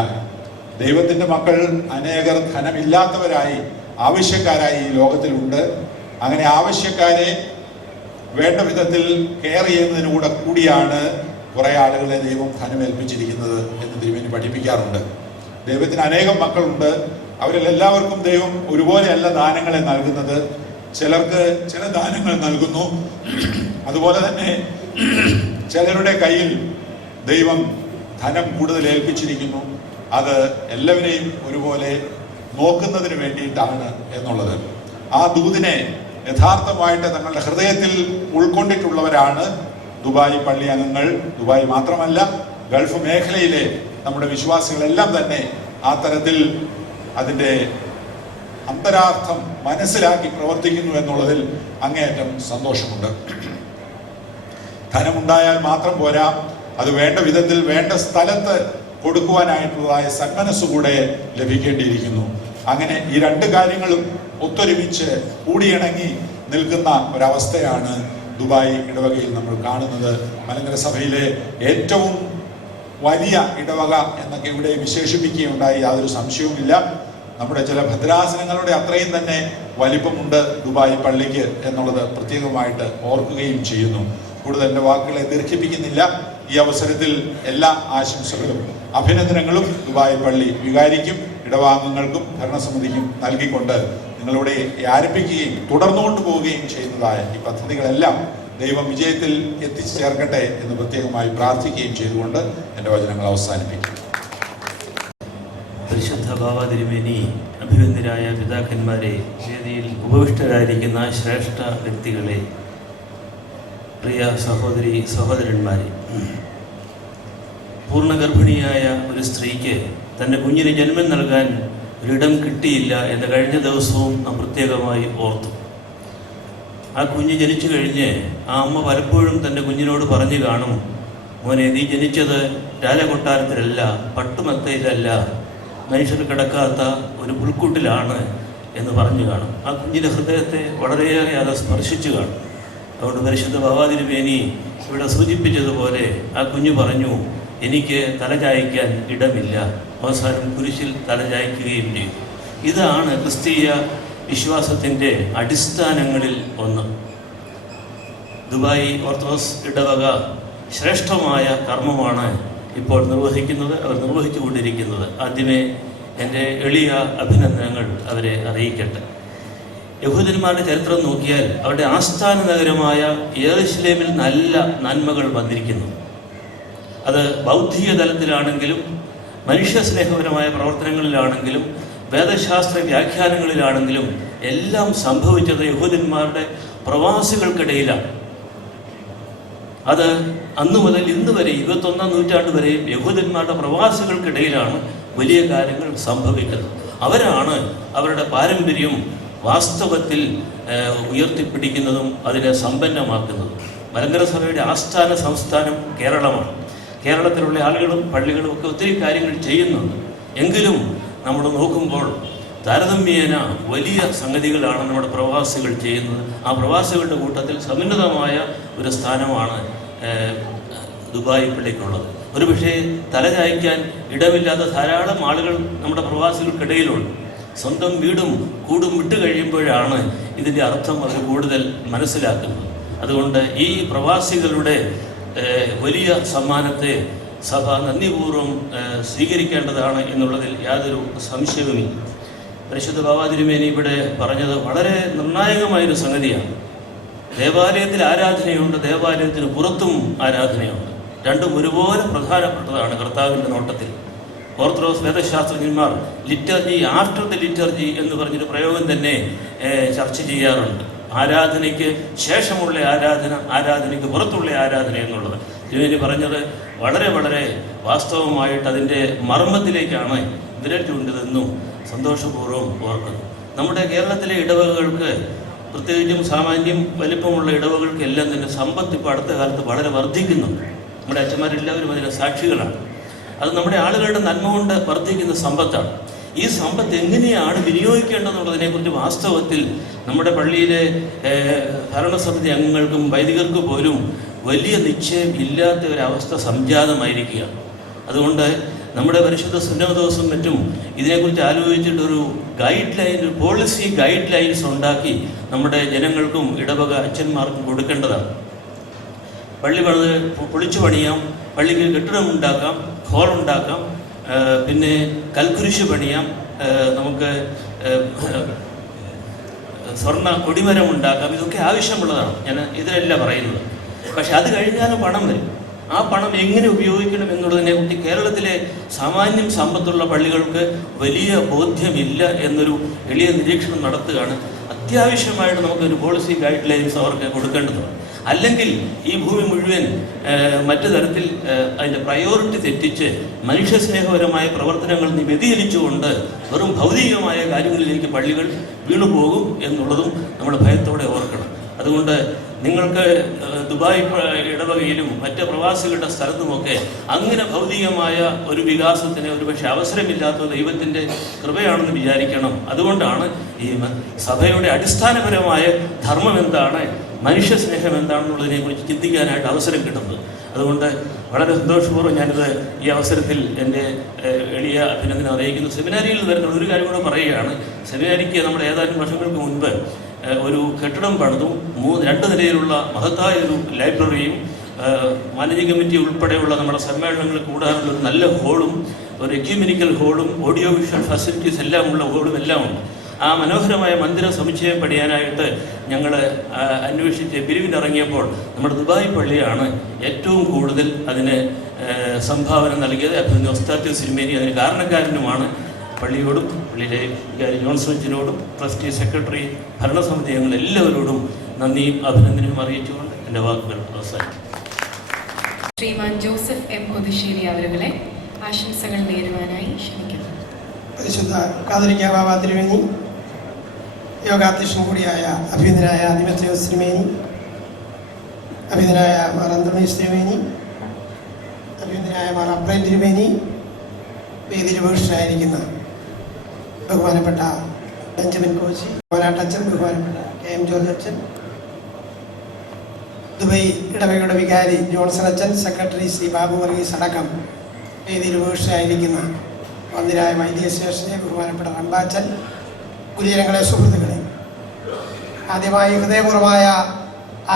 ദൈവത്തിൻ്റെ മക്കൾ അനേകർ ധനമില്ലാത്തവരായി ആവശ്യക്കാരായി ഈ ലോകത്തിലുണ്ട്. അങ്ങനെ ആവശ്യക്കാരെ വേണ്ട വിധത്തിൽ കെയർ ചെയ്യുന്നതിന് കൂടിയാണ് കുറേ ആളുകളെ ദൈവം ധനമേൽപ്പിച്ചിരിക്കുന്നത് എന്ന് തിരുമേനി പഠിപ്പിക്കാറുണ്ട്. ദൈവത്തിന് അനേകം മക്കളുണ്ട്. അവരിൽ എല്ലാവർക്കും ദൈവം ഒരുപോലെയല്ല ദാനങ്ങളെ നൽകുന്നത്. ചിലർക്ക് ചില ദാനങ്ങൾ നൽകുന്നു. അതുപോലെ തന്നെ ചിലരുടെ കയ്യിൽ ദൈവം ധനം കൂടുതൽ ഏൽപ്പിച്ചിരിക്കുന്നു. അത് എല്ലാവരെയും ഒരുപോലെ നോക്കുന്നതിന് വേണ്ടിയിട്ടാണ് എന്നുള്ളത്. ആ ദൂതിനെ യഥാർത്ഥമായിട്ട് തങ്ങളുടെ ഹൃദയത്തിൽ ഉൾക്കൊണ്ടിട്ടുള്ളവരാണ് ദുബായ് പള്ളി അംഗങ്ങൾ. ദുബായ് മാത്രമല്ല, ഗൾഫ് മേഖലയിലെ നമ്മുടെ വിശ്വാസികളെല്ലാം തന്നെ ആ തരത്തിൽ അതിൻ്റെ അന്തരാർത്ഥം മനസ്സിലാക്കി പ്രവർത്തിക്കുന്നു എന്നുള്ളതിൽ അങ്ങേയറ്റം സന്തോഷമുണ്ട്. ധനമുണ്ടായാൽ മാത്രം പോരാ, അത് വേണ്ട വിധത്തിൽ വേണ്ട സ്ഥലത്ത് കൊടുക്കുവാനായിട്ടുള്ളതായ സന്മനസ്സുകൂടെ ലഭിക്കേണ്ടിയിരിക്കുന്നു. അങ്ങനെ ഈ രണ്ട് കാര്യങ്ങളും ഒത്തൊരുമിച്ച് കൂടിയിണങ്ങി നിൽക്കുന്ന ഒരവസ്ഥയാണ് ദുബായ് ഇടവകയിൽ നമ്മൾ കാണുന്നത്. മലങ്കര സഭയിലെ ഏറ്റവും വലിയ ഇടവക എന്നൊക്കെ ഇവിടെ വിശേഷിപ്പിക്കുകയുണ്ടായി, യാതൊരു സംശയവുമില്ല. നമ്മുടെ ചില ഭദ്രാസനങ്ങളുടെ അത്രയും തന്നെ വലിപ്പമുണ്ട് ദുബായ് പള്ളിക്ക് എന്നുള്ളത് പ്രത്യേകമായിട്ട് ഓർക്കുകയും ചെയ്യുന്നു. കൂടുതൽ എൻ്റെ വാക്കുകളെ ദീർഘിപ്പിക്കുന്നില്ല. ഈ അവസരത്തിൽ എല്ലാ ആശംസകളും അഭിനന്ദനങ്ങളും ദുബായ് പള്ളി വികാരിക്കും ഇടവാംഗങ്ങൾക്കും ഭരണസമിതിക്കും നൽകിക്കൊണ്ട് നിങ്ങളിവിടെ ആരംഭിക്കുകയും തുടർന്നുകൊണ്ട് പോവുകയും ചെയ്യുന്നതായ ഈ പദ്ധതികളെല്ലാം ദൈവം വിജയത്തിൽ എത്തിച്ചു ചേർക്കട്ടെ എന്ന് പ്രത്യേകമായി പ്രാർത്ഥിക്കുകയും ചെയ്തുകൊണ്ട് എൻ്റെ വചനങ്ങൾ അവസാനിപ്പിക്കും. പരിശുദ്ധ ബാവ തിരുമേനി, അഭിവന്ദരായ പിതാക്കന്മാരെ, വേദിയിൽ ഉപവിഷ്ടരായിരിക്കുന്ന ശ്രേഷ്ഠ വ്യക്തികളെ, പ്രിയ സഹോദരി സഹോദരന്മാരെ, പൂർണ്ണഗർഭിണിയായ ഒരു സ്ത്രീക്ക് തൻ്റെ കുഞ്ഞിന് ജന്മം നൽകാൻ ഒരിടം കിട്ടിയില്ല എന്ന് കഴിഞ്ഞ ദിവസവും നാം പ്രത്യേകമായി ഓർത്തു. ആ കുഞ്ഞ് ജനിച്ചു കഴിഞ്ഞ് ആ അമ്മ പലപ്പോഴും തൻ്റെ കുഞ്ഞിനോട് പറഞ്ഞു കാണും, മോനെ, നീ ജനിച്ചത് രാജകൊട്ടാരത്തിലല്ല, പട്ടുമത്തയിലല്ല, മനുഷ്യർ കിടക്കാത്ത ഒരു പുൽക്കൂട്ടിലാണ് എന്ന് പറഞ്ഞു കാണും. ആ കുഞ്ഞിൻ്റെ ഹൃദയത്തെ വളരെയേറെ അത് സ്പർശിച്ചു കാണും. അതുകൊണ്ട് പരിശുദ്ധ ബാവ തിരുമേനി ഇവിടെ സൂചിപ്പിച്ചതുപോലെ ആ കുഞ്ഞു പറഞ്ഞു, എനിക്ക് തലചായ്ക്കാൻ ഇടമില്ല. അവസാനം കുരിശിൽ തലചായ്ക്കുകയും ചെയ്തു. ഇതാണ് ക്രിസ്തീയ വിശ്വാസത്തിൻ്റെ അടിസ്ഥാനങ്ങളിൽ ഒന്ന്. ദുബായ് ഓർത്തഡോക്സ് ഇടവക ശ്രേഷ്ഠമായ കർമ്മമാണ് ഇപ്പോൾ നിർവഹിക്കുന്നത്, അവർ നിർവഹിച്ചു കൊണ്ടിരിക്കുന്നത്. ആദ്യമേ എൻ്റെ എളിയ അഭിനന്ദനങ്ങൾ അവരെ അറിയിക്കട്ടെ. യഹൂദന്മാരുടെ ചരിത്രം നോക്കിയാൽ അവരുടെ ആസ്ഥാന നഗരമായ യെരുശലേമിൽ നല്ല നന്മകൾ വന്നിരിക്കുന്നു. അത് ബൗദ്ധിക തലത്തിലാണെങ്കിലും മനുഷ്യ സ്നേഹപരമായ പ്രവർത്തനങ്ങളിലാണെങ്കിലും വേദശാസ്ത്ര വ്യാഖ്യാനങ്ങളിലാണെങ്കിലും എല്ലാം സംഭവിച്ചത് യഹൂദന്മാരുടെ പ്രവാസികൾക്കിടയിലാണ്. അത് അന്നു മുതൽ ഇന്ന് വരെ 21-ാം നൂറ്റാണ്ട് വരെയും യഹൂദന്മാരുടെ പ്രവാസികൾക്കിടയിലാണ് വലിയ കാര്യങ്ങൾ സംഭവിക്കുന്നത്. അവരാണ് അവരുടെ പാരമ്പര്യം വാസ്തവത്തിൽ ഉയർത്തിപ്പിടിക്കുന്നതും അതിനെ സമ്പന്നമാക്കുന്നതും. മലങ്കര സഭയുടെ ആസ്ഥാന സംസ്ഥാനം കേരളമാണ്. കേരളത്തിലുള്ള ആളുകളും പള്ളികളും ഒക്കെ ഒത്തിരി കാര്യങ്ങൾ ചെയ്യുന്നുണ്ട്. എങ്കിലും നമ്മൾ നോക്കുമ്പോൾ താരതമ്യേന വലിയ സംഗതികളാണ് നമ്മുടെ പ്രവാസികൾ ചെയ്യുന്നത്. ആ പ്രവാസികളുടെ കൂട്ടത്തിൽ സമുന്നതമായ ഒരു സ്ഥാനമാണ് ദുബായ് പള്ളിക്കുള്ളത്. ഒരു പക്ഷേ തലചായ്ക്കാൻ ഇടമില്ലാത്ത ധാരാളം ആളുകൾ നമ്മുടെ പ്രവാസികൾക്കിടയിലുണ്ട്. സ്വന്തം വീടും കൂടും വിട്ടു കഴിയുമ്പോഴാണ് ഇതിൻ്റെ അർത്ഥം അവർ കൂടുതൽ മനസ്സിലാക്കുന്നത്. അതുകൊണ്ട് ഈ പ്രവാസികളുടെ വലിയ സമ്മാനത്തെ സഭ നന്ദിപൂർവ്വം സ്വീകരിക്കേണ്ടതാണ് എന്നുള്ളതിൽ യാതൊരു സംശയവുമില്ല. പരിശുദ്ധ ബാവ തിരുമേനി ഇവിടെ പറഞ്ഞത് വളരെ നിർണായകമായൊരു സംഗതിയാണ്. ദേവാലയത്തിൽ ആരാധനയുണ്ട്, ദേവാലയത്തിന് പുറത്തും ആരാധനയുണ്ട്. രണ്ടും ഒരുപോലെ പ്രധാനപ്പെട്ടതാണ് കർത്താവിൻ്റെ നോട്ടത്തിൽ. ഓർത്തഡോക്സ് വേദശാസ്ത്രജ്ഞന്മാർ ലിറ്റർജി ആഫ്റ്റർ ദ ലിറ്റർജി എന്ന് പറഞ്ഞൊരു പ്രയോഗം തന്നെ ചർച്ച ചെയ്യാറുണ്ട്. ആരാധനയ്ക്ക് ശേഷമുള്ള ആരാധന, ആരാധനയ്ക്ക് പുറത്തുള്ള ആരാധന എന്നുള്ളത് തിരുമേനി പറഞ്ഞത് വളരെ വളരെ വാസ്തവമായിട്ട് അതിൻ്റെ മർമ്മത്തിലേക്കാണ് വിരൽ ചൂണ്ടതെന്നും സന്തോഷപൂർവ്വം ഓർക്കുന്നു. നമ്മുടെ കേരളത്തിലെ ഇടവകകൾക്ക്, പ്രത്യേകിച്ചും സാമാന്യം വലിപ്പമുള്ള ഇടവകൾക്ക് എല്ലാം തന്നെ സമ്പത്ത് ഇപ്പോൾ അടുത്ത കാലത്ത് വളരെ വർദ്ധിക്കുന്നുണ്ട്. നമ്മുടെ അച്ഛന്മാരെല്ലാവരും അതിന് സാക്ഷികളാണ്. അത് നമ്മുടെ ആളുകളുടെ നന്മ കൊണ്ട് വർദ്ധിക്കുന്ന സമ്പത്താണ്. ഈ സമ്പത്ത് എങ്ങനെയാണ് വിനിയോഗിക്കേണ്ടതെന്നുള്ളതിനെക്കുറിച്ച് വാസ്തവത്തിൽ നമ്മുടെ പള്ളിയിലെ ഭരണസമിതി അംഗങ്ങൾക്കും വൈദികർക്കും പോലും വലിയ നിശ്ചയം ഇല്ലാത്ത ഒരവസ്ഥ സംജാതമായിരിക്കുകയാണ്. അതുകൊണ്ട് നമ്മുടെ പരിശുദ്ധ സുന്നതദോസും മറ്റും ഇതിനെക്കുറിച്ച് ആലോചിച്ചിട്ടൊരു ഗൈഡ് ലൈൻ, ഒരു പോളിസി ഗൈഡ് ലൈൻസ് ഉണ്ടാക്കി നമ്മുടെ ജനങ്ങൾക്കും ഇടവക അച്ഛന്മാർക്കും കൊടുക്കേണ്ടതാണ്. പള്ളി പൊളിച്ചു പണിയാം, പള്ളിക്ക് കെട്ടിടമുണ്ടാക്കാം, ഹോളുണ്ടാക്കാം, പിന്നെ കൽക്കുരിശ് പണിയാം, നമുക്ക് സ്വർണ്ണ കൊടിമരം ഉണ്ടാക്കാം. ഇതൊക്കെ ആവശ്യമുള്ളതാണ്, ഞാൻ ഇതിലല്ല പറയുന്നത്. പക്ഷെ അത് കഴിഞ്ഞാലും പണം വരും. ആ പണം എങ്ങനെ ഉപയോഗിക്കണം എന്നുള്ളതിനെക്കുറിച്ച് കേരളത്തിലെ സാമാന്യം സമ്പത്തുള്ള പള്ളികൾക്ക് വലിയ ബോധ്യമില്ല എന്നൊരു എളിയ നിരീക്ഷണം നടത്തുകയാണ്. അത്യാവശ്യമായിട്ട് നമുക്കൊരു പോളിസി ഗൈഡ് ലൈൻസ് അവർക്ക് കൊടുക്കേണ്ടതാണ്. അല്ലെങ്കിൽ ഈ ഭൂമി മുഴുവൻ മറ്റു തരത്തിൽ അതിൻ്റെ പ്രയോറിറ്റി തെറ്റിച്ച് മനുഷ്യസ്നേഹപരമായ പ്രവർത്തനങ്ങൾ വ്യതിചലിച്ചുകൊണ്ട് വെറും ഭൗതികമായ കാര്യങ്ങളിലേക്ക് പള്ളികൾ വീണുപോകും എന്നുള്ളതും നമ്മൾ ഭയത്തോടെ ഓർക്കണം. അതുകൊണ്ട് നിങ്ങൾക്ക് ദുബായ് ഇടവകയിലും മറ്റ് പ്രവാസികളുടെ സ്ഥലത്തുമൊക്കെ അങ്ങനെ ഭൗതികമായ ഒരു വികാസത്തിന് ഒരു പക്ഷേ അവസരമില്ലാത്ത ദൈവത്തിൻ്റെ കൃപയാണെന്ന് വിചാരിക്കണം. അതുകൊണ്ടാണ് ഈ സഭയുടെ അടിസ്ഥാനപരമായ ധർമ്മം എന്താണ്, മനുഷ്യ സ്നേഹം എന്താണെന്നുള്ളതിനെക്കുറിച്ച് ചിന്തിക്കാനായിട്ട് അവസരം കിട്ടുന്നത്. അതുകൊണ്ട് വളരെ സന്തോഷപൂർവ്വം ഞാനിത് ഈ അവസരത്തിൽ എൻ്റെ എളിയ അഭിനന്ദനം അറിയിക്കുന്നു. സെമിനാരിയിൽ വരുന്ന ഒരു കാര്യം കൂടെ പറയുകയാണ്. സെമിനാരിക്ക് നമ്മൾ ഏതാനും വർഷങ്ങൾക്ക് മുൻപ് ഒരു കെട്ടിടം പണിതും 2 നിലയിലുള്ള മഹത്തായ ഒരു ലൈബ്രറിയും മാനേജിംഗ് കമ്മിറ്റി ഉൾപ്പെടെയുള്ള നമ്മുടെ സമ്മേളനങ്ങൾ കൂടാനുള്ള ഒരു നല്ല ഹോളും ഒരു എക്യൂമെനിക്കൽ ഹോളും ഓഡിയോ വിഷ്വൽ ഫെസിലിറ്റീസ് എല്ലാം ഉള്ള ഹോളും എല്ലാം ഉണ്ട്. ആ മനോഹരമായ മന്ദിര സമുച്ചയം പണിയാനായിട്ട് ഞങ്ങൾ അന്വേഷിച്ച് പിരിവിനിറങ്ങിയപ്പോൾ നമ്മുടെ ദുബായ് പള്ളിയാണ് ഏറ്റവും കൂടുതൽ അതിന് സംഭാവന നൽകിയത്. അഭിനന്ദ ഉസ്താദ് സിരിമേനി അതിന് കാരണക്കാരനുമാണ്. പള്ളിയോടും പള്ളിയിലെ വികാരി ജോൺസൺ അച്ഛനോടും ട്രസ്റ്റി സെക്രട്ടറി ഭരണസമിതി ഞങ്ങൾ എല്ലാവരോടും നന്ദിയും അഭിനന്ദനവും അറിയിച്ചുകൊണ്ട് എൻ്റെ വാക്കുകൾ അവസാനിക്കും. ശ്രീമാൻ ജോസഫ് എം പുതുശ്ശേരി അവരുകളെ ആശംസകൾ നേരുവാനായി ക്ഷണിക്കുന്നു. പരിശുദ്ധ കാതോലിക്ക ബാബ തിരുമേനി, യോഗാധ്യക്ഷൻ കൂടിയായ അഭിനന്ദനായ തിമോഥെയോസ് തിരുമേനി, അഭിനന്ദനായ മാർ അന്തോണീസ് തിരുമേനി, അഭിനന്ദനായ മാർ അബ്രൈൻ തിരുമേനി, വേദിയിൽ ഉപേക്ഷിച്ചായിരിക്കുന്ന ബഹുമാനപ്പെട്ട ബെഞ്ചമിൻ കോച്ചി, ബഹുമാനാട്ടച്ചൻ, ബഹുമാനപ്പെട്ട KM ജോർജ് അച്ഛൻ, ദുബൈ ഇടവകയുടെ വികാരി ജോൺസൺ അച്ഛൻ, സെക്രട്ടറി ശ്രീ ബാബു വർഗീസ് അടക്കം വേദിയിൽ ഉപേക്ഷിച്ചായിരിക്കുന്ന വന്ദിരായ വൈദ്യശേഷനെ, ബഹുമാനപ്പെട്ട റംബാച്ചൻ, ഗുരുജനങ്ങളെ, സുഹൃത്തുക്കളെ, ആദ്യമായി ഹൃദയപൂർവമായ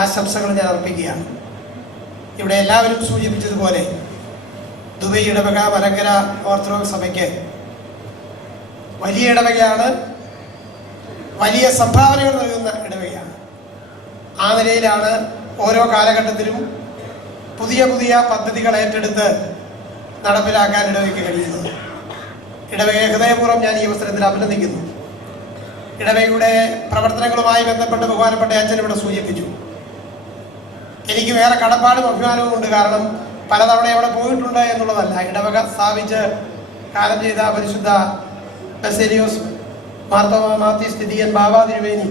ആശംസകൾ ഞാൻ അർപ്പിക്കുകയാണ്. ഇവിടെ എല്ലാവരും സൂചിപ്പിച്ചതുപോലെ ദുബൈ ഇടവക മലങ്കര ഓർത്തഡോക്സ് സഭയ്ക്ക് വലിയ ഇടവകയാണ്, വലിയ സംഭാവനകൾ നൽകുന്ന ഇടവകയാണ്. ആ നിലയിലാണ് ഓരോ കാലഘട്ടത്തിലും പുതിയ പുതിയ പദ്ധതികൾ ഏറ്റെടുത്ത് നടപ്പിലാക്കാൻ ഇടവകയ്ക്ക് കഴിയുന്നത്. ഇടവകയെ ഹൃദയപൂർവ്വം ഞാൻ ഈ അവസരത്തിൽ അഭിനന്ദിക്കുന്നു. ഇടവകയുടെ പ്രവർത്തനങ്ങളുമായി ബന്ധപ്പെട്ട് ബഹുമാനപ്പെട്ട അച്ഛൻ ഇവിടെ സൂചിപ്പിച്ചു. എനിക്ക് വേറെ കടപ്പാടും അഭിമാനവും ഉണ്ട്. കാരണം പലതവണ അവിടെ പോയിട്ടുണ്ട് എന്നുള്ളതല്ല, ഇടവക സ്ഥാപിച്ച് കാലം ചെയ്ത പരിശുദ്ധ ബസേലിയോസ് മാർത്തോമാ മാത്യു സ്ഥിതിയൻ ബാബ തിരുമേനി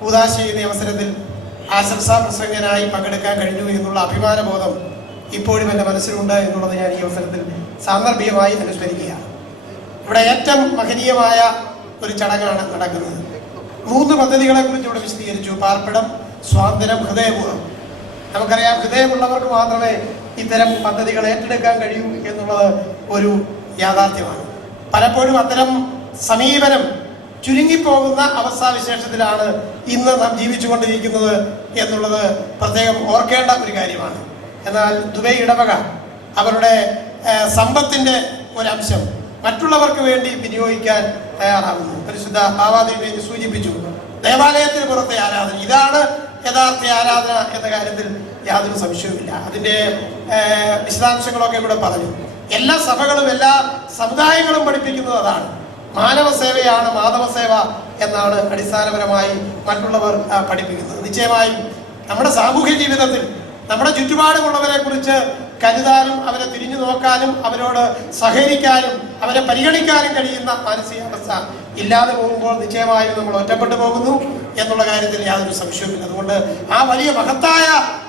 കൂദാശ ചെയ്യുന്ന അവസരത്തിൽ ആശംസാ പ്രസംഗനായി പങ്കെടുക്കാൻ കഴിഞ്ഞു എന്നുള്ള അഭിമാനബോധം ഇപ്പോഴും എൻ്റെ മനസ്സിലുണ്ട് എന്നുള്ളത് ഞാൻ ഈ അവസരത്തിൽ സാന്ദർഭികമായി അനുസ്മരിക്കുകയാണ്. ഇവിടെ ഏറ്റവും മഹനീയമായ ഒരു ചടങ്ങാണ് നടക്കുന്നത്. 3 പദ്ധതികളെ കുറിച്ച് ഇവിടെ വിശദീകരിച്ചു: പാർപ്പിടം, സ്വാതന്ത്ര്യം, ഹൃദയപൂർവ്വം. നമുക്കറിയാം, ഹൃദയമുള്ളവർക്ക് മാത്രമേ ഇത്തരം പദ്ധതികൾ ഏറ്റെടുക്കാൻ കഴിയൂ എന്നുള്ളത് ഒരു യാഥാർത്ഥ്യമാണ്. പലപ്പോഴും അത്തരം സമീപനം ചുരുങ്ങിപ്പോകുന്ന അവസ്ഥാവിശേഷത്തിലാണ് ഇന്ന് നാം ജീവിച്ചുകൊണ്ടിരിക്കുന്നത് എന്നുള്ളത് പ്രത്യേകം ഓർക്കേണ്ട ഒരു കാര്യമാണ്. എന്നാൽ ദുബൈ ഇടവക അവരുടെ സമ്പത്തിൻ്റെ ഒരംശം മറ്റുള്ളവർക്ക് വേണ്ടി വിനിയോഗിക്കാൻ തയ്യാറാകുന്നു. പരിശുദ്ധ ബാബാതിരുമേനി സൂചിപ്പിച്ചു, ദേവാലയത്തിന് പുറത്തെ ആരാധന ഇതാണ് യഥാർത്ഥ ആരാധന എന്ന കാര്യത്തിൽ യാതൊരു സംശയവുമില്ല. അതിൻ്റെ വിശദാംശങ്ങളൊക്കെ ഇവിടെ പറഞ്ഞു. എല്ലാ സഭകളും എല്ലാ സമുദായങ്ങളും പഠിപ്പിക്കുന്നത് അതാണ്. മാനവ സേവയാണ് മാധവ സേവ എന്നാണ് അടിസ്ഥാനപരമായി മറ്റുള്ളവർ പഠിപ്പിക്കുന്നത്. നിശ്ചയമായും നമ്മുടെ സാമൂഹ്യ ജീവിതത്തിൽ നമ്മുടെ ചുറ്റുപാടുമുള്ളവരെ കുറിച്ച് കരുതാനും അവരെ തിരിഞ്ഞു നോക്കാനും അവരോട് സഹകരിക്കാനും അവരെ പരിഗണിക്കാനും കഴിയുന്ന മാനസികാവസ്ഥ ഇല്ലാതെ പോകുമ്പോൾ നിശ്ചയമായും നമ്മൾ ഒറ്റപ്പെട്ടു പോകുന്നു എന്നുള്ള കാര്യത്തിൽ യാതൊരു സംശയവുമില്ല. അതുകൊണ്ട് ആ വലിയ മഹത്തായ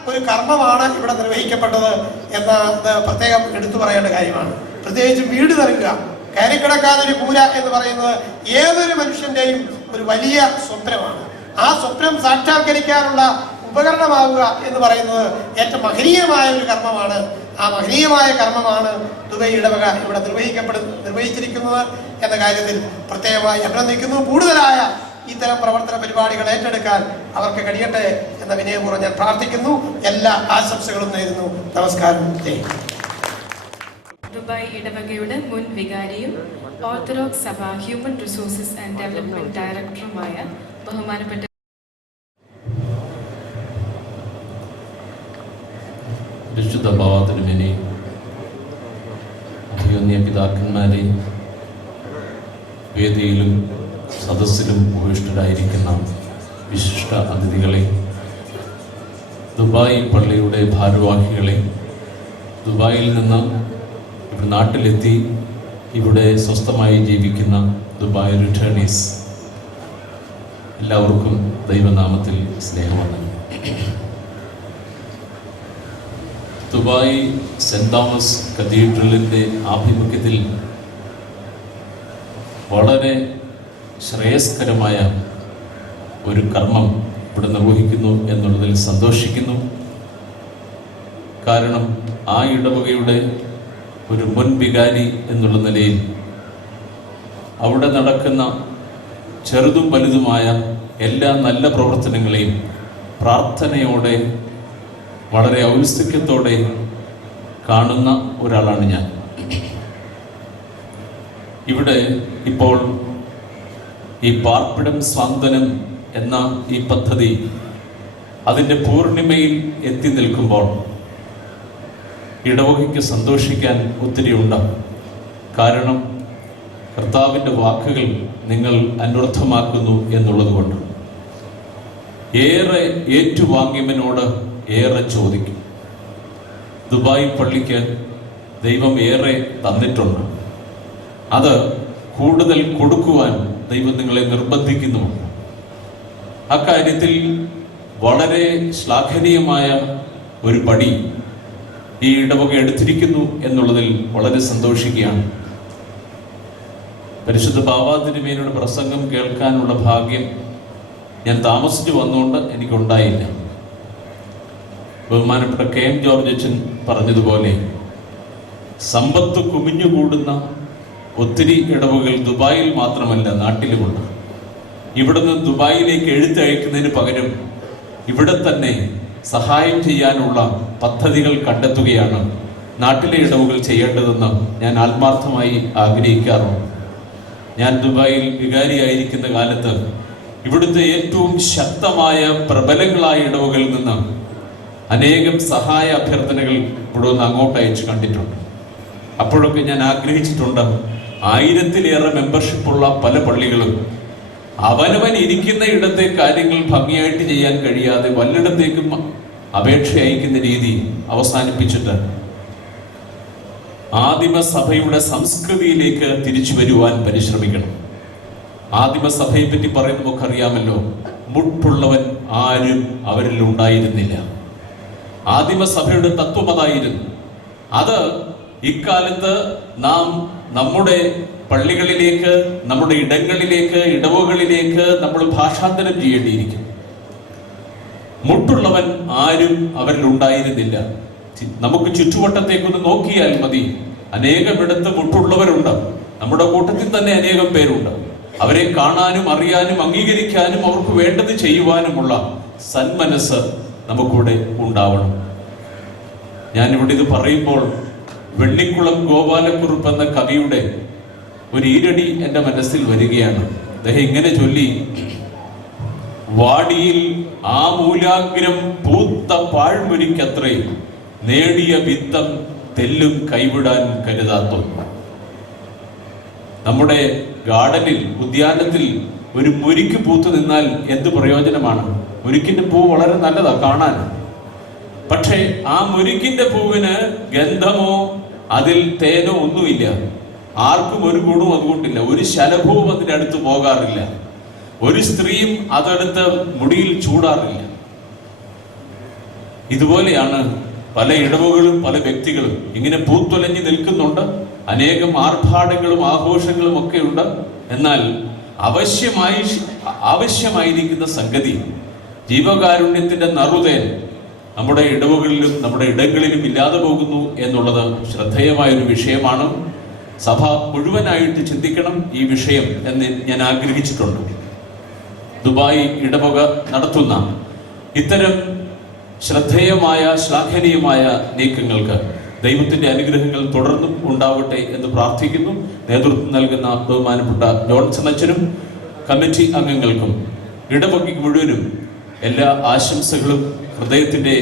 ഒരു കർമ്മമാണ് ഇവിടെ നിർവഹിക്കപ്പെട്ടത് എന്നത് പ്രത്യേകം എടുത്തു പറയേണ്ട കാര്യമാണ്. പ്രത്യേകിച്ചും വീട് നൽകുക, കയറിക്കിടക്കാതൊരു കൂര എന്ന് പറയുന്നത് ഏതൊരു മനുഷ്യന്റെയും ഒരു വലിയ സ്വപ്നമാണ്. ആ സ്വപ്നം സാക്ഷാത്കരിക്കാനുള്ള ഉപകരണമാവുക എന്ന് പറയുന്നത് ഏറ്റവും മഹനീയമായ ഒരു കർമ്മമാണ്. ആ മഹനീയമായ കർമ്മമാണ് ദുബൈ ഇടവക ഇവിടെ നിർവഹിച്ചിരിക്കുന്നത് എന്ന കാര്യത്തിൽ പ്രത്യേകമായി അഭിനന്ദിക്കുന്നു. കൂടുതലായ ഇത്തരം പ്രവർത്തന പരിപാടികൾ ഏറ്റെടുക്കാൻ അവർക്ക് കഴിയട്ടെ എന്ന വിനയപൂർവ്വം ഞാൻ പ്രാർത്ഥിക്കുന്നു. എല്ലാ ആശംസകളും നേരുന്നു. നമസ്കാരം. ദുബായ് ഇടവകയുടെ മുൻ വികാരിയും ഓർത്തഡോക്സ് സഭ ഹ്യൂമൻ റിസോഴ്സസ് ആൻഡ് ഡെവലപ്മെന്റ് ഡയറക്ടറുമായ ബഹുമാനപ്പെട്ട വിശുദ്ധ ബാബ തിരുമേനി, അഭിവന്യ പിതാക്കന്മാരെ, വേദിയിലും സദസ്സിലും ഉപവിഷ്ടരായിരിക്കുന്ന വിശിഷ്ട അതിഥികളെ, ദുബായ് പള്ളിയുടെ ഭാരവാഹികളെ, ദുബായിൽ നിന്ന് ഇവിടെ നാട്ടിലെത്തി ഇവിടെ സ്വസ്ഥമായി ജീവിക്കുന്ന ദുബായ് റിട്ടേണീസ്, എല്ലാവർക്കും ദൈവനാമത്തിൽ സ്നേഹവന്ദനം. ദുബായ് സെൻറ് തോമസ് കത്തീഡ്രലിൻ്റെ ആഭിമുഖ്യത്തിൽ വളരെ ശ്രേയസ്കരമായ ഒരു കർമ്മം ഇവിടെ നിർവഹിക്കുന്നു എന്നുള്ളതിൽ സന്തോഷിക്കുന്നു. കാരണം ആ ഇടവകയുടെ ഒരു മുൻ വികാരി എന്നുള്ള നിലയിൽ അവിടെ നടക്കുന്ന ചെറുതും വലുതുമായ എല്ലാ നല്ല പ്രവർത്തനങ്ങളെയും പ്രാർത്ഥനയോടെ വളരെ ഔത്സുക്യത്തോടെ കാണുന്ന ഒരാളാണ് ഞാൻ. ഇവിടെ ഇപ്പോൾ ഈ പാർപ്പിടം സ്വാന്തനം എന്ന ഈ പദ്ധതി അതിൻ്റെ പൂർണിമയിൽ എത്തി നിൽക്കുമ്പോൾ ഇടവകയ്ക്ക് സന്തോഷിക്കാൻ ഒത്തിരി ഉണ്ട്. കാരണം കർത്താവിൻ്റെ വാക്കുകൾ നിങ്ങൾ അന്വർത്ഥമാക്കുന്നു എന്നുള്ളത് കൊണ്ട്. ഏറെ ഏറ്റുവാങ്ങിയവനോട് ഏറെ ചോദിക്കും. ദുബായ് പള്ളിക്ക് ദൈവം ഏറെ തന്നിട്ടുണ്ട്. അത് കൂടുതൽ കൊടുക്കുവാൻ ദൈവം നിങ്ങളെ നിർബന്ധിക്കുന്നു. അക്കാര്യത്തിൽ വളരെ ശ്ലാഘനീയമായ ഒരു പടി ഈ ഇടവക എടുത്തിരിക്കുന്നു എന്നുള്ളതിൽ വളരെ സന്തോഷിക്കുകയാണ്. പരിശുദ്ധ ബാവാ തിരുമേനിയുടെ പ്രസംഗം കേൾക്കാനുള്ള ഭാഗ്യം ഞാൻ താമസിച്ചു വന്നുകൊണ്ട് എനിക്കുണ്ടായില്ല. ബഹുമാനപ്പെട്ട KM ജോർജ് അച്ഛൻ പറഞ്ഞതുപോലെ സമ്പത്ത് കുമിഞ്ഞുകൂടുന്ന ഒത്തിരി ഇടവകൾ ദുബായിൽ മാത്രമല്ല നാട്ടിലുമുണ്ട്. ഇവിടുന്ന് ദുബായിലേക്ക് എഴുത്തയക്കുന്നതിന് പകരം ഇവിടെ തന്നെ സഹായം ചെയ്യാനുള്ള പദ്ധതികൾ കണ്ടെത്തുകയാണ് നാട്ടിലെ ഇടവുകൾ ചെയ്യേണ്ടതെന്ന് ഞാൻ ആത്മാർത്ഥമായി ആഗ്രഹിക്കാറുണ്ട്. ഞാൻ ദുബായിൽ വികാരിയായിരിക്കുന്ന കാലത്ത് ഇവിടുത്തെ ഏറ്റവും ശക്തമായ പ്രബലങ്ങളായ ഇടവുകളിൽ നിന്ന് അനേകം സഹായ അഭ്യർത്ഥനകൾ ഇവിടെ നിന്ന് അങ്ങോട്ട് അയച്ചു കണ്ടിട്ടുണ്ട്. അപ്പോഴൊക്കെ ഞാൻ ആഗ്രഹിച്ചിട്ടുണ്ട്, 1000-ലേറെ മെമ്പർഷിപ്പുള്ള പല പള്ളികളും അവനവൻ ഇരിക്കുന്ന ഇടത്തെ കാര്യങ്ങൾ ഭംഗിയായിട്ട് ചെയ്യാൻ കഴിയാതെ വല്ലിടത്തേക്കും അപേക്ഷ അയക്കുന്ന രീതി അവസാനിപ്പിച്ചിട്ട് ആദിമസഭയുടെ സംസ്കൃതിയിലേക്ക് തിരിച്ചു വരുവാൻ പരിശ്രമിക്കണം. ആദിമസഭയെ പറ്റി പറയുന്ന നമുക്കറിയാമല്ലോ, മുട്ടുള്ളവൻ ആരും അവരിൽ ഉണ്ടായിരുന്നില്ല. ആദിമസഭയുടെ തത്വം അതായിരുന്നു. അത് ഇക്കാലത്ത് നാം നമ്മുടെ പള്ളികളിലേക്ക്, നമ്മുടെ ഇടങ്ങളിലേക്ക്, ഇടവകളിലേക്ക് നമ്മൾ ഭാഷാന്തരം ചെയ്യേണ്ടിയിരിക്കും. മുട്ടുള്ളവൻ ആരും അവരിൽ ഉണ്ടായിരുന്നില്ല. നമുക്ക് ചുറ്റുവട്ടത്തേക്കൊന്ന് നോക്കിയാൽ മതി, അനേകമിടത്ത് മുട്ടുള്ളവരുണ്ട്. നമ്മുടെ കൂട്ടത്തിൽ തന്നെ അനേകം പേരുണ്ട്. അവരെ കാണാനും അറിയാനും അംഗീകരിക്കാനും അവർക്ക് വേണ്ടത് ചെയ്യുവാനുമുള്ള സന്മനസ് നമുക്കിവിടെ ഉണ്ടാവണം. ഞാനിവിടെ ഇത് പറയുമ്പോൾ വെള്ളിക്കുളം ഗോപാലക്കുറുപ്പ് എന്ന കവിയുടെ ഒരു ഈരടി എൻ്റെ മനസ്സിൽ വരികയാണ്. അദ്ദേഹം ഇങ്ങനെ ചൊല്ലി: വാടിയിൽ ആ മൂലാഗ്രം പൂത്ത പാഴ്മുരിക്കത്രേ, നേടിയ വിത്തം തെല്ലും കൈവിടാൻ കരുതാത്തു. നമ്മുടെ ഗാർഡനിൽ, ഉദ്യാനത്തിൽ ഒരു മുരിക്ക് പൂത്തു നിന്നാൽ എന്ത് പ്രയോജനമാണ്? മുരിക്കിന്റെ പൂ വളരെ നല്ലതാ കാണാൻ. പക്ഷേ ആ മുരിക്കിന്റെ പൂവിന് ഗന്ധമോ അതിൽ തേനോ ഒന്നുമില്ല. ആർക്കും ഒരു ഗുണവും അതുകൊണ്ടില്ല. ഒരു ശലഭവും അതിൻ്റെ അടുത്ത് പോകാറില്ല. ഒരു സ്ത്രീയും അതെടുത്ത് മുടിയിൽ ചൂടാറില്ല. ഇതുപോലെയാണ് പല ഇടവുകളും പല വ്യക്തികളും ഇങ്ങനെ പൂത്തൊലഞ്ഞു നിൽക്കുന്നുണ്ട്. അനേകം ആർഭാടങ്ങളും ആഘോഷങ്ങളും ഒക്കെ ഉണ്ട്. എന്നാൽ ആവശ്യമായിരിക്കുന്ന സംഗതി, ജീവകാരുണ്യത്തിന്റെ നറുതേൻ നമ്മുടെ ഇടവുകളിലും നമ്മുടെ ഇടങ്ങളിലും ഇല്ലാതെ പോകുന്നു എന്നുള്ളത് ശ്രദ്ധേയമായൊരു വിഷയമാണ്. സഭ മുഴുവനായിട്ട് ചിന്തിക്കണം ഈ വിഷയം എന്ന് ഞാൻ ആഗ്രഹിച്ചിട്ടുണ്ട്. ദുബായ് ഇടവക നടത്തുന്ന ഇത്തരം ശ്രദ്ധേയമായ ശ്ലാഘനീയമായ നീക്കങ്ങൾക്ക് ദൈവത്തിന്റെ അനുഗ്രഹങ്ങൾ തുടർന്നും ഉണ്ടാവട്ടെ എന്ന് പ്രാർത്ഥിക്കുന്നു. നേതൃത്വം നൽകുന്ന ബഹുമാനപ്പെട്ട ജോൺസൺ അച്ഛനും കമ്മിറ്റി അംഗങ്ങൾക്കും ഇടവകയ്ക്ക് മുഴുവനും എല്ലാ ആശംസകളും ഹൃദയത്തിന്റെ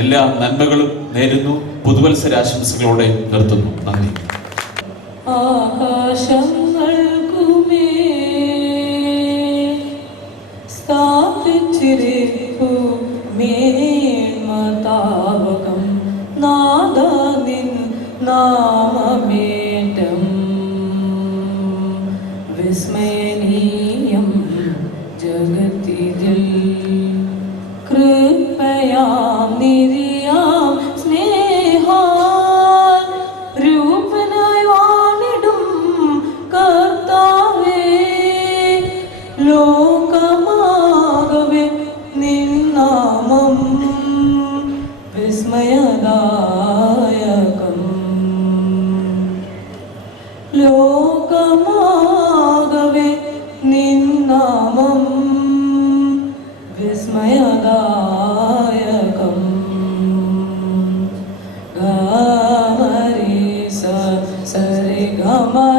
എല്ലാ നന്മകളും നേരുന്നു. പുതുവത്സരാശംസകളോടെ നിർത്തുന്നു. നന്ദി. മേന്മതാവകം നാദനിൻ നാമമേറ്റം വിസ്മയനീയം ജഗത്തിതിൽ കൃപയാം നിധിയാം സ്നേഹ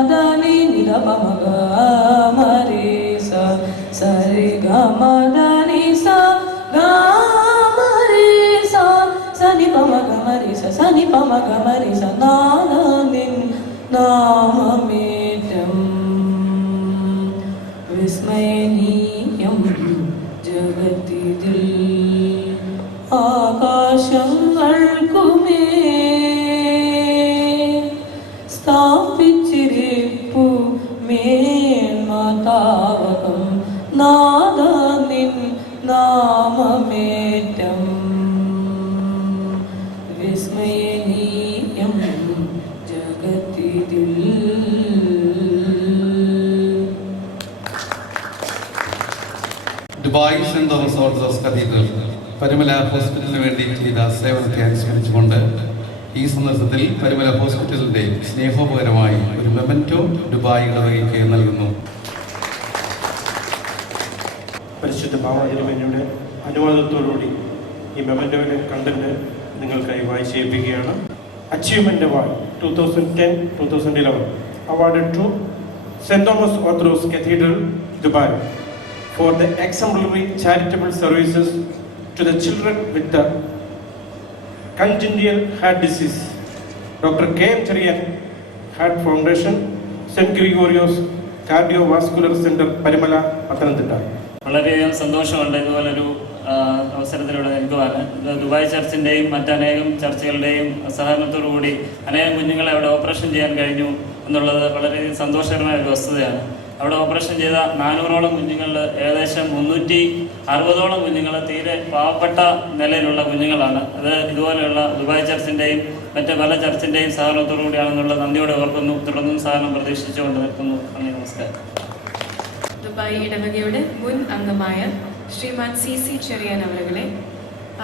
ധനി നിധ പമ ഗ മരി സ സരി ഗ മ ധനി സ ഗ മരി സ സനി പമ ഗ മരി സ സനി പമ ഗ മരി സ നാദ നിൻ നാമമേറ്റം വിസ്മയനീയം ജഗത്തിതിൽ ആകാശങ്ങൾക്കുമേ സ്ഥാപിച്ചിരിപ്പു മേന്മതാവകം നാദ നിൻ നാമമേറ്റം വിസ്മയനീയം ജഗത്തിതിൽ. Dubai saint Thomas orthodox cathedral Parumala ഹോസ്പിറ്റലിന് വേണ്ടി ചെയ്ത സേവനത്തെ അനുസ്മരിച്ചുകൊണ്ട് ഈ സന്ദർഭത്തിൽ പരിമല ഹോസ്പിറ്റലിന്റെ സ്നേഹോപകരമായി ഒരു മെമന്റോ ദുബായ് ഇടവകയ്ക്ക് നൽകുന്നു. പരിശുദ്ധ ഭാവതിരുമേനിയുടെ അനുവാദത്തോടുകൂടി ഈ മെമന്റോയുടെ കണ്ടന്റ് നിങ്ങൾക്കായി വായിച്ചേൽപ്പിക്കുകയാണ്. Achievement award 2010-2011 awarded to St. Thomas Orthodox Cathedral, Dubai for the exemplary charitable services to the children with the congenital heart disease. Dr. K.M. Cherian Heart Foundation, St. Gregorios Cardiovascular Center, Parimala, Pathanamthitta. വളരെയധികം സന്തോഷമുണ്ട് ഇതുപോലൊരു അവസരത്തിലൂടെ നിൽക്കുവാൻ. Dubai ചർച്ചിൻ്റെയും മറ്റനേകം ചർച്ചുകളുടെയും സഹകരണത്തോടു കൂടി അനേകം കുഞ്ഞുങ്ങളെ അവിടെ operation ചെയ്യാൻ കഴിഞ്ഞു എന്നുള്ളത് വളരെയധികം സന്തോഷകരമായ ഒരു വസ്തുതയാണ്. അവിടെ ഓപ്പറേഷൻ ചെയ്ത 400ഓളം കുഞ്ഞുങ്ങളിൽ ഏകദേശം 360ഓളം കുഞ്ഞുങ്ങൾ തീരെ പാവപ്പെട്ട നിലയിലുള്ള കുഞ്ഞുങ്ങളാണ്. അത് ഇതുപോലെയുള്ള ദുബായ് ചർച്ചിൻ്റെയും മറ്റ് പല ചർച്ചിൻ്റെയും സഹകരണത്തോടു കൂടിയാണെന്നുള്ള നന്ദിയോടെ ഓർക്കുന്നു. തുടർന്നും സഹകരണം പ്രതീക്ഷിച്ചുകൊണ്ട് നിൽക്കുന്നു. നന്ദി, നമസ്കാരം. ദുബായ് ഇടവകയുടെ മുൻ അംഗമായ ശ്രീമാൻ CC ചെറിയാൻ അവരുകളെ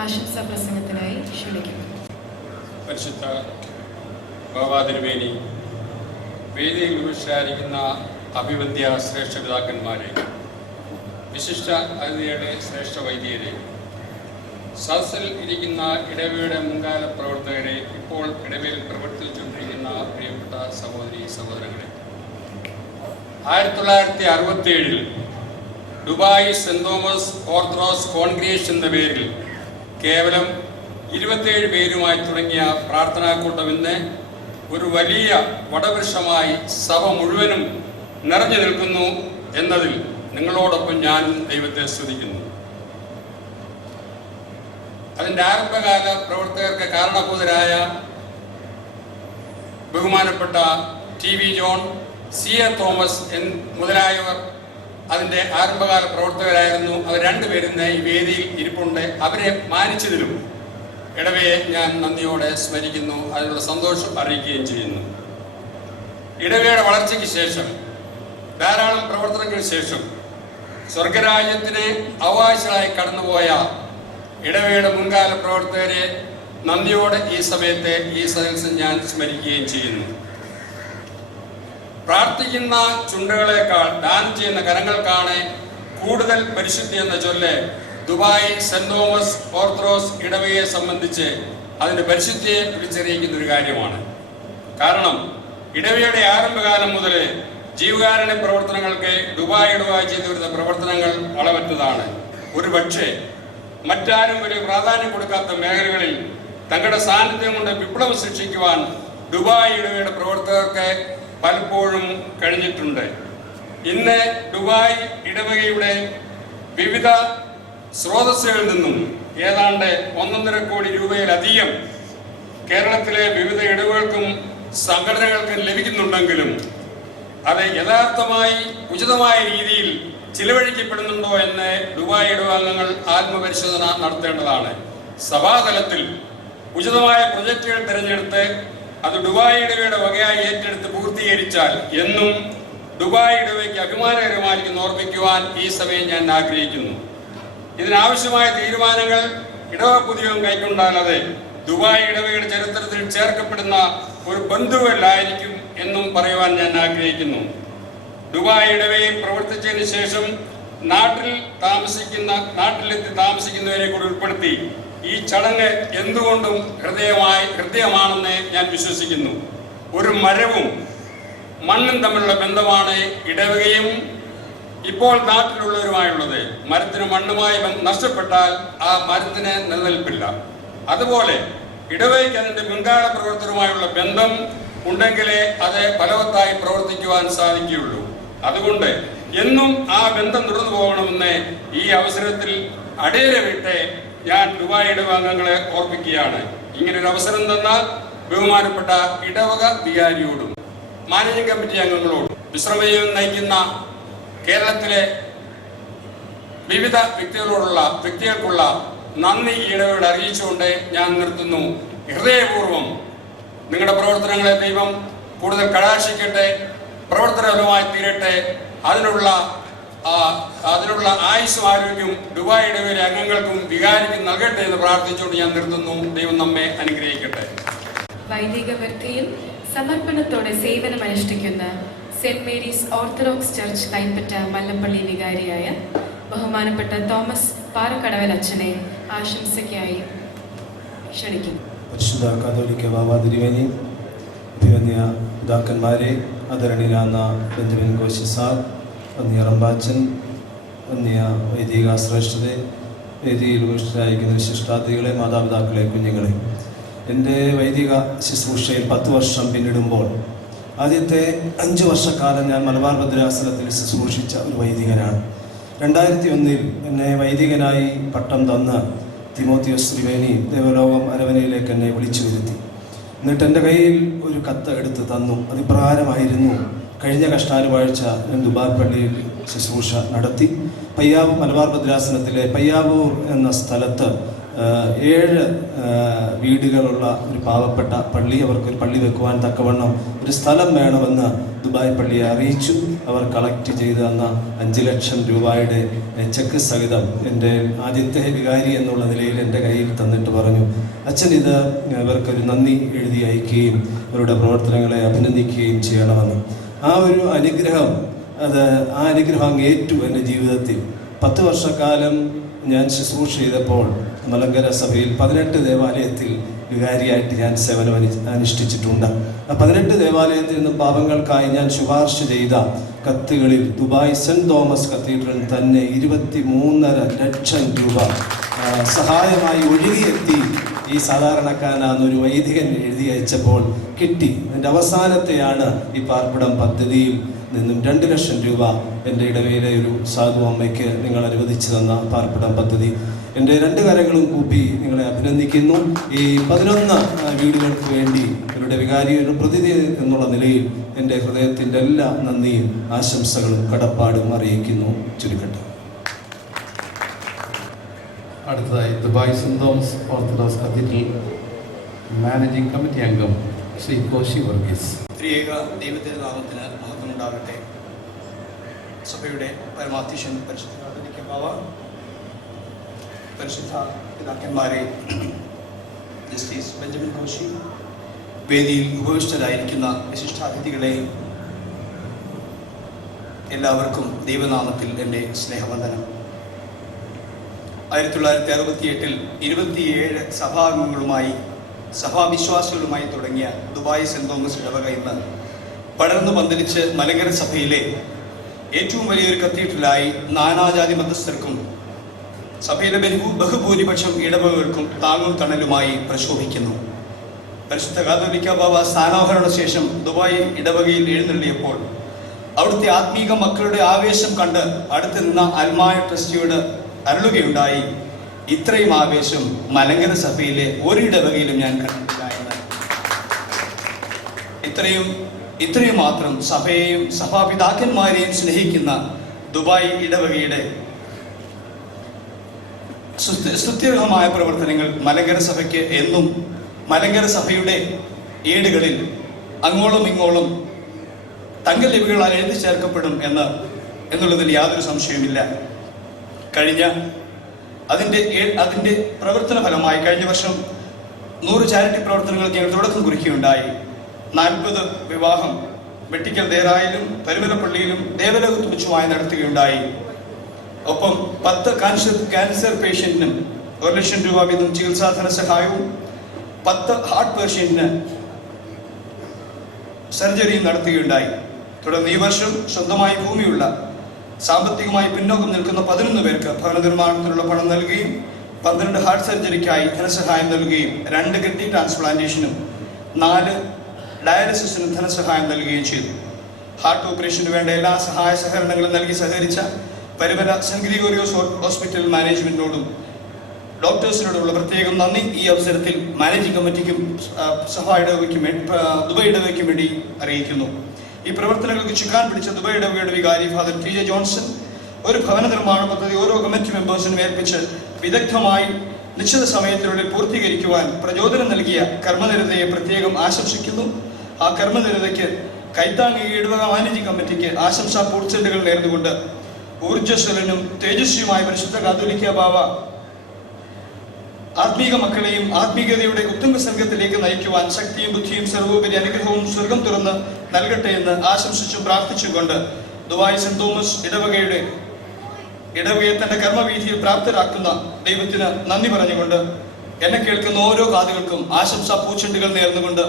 ആശംസാ പ്രസംഗത്തിനായി ക്ഷണിക്കുന്നു. പരിശുദ്ധ ബാബാതിരുമേനി, വേദിയിൽ വിമർശിക്കുന്ന അഭിവന്ദ്യ ശ്രേഷ്ഠ പിതാക്കന്മാരെ, വിശിഷ്ട അതിഥിയുടെ ശ്രേഷ്ഠ വൈദികരെ, സദസ്സിൽ ഇരിക്കുന്ന ഇടവയുടെ മുൻകാല പ്രവർത്തകരെ, ഇപ്പോൾ ഇടവയിൽ പ്രവർത്തിച്ചുകൊണ്ടിരിക്കുന്ന പ്രിയപ്പെട്ട സഹോദരി സഹോദരങ്ങളെ, 1967 Dubai saint Thomas orthodox congregation എന്ന പേരിൽ കേവലം 27 പേരുമായി തുടങ്ങിയ പ്രാർത്ഥനാക്കൂട്ടം ഇന്ന് ഒരു വലിയ വടവൃക്ഷമായി സഭ മുഴുവനും നിറഞ്ഞു നിൽക്കുന്നു എന്നതിൽ നിങ്ങളോടൊപ്പം ഞാനും ദൈവത്തെ സ്തുതിക്കുന്നു. അതിൻ്റെ ആരംഭകാല പ്രവർത്തകർക്ക് കാരണഭൂതരായ ബഹുമാനപ്പെട്ട TV ജോൺ, CA തോമസ് മുതലായവർ അതിൻ്റെ ആരംഭകാല പ്രവർത്തകരായിരുന്നു. അവർ രണ്ടുപേരും ഈ വേദിയിൽ ഇരിപ്പുണ്ട്. അവരെ മാനിച്ചതിലും ഇടവയെ ഞാൻ നന്ദിയോടെ സ്മരിക്കുന്നു, അതിനുള്ള സന്തോഷം അറിയിക്കുകയും ചെയ്യുന്നു. ഇടവയുടെ വളർച്ചയ്ക്ക് ശേഷം, ധാരാളം പ്രവർത്തനങ്ങൾക്ക് ശേഷം സ്വർഗരാജ്യത്തിന് അവകാശികളായി കടന്നുപോയ ഇടവയുടെ മുൻകാല പ്രവർത്തകരെ നന്ദിയോടെ ഈ സമയത്തെ ഈ സദസ്സിൽ ഞാൻ സ്മരിക്കുകയും ചെയ്യുന്നു. പ്രാർത്ഥിക്കുന്ന ചുണ്ടുകളേക്കാൾ ദാനം ചെയ്യുന്ന കരങ്ങൾക്കാണ് കൂടുതൽ പരിശുദ്ധി എന്ന ചൊല്ല് ദുബായ് സെന്റ് തോമസ് ഓർത്തഡോക്സ് ഇടവകയെ സംബന്ധിച്ച് അതിൻ്റെ പരിശുദ്ധിയെ വിളിച്ചറിയിക്കുന്ന ഒരു കാര്യമാണ്. കാരണം ഇടവയുടെ ആരംഭകാലം മുതൽ ജീവകാരുണ്യ പ്രവർത്തനങ്ങൾക്ക് ദുബായ് ഇടവക ചെയ്തു വരുന്ന പ്രവർത്തനങ്ങൾ വളവറ്റതാണ്. ഒരു പക്ഷേ മറ്റാരും ഒരു പ്രാധാന്യം കൊടുക്കാത്ത മേഖലകളിൽ തങ്ങളുടെ സാന്നിധ്യം കൊണ്ട് വിപ്ലവം സൃഷ്ടിക്കുവാൻ ദുബായ് ഇടവയുടെ പ്രവർത്തകർക്ക് പലപ്പോഴും കഴിഞ്ഞിട്ടുണ്ട്. ഇന്ന് ദുബായ് ഇടവകയുടെ വിവിധ സ്രോതസ്സുകളിൽ നിന്നും ഏതാണ്ട് 1.5 കോടി രൂപയിലധികം കേരളത്തിലെ വിവിധ ഇടവകൾക്കും സംഘടനകൾക്കും ലഭിക്കുന്നുണ്ടെങ്കിലും അത് യഥാർത്ഥമായി ഉചിതമായ രീതിയിൽ ചിലവഴിക്കപ്പെടുന്നുണ്ടോ എന്ന് ദുബായ് ഇടവകങ്ങൾ ആത്മപരിശോധന നടത്തേണ്ടതാണ്. സഭാതലത്തിൽ ഉചിതമായ പ്രൊജക്റ്റുകൾ തിരഞ്ഞെടുത്ത് അത് ദുബായ് ഇടവകയുടെ വകയായി ഏറ്റെടുത്ത് പൂർത്തീകരിച്ചാൽ എന്നും ദുബായ് ഇടവകയ്ക്ക് അഭിമാനകരമായിരിക്കും ഓർമ്മിക്കുവാൻ ഈ സമയം ഞാൻ ആഗ്രഹിക്കുന്നു. ഇതിനാവശ്യമായ തീരുമാനങ്ങൾ ഇടവക പുതിയവും കൈക്കൊണ്ടാൽ അത് ദുബായ് ഇടവകയുടെ ചരിത്രത്തിൽ ചേർക്കപ്പെടുന്ന ഒരു ബന്ധുവല്ലായിരിക്കും എന്നും പറയുവാൻ ഞാൻ ആഗ്രഹിക്കുന്നു. ദുബായ് ഇടവകയിൽ പ്രവർത്തിച്ചതിന് ശേഷം നാട്ടിലെത്തി താമസിക്കുന്നവരെ കൂടി ഉൾപ്പെടുത്തി ഈ ചടങ്ങ് എന്തുകൊണ്ടും ഹൃദയമാണെന്ന് ഞാൻ വിശ്വസിക്കുന്നു. ഒരു മരവും മണ്ണും തമ്മിലുള്ള ബന്ധമാണ് ഇടവകയും ഇപ്പോൾ നാട്ടിലുള്ളവരുമായുള്ളത്. മരത്തിന് മണ്ണുമായി നഷ്ടപ്പെട്ടാൽ ആ മരത്തിന് നിലനിൽപ്പില്ല. അതുപോലെ ഇടവകയ്ക്ക് അതിൻ്റെ മുൻകാല പ്രവർത്തനവുമായുള്ള ബന്ധം ഉണ്ടെങ്കിലേ അത് ഫലവത്തായി പ്രവർത്തിക്കുവാൻ സാധിക്കുകയുള്ളൂ. അതുകൊണ്ട് എന്നും ആ ബന്ധം തുടർന്നു പോകണമെന്ന് ഈ അവസരത്തിൽ അടിയരവിട്ട് ഞാൻ ദുബായ് ഇടവക അംഗങ്ങളെ ഓർപ്പിക്കുകയാണ്. ഇങ്ങനൊരു അവസരം തന്ന ബഹുമാനപ്പെട്ട ഇടവക വികാരിയോടും മാനേജിംഗ് കമ്മിറ്റി അംഗങ്ങളോടും വിശ്രമജീവൻ നയിക്കുന്ന കേരളത്തിലെ വിവിധ വ്യക്തികൾക്കുള്ള നന്ദി ഇടവയോട് അറിയിച്ചുകൊണ്ട് ഞാൻ നിർത്തുന്നു. ഹൃദയപൂർവ്വം നിങ്ങളുടെ പ്രവർത്തനങ്ങളെ ദൈവം കൂടുതൽ കടാക്ഷിക്കട്ടെ, പ്രവർത്തനഫലമായി തീരട്ടെ. അതിനുള്ള ആയുസ്സും ആരോഗ്യവും ദുബായ് ഇടവയിലെ അംഗങ്ങൾക്കും വികാരിക്കും നൽകട്ടെ എന്ന് പ്രാർത്ഥിച്ചുകൊണ്ട് ഞാൻ നിർത്തുന്നു. ദൈവം നമ്മെ അനുഗ്രഹിക്കട്ടെ. വൈദിക വൃത്തിയിൽ സമർപ്പണത്തോടെ സേവനമനുഷ്ഠിക്കുന്ന saint Mary's orthodox church Kaipatta Mallappally വികാരിയായ ബഹുമാനപ്പെട്ട തോമസ് പാറക്കടവൽ അച്ഛനെ ആശംസയ്ക്കായി ക്ഷണിക്കുന്നു. പരിശുദ്ധ കാതോലിക്ക ബാബ തിരുവേനി, അഭിവന്യ പിതാക്കന്മാരെ, ആദരണീയനായ ബെഞ്ചമിൻ കോശി സാർ, വന്യ റമ്പാച്ചൻ, വന്യ വൈദിക ശ്രേഷ്ഠരെ, വേദിയിൽ ഉപേക്ഷിച്ചായിരിക്കുന്ന വിശിഷ്ടാതിഥികളെ, മാതാപിതാക്കളെ, കുഞ്ഞുങ്ങളെ, എൻ്റെ വൈദിക ശുശ്രൂഷയിൽ 10 വർഷം പിന്നിടുമ്പോൾ ആദ്യത്തെ 5 വർഷക്കാലം ഞാൻ മലബാർ ഭദ്രാസനത്തിൽ ശുശ്രൂഷിച്ച ഒരു വൈദികനാണ്. 2001 എന്നെ വൈദികനായി പട്ടം തന്ന് തിമോത്തിയോസ് ത്രിവേണി ദേവലോകം അരവനയിലേക്ക് എന്നെ വിളിച്ചു വരുത്തി. എന്നിട്ട് എൻ്റെ കയ്യിൽ ഒരു കത്ത് എടുത്ത് തന്നു. അതിപ്രകാരമായിരുന്നു കഴിഞ്ഞ കഷ്ടാനുവാഴ്ച ഞാൻ ദുബായ് പള്ളിയിൽ ശുശ്രൂഷ നടത്തി. പയ്യാവൂർ മലബാർ ഭദ്രാസനത്തിലെ പയ്യാവൂർ എന്ന സ്ഥലത്ത് 7 വീടുകളുള്ള ഒരു പാവപ്പെട്ട പള്ളി, അവർക്കൊരു പള്ളി വെക്കുവാൻ തക്കവണ്ണം ഒരു സ്ഥലം വേണമെന്ന് ദുബായ് പള്ളിയെ അറിയിച്ചു. അവർ കളക്ട് ചെയ്ത് തന്ന 5 ലക്ഷം രൂപയുടെ ചെക്ക് സഹിതം എൻ്റെ ആദ്യത്തെ വികാരി എന്നുള്ള നിലയിൽ എൻ്റെ കയ്യിൽ തന്നിട്ട് പറഞ്ഞു, അച്ഛൻ ഇത് ഇവർക്കൊരു നന്ദി എഴുതി അയക്കുകയും അവരുടെ പ്രവർത്തനങ്ങളെ അഭിനന്ദിക്കുകയും ചെയ്യണമെന്ന്. ആ ഒരു അനുഗ്രഹം ആ അനുഗ്രഹം അങ്ങ് ഏറ്റു എൻ്റെ ജീവിതത്തിൽ. 10 വർഷക്കാലം ഞാൻ ശുശ്രൂഷ ചെയ്തപ്പോൾ മലങ്കര സഭയിൽ 18 ദേവാലയത്തിൽ വികാരിയായിട്ട് ഞാൻ സേവനം അനുഷ്ഠിച്ചിട്ടുണ്ട്. ആ 18 ദേവാലയത്തിൽ നിന്നും പാപങ്ങൾക്കായി ഞാൻ ശുപാർശ ചെയ്ത കത്തുകളിൽ ദുബായ് സെൻറ് തോമസ് കത്തീഡ്രലിൽ തന്നെ 23.5 ലക്ഷം രൂപ സഹായമായി ഒഴുകിയെത്തി. ഈ സാധാരണക്കാരനാന്നൊരു വൈദികൻ എഴുതി അയച്ചപ്പോൾ കിട്ടി. അതിൻ്റെ അവസാനത്തെയാണ് ഈ പാർപ്പിടം പദ്ധതിയിൽ നിന്നും 2 ലക്ഷം രൂപ എൻ്റെ ഇടവയിലെ ഒരു സാധു അമ്മയ്ക്ക് നിങ്ങൾ അനുവദിച്ചു തന്ന പാർപ്പിടം പദ്ധതി. എൻ്റെ 2 കരങ്ങളും കൂപ്പി നിങ്ങളെ അഭിനന്ദിക്കുന്നു. ഈ 11 വീടുകൾക്ക് വേണ്ടി ഇവരുടെ വികാരിയുടെ പ്രതിനിധി എന്നുള്ള നിലയിൽ എൻ്റെ ഹൃദയത്തിൻ്റെ എല്ലാ നന്ദിയും ആശംസകളും കടപ്പാടും അറിയിക്കുന്നു. ചുരുക്കട്ടെ. അടുത്തതായി Dubai saint Thomas orthodox cathedral managing committee അംഗം ശ്രീ കോശി വർഗീസ്. ത്രിയേക ദൈവത്തിൻ്റെ നാമത്തിന് മഹത്വമുണ്ടാകട്ടെ. സഭയുടെ പരമാധ്യക്ഷൻ പരിശുദ്ധ കാതോലിക്ക ബാവ, പരിശുദ്ധ പിതാക്കന്മാരെ, ജസ്റ്റിസ് ബെഞ്ചമിൻ കോശി, വേദിയിൽ ഉപവിഷ്ടരായിരിക്കുന്ന വിശിഷ്ടാതിഥികളെ, എല്ലാവർക്കും ദൈവനാമത്തിൽ എൻ്റെ സ്നേഹവന്ദനം. 1968 27 സഭാംഗങ്ങളുമായി സഭാവിശ്വാസികളുമായി തുടങ്ങിയ ദുബായ് സെന്റ് തോമസ് ഇടവക ഇന്ന് പടർന്നു പന്തലിച്ച് മലങ്കര സഭയിലെ ഏറ്റവും വലിയൊരു കത്തീഡ്രലായി നാനാജാതി മതസ്ഥർക്കും സഭയിലെ ബഹുഭൂരിപക്ഷം ഇടവകകൾക്കും താങ്ങും തണലുമായി പ്രശോഭിക്കുന്നു. പരിശുദ്ധ കാതോലിക്ക ബാബ സ്ഥാനാരോഹണ ശേഷം ദുബായ് ഇടവകയിൽ എഴുന്നള്ളിയപ്പോൾ അവിടുത്തെ ആത്മീക മക്കളുടെ ആവേശം കണ്ട് അടുത്ത് നിന്ന അൽമായ ട്രസ്റ്റിയോട് അരുളുകയുണ്ടായി, ഇത്രയും ആവേശം മലങ്കര സഭയിലെ ഒരിടവകയിലും ഞാൻ കണ്ടിട്ടില്ല എന്ന്. ഇത്രയും മാത്രം സഭയെയും സഭാപിതാക്കന്മാരെയും സ്നേഹിക്കുന്ന ദുബായ് ഇടവകയുടെ സ്തുത്യർഹമായ പ്രവർത്തനങ്ങൾ മലങ്കര സഭയ്ക്ക് എന്നും മലങ്കര സഭയുടെ ഏടുകളിൽ അങ്ങോളം ഇങ്ങോളം തങ്കലിപികളാൽ എഴുതി ചേർക്കപ്പെടും എന്നുള്ളതിൽ യാതൊരു സംശയവുമില്ല. കഴിഞ്ഞ അതിൻ്റെ പ്രവർത്തന ഫലമായി കഴിഞ്ഞ വർഷം 100 ചാരിറ്റി പ്രവർത്തനങ്ങൾക്ക് ഞങ്ങൾ തുടക്കം കുറിക്കുകയുണ്ടായി. 40 വിവാഹം വെട്ടിക്കൽ ദേറായിലും പരുമലപ്പള്ളിയിലും ദേവലോകത്ത് വെച്ചുമായി നടത്തുകയുണ്ടായി. ഒപ്പം 10 ക്യാൻസർ പേഷ്യന്റിനും 1 ലക്ഷം രൂപ വീതം ചികിത്സാ ധനസഹായവും 10 ഹാർട്ട് പേഷ്യന്റിന് സർജറിയും നടത്തുകയുണ്ടായി. തുടർന്ന് ഈ വർഷം സ്വന്തമായി ഭൂമിയുള്ള സാമ്പത്തികമായി പിന്നോക്കം നിൽക്കുന്ന 11 പേർക്ക് ഭവന നിർമ്മാണത്തിനുള്ള പണം നൽകുകയും 12 ഹാർട്ട് സർജറിക്കായി ധനസഹായം നൽകുകയും 2 കിഡ്നി ട്രാൻസ്പ്ലാന്റേഷനും 4 ഡയാലിസിസിനും ധനസഹായം നൽകുകയും ചെയ്തു. ഹാർട്ട് ഓപ്പറേഷന് വേണ്ട എല്ലാ സഹായ സഹകരണങ്ങളും നൽകി സഹകരിച്ച പരിമല സെന്റ് ഗ്രിഗോറിയോസ് ഹോസ്പിറ്റൽ മാനേജ്മെന്റിനോടും ഡോക്ടേഴ്സിനോടുള്ള പ്രത്യേകം നന്ദി ഈ അവസരത്തിൽ മാനേജിംഗ് കമ്മിറ്റിക്കും സഭാ ഇടവകയ്ക്കും ദുബായ് ഇടവകയ്ക്കും വേണ്ടി അറിയിക്കുന്നു. ഈ പ്രവർത്തനങ്ങൾക്ക് ചുക്കാൻ പിടിച്ച ദുബായ് ഇടവകയുടെ വികാരി ഫാദർ ടി ജെ ജോൺസൺ ഒരു ഭവന നിർമ്മാണ പദ്ധതി ഓരോ കമ്മിറ്റി മെമ്പേഴ്സിനും ഏൽപ്പിച്ച് വിദഗ്ധമായി നിശ്ചിത സമയത്തിനുള്ളിൽ പൂർത്തീകരിക്കുവാൻ പ്രചോദനം നൽകിയ കർമ്മനിരതയെ പ്രത്യേകം ആശംസിക്കുന്നു. ആ കർമ്മനിരതയ്ക്ക് കൈത്താങ്ങി ഇടവക മാനേജിംഗ് കമ്മിറ്റിക്ക് ആശംസാ പൂർച്ചെണ്ടുകൾ നേർന്നുകൊണ്ട് ഊർജ്ജസ്വലനും തേജസ്വിയുമായ പരിശുദ്ധ കാതോലിക്ക ബാവ ആത്മീക മക്കളെയും ആത്മീയതയുടെ ഉത്തമ സംഘത്തിലേക്ക് നയിക്കുവാൻ ശക്തിയും ബുദ്ധിയും സർവോപരി അനുഗ്രഹവും സ്വർഗം തുറന്ന് നൽകട്ടെ എന്ന് ആശംസിച്ചും പ്രാർത്ഥിച്ചുകൊണ്ട് ദുബായ് സെന്റ് തോമസ് ഇടവകയെ തന്റെ കർമ്മവീഥിയിൽ പ്രാപ്തരാക്കുന്ന ദൈവത്തിന് നന്ദി പറഞ്ഞുകൊണ്ട് എന്നെ കേൾക്കുന്ന ഓരോ കാതുകൾക്കും ആശംസാ പൂച്ചെണ്ടുകൾ നേർന്നുകൊണ്ട്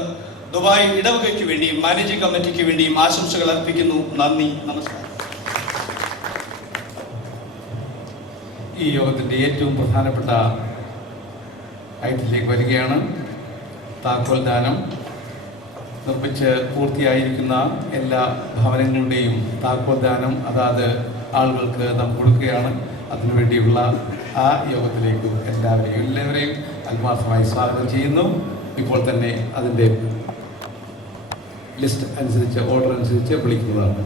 ദുബായ് ഇടവകയ്ക്ക് വേണ്ടിയും മാനേജിംഗ് കമ്മിറ്റിക്ക് വേണ്ടിയും ആശംസകൾ അർപ്പിക്കുന്നു. നന്ദി, നമസ്കാരം. ഈ യോഗത്തിൻ്റെ ഏറ്റവും പ്രധാനപ്പെട്ട ഐറ്റത്തിലേക്ക് വരികയാണ്. താക്കോൽ ദാനം. നിർമ്മിച്ച് പൂർത്തിയായിരിക്കുന്ന എല്ലാ ഭവനങ്ങളുടെയും താക്കോൽ ദാനം അതാത് ആളുകൾക്ക് നാം കൊടുക്കുകയാണ്. അതിനുവേണ്ടിയുള്ള ആ യോഗത്തിലേക്ക് എല്ലാവരെയും ആത്മാർത്ഥമായി സ്വാഗതം ചെയ്യുന്നു. ഇപ്പോൾ തന്നെ അതിൻ്റെ ലിസ്റ്റ് അനുസരിച്ച് ഓർഡർ അനുസരിച്ച് വിളിക്കുന്നതാണ്.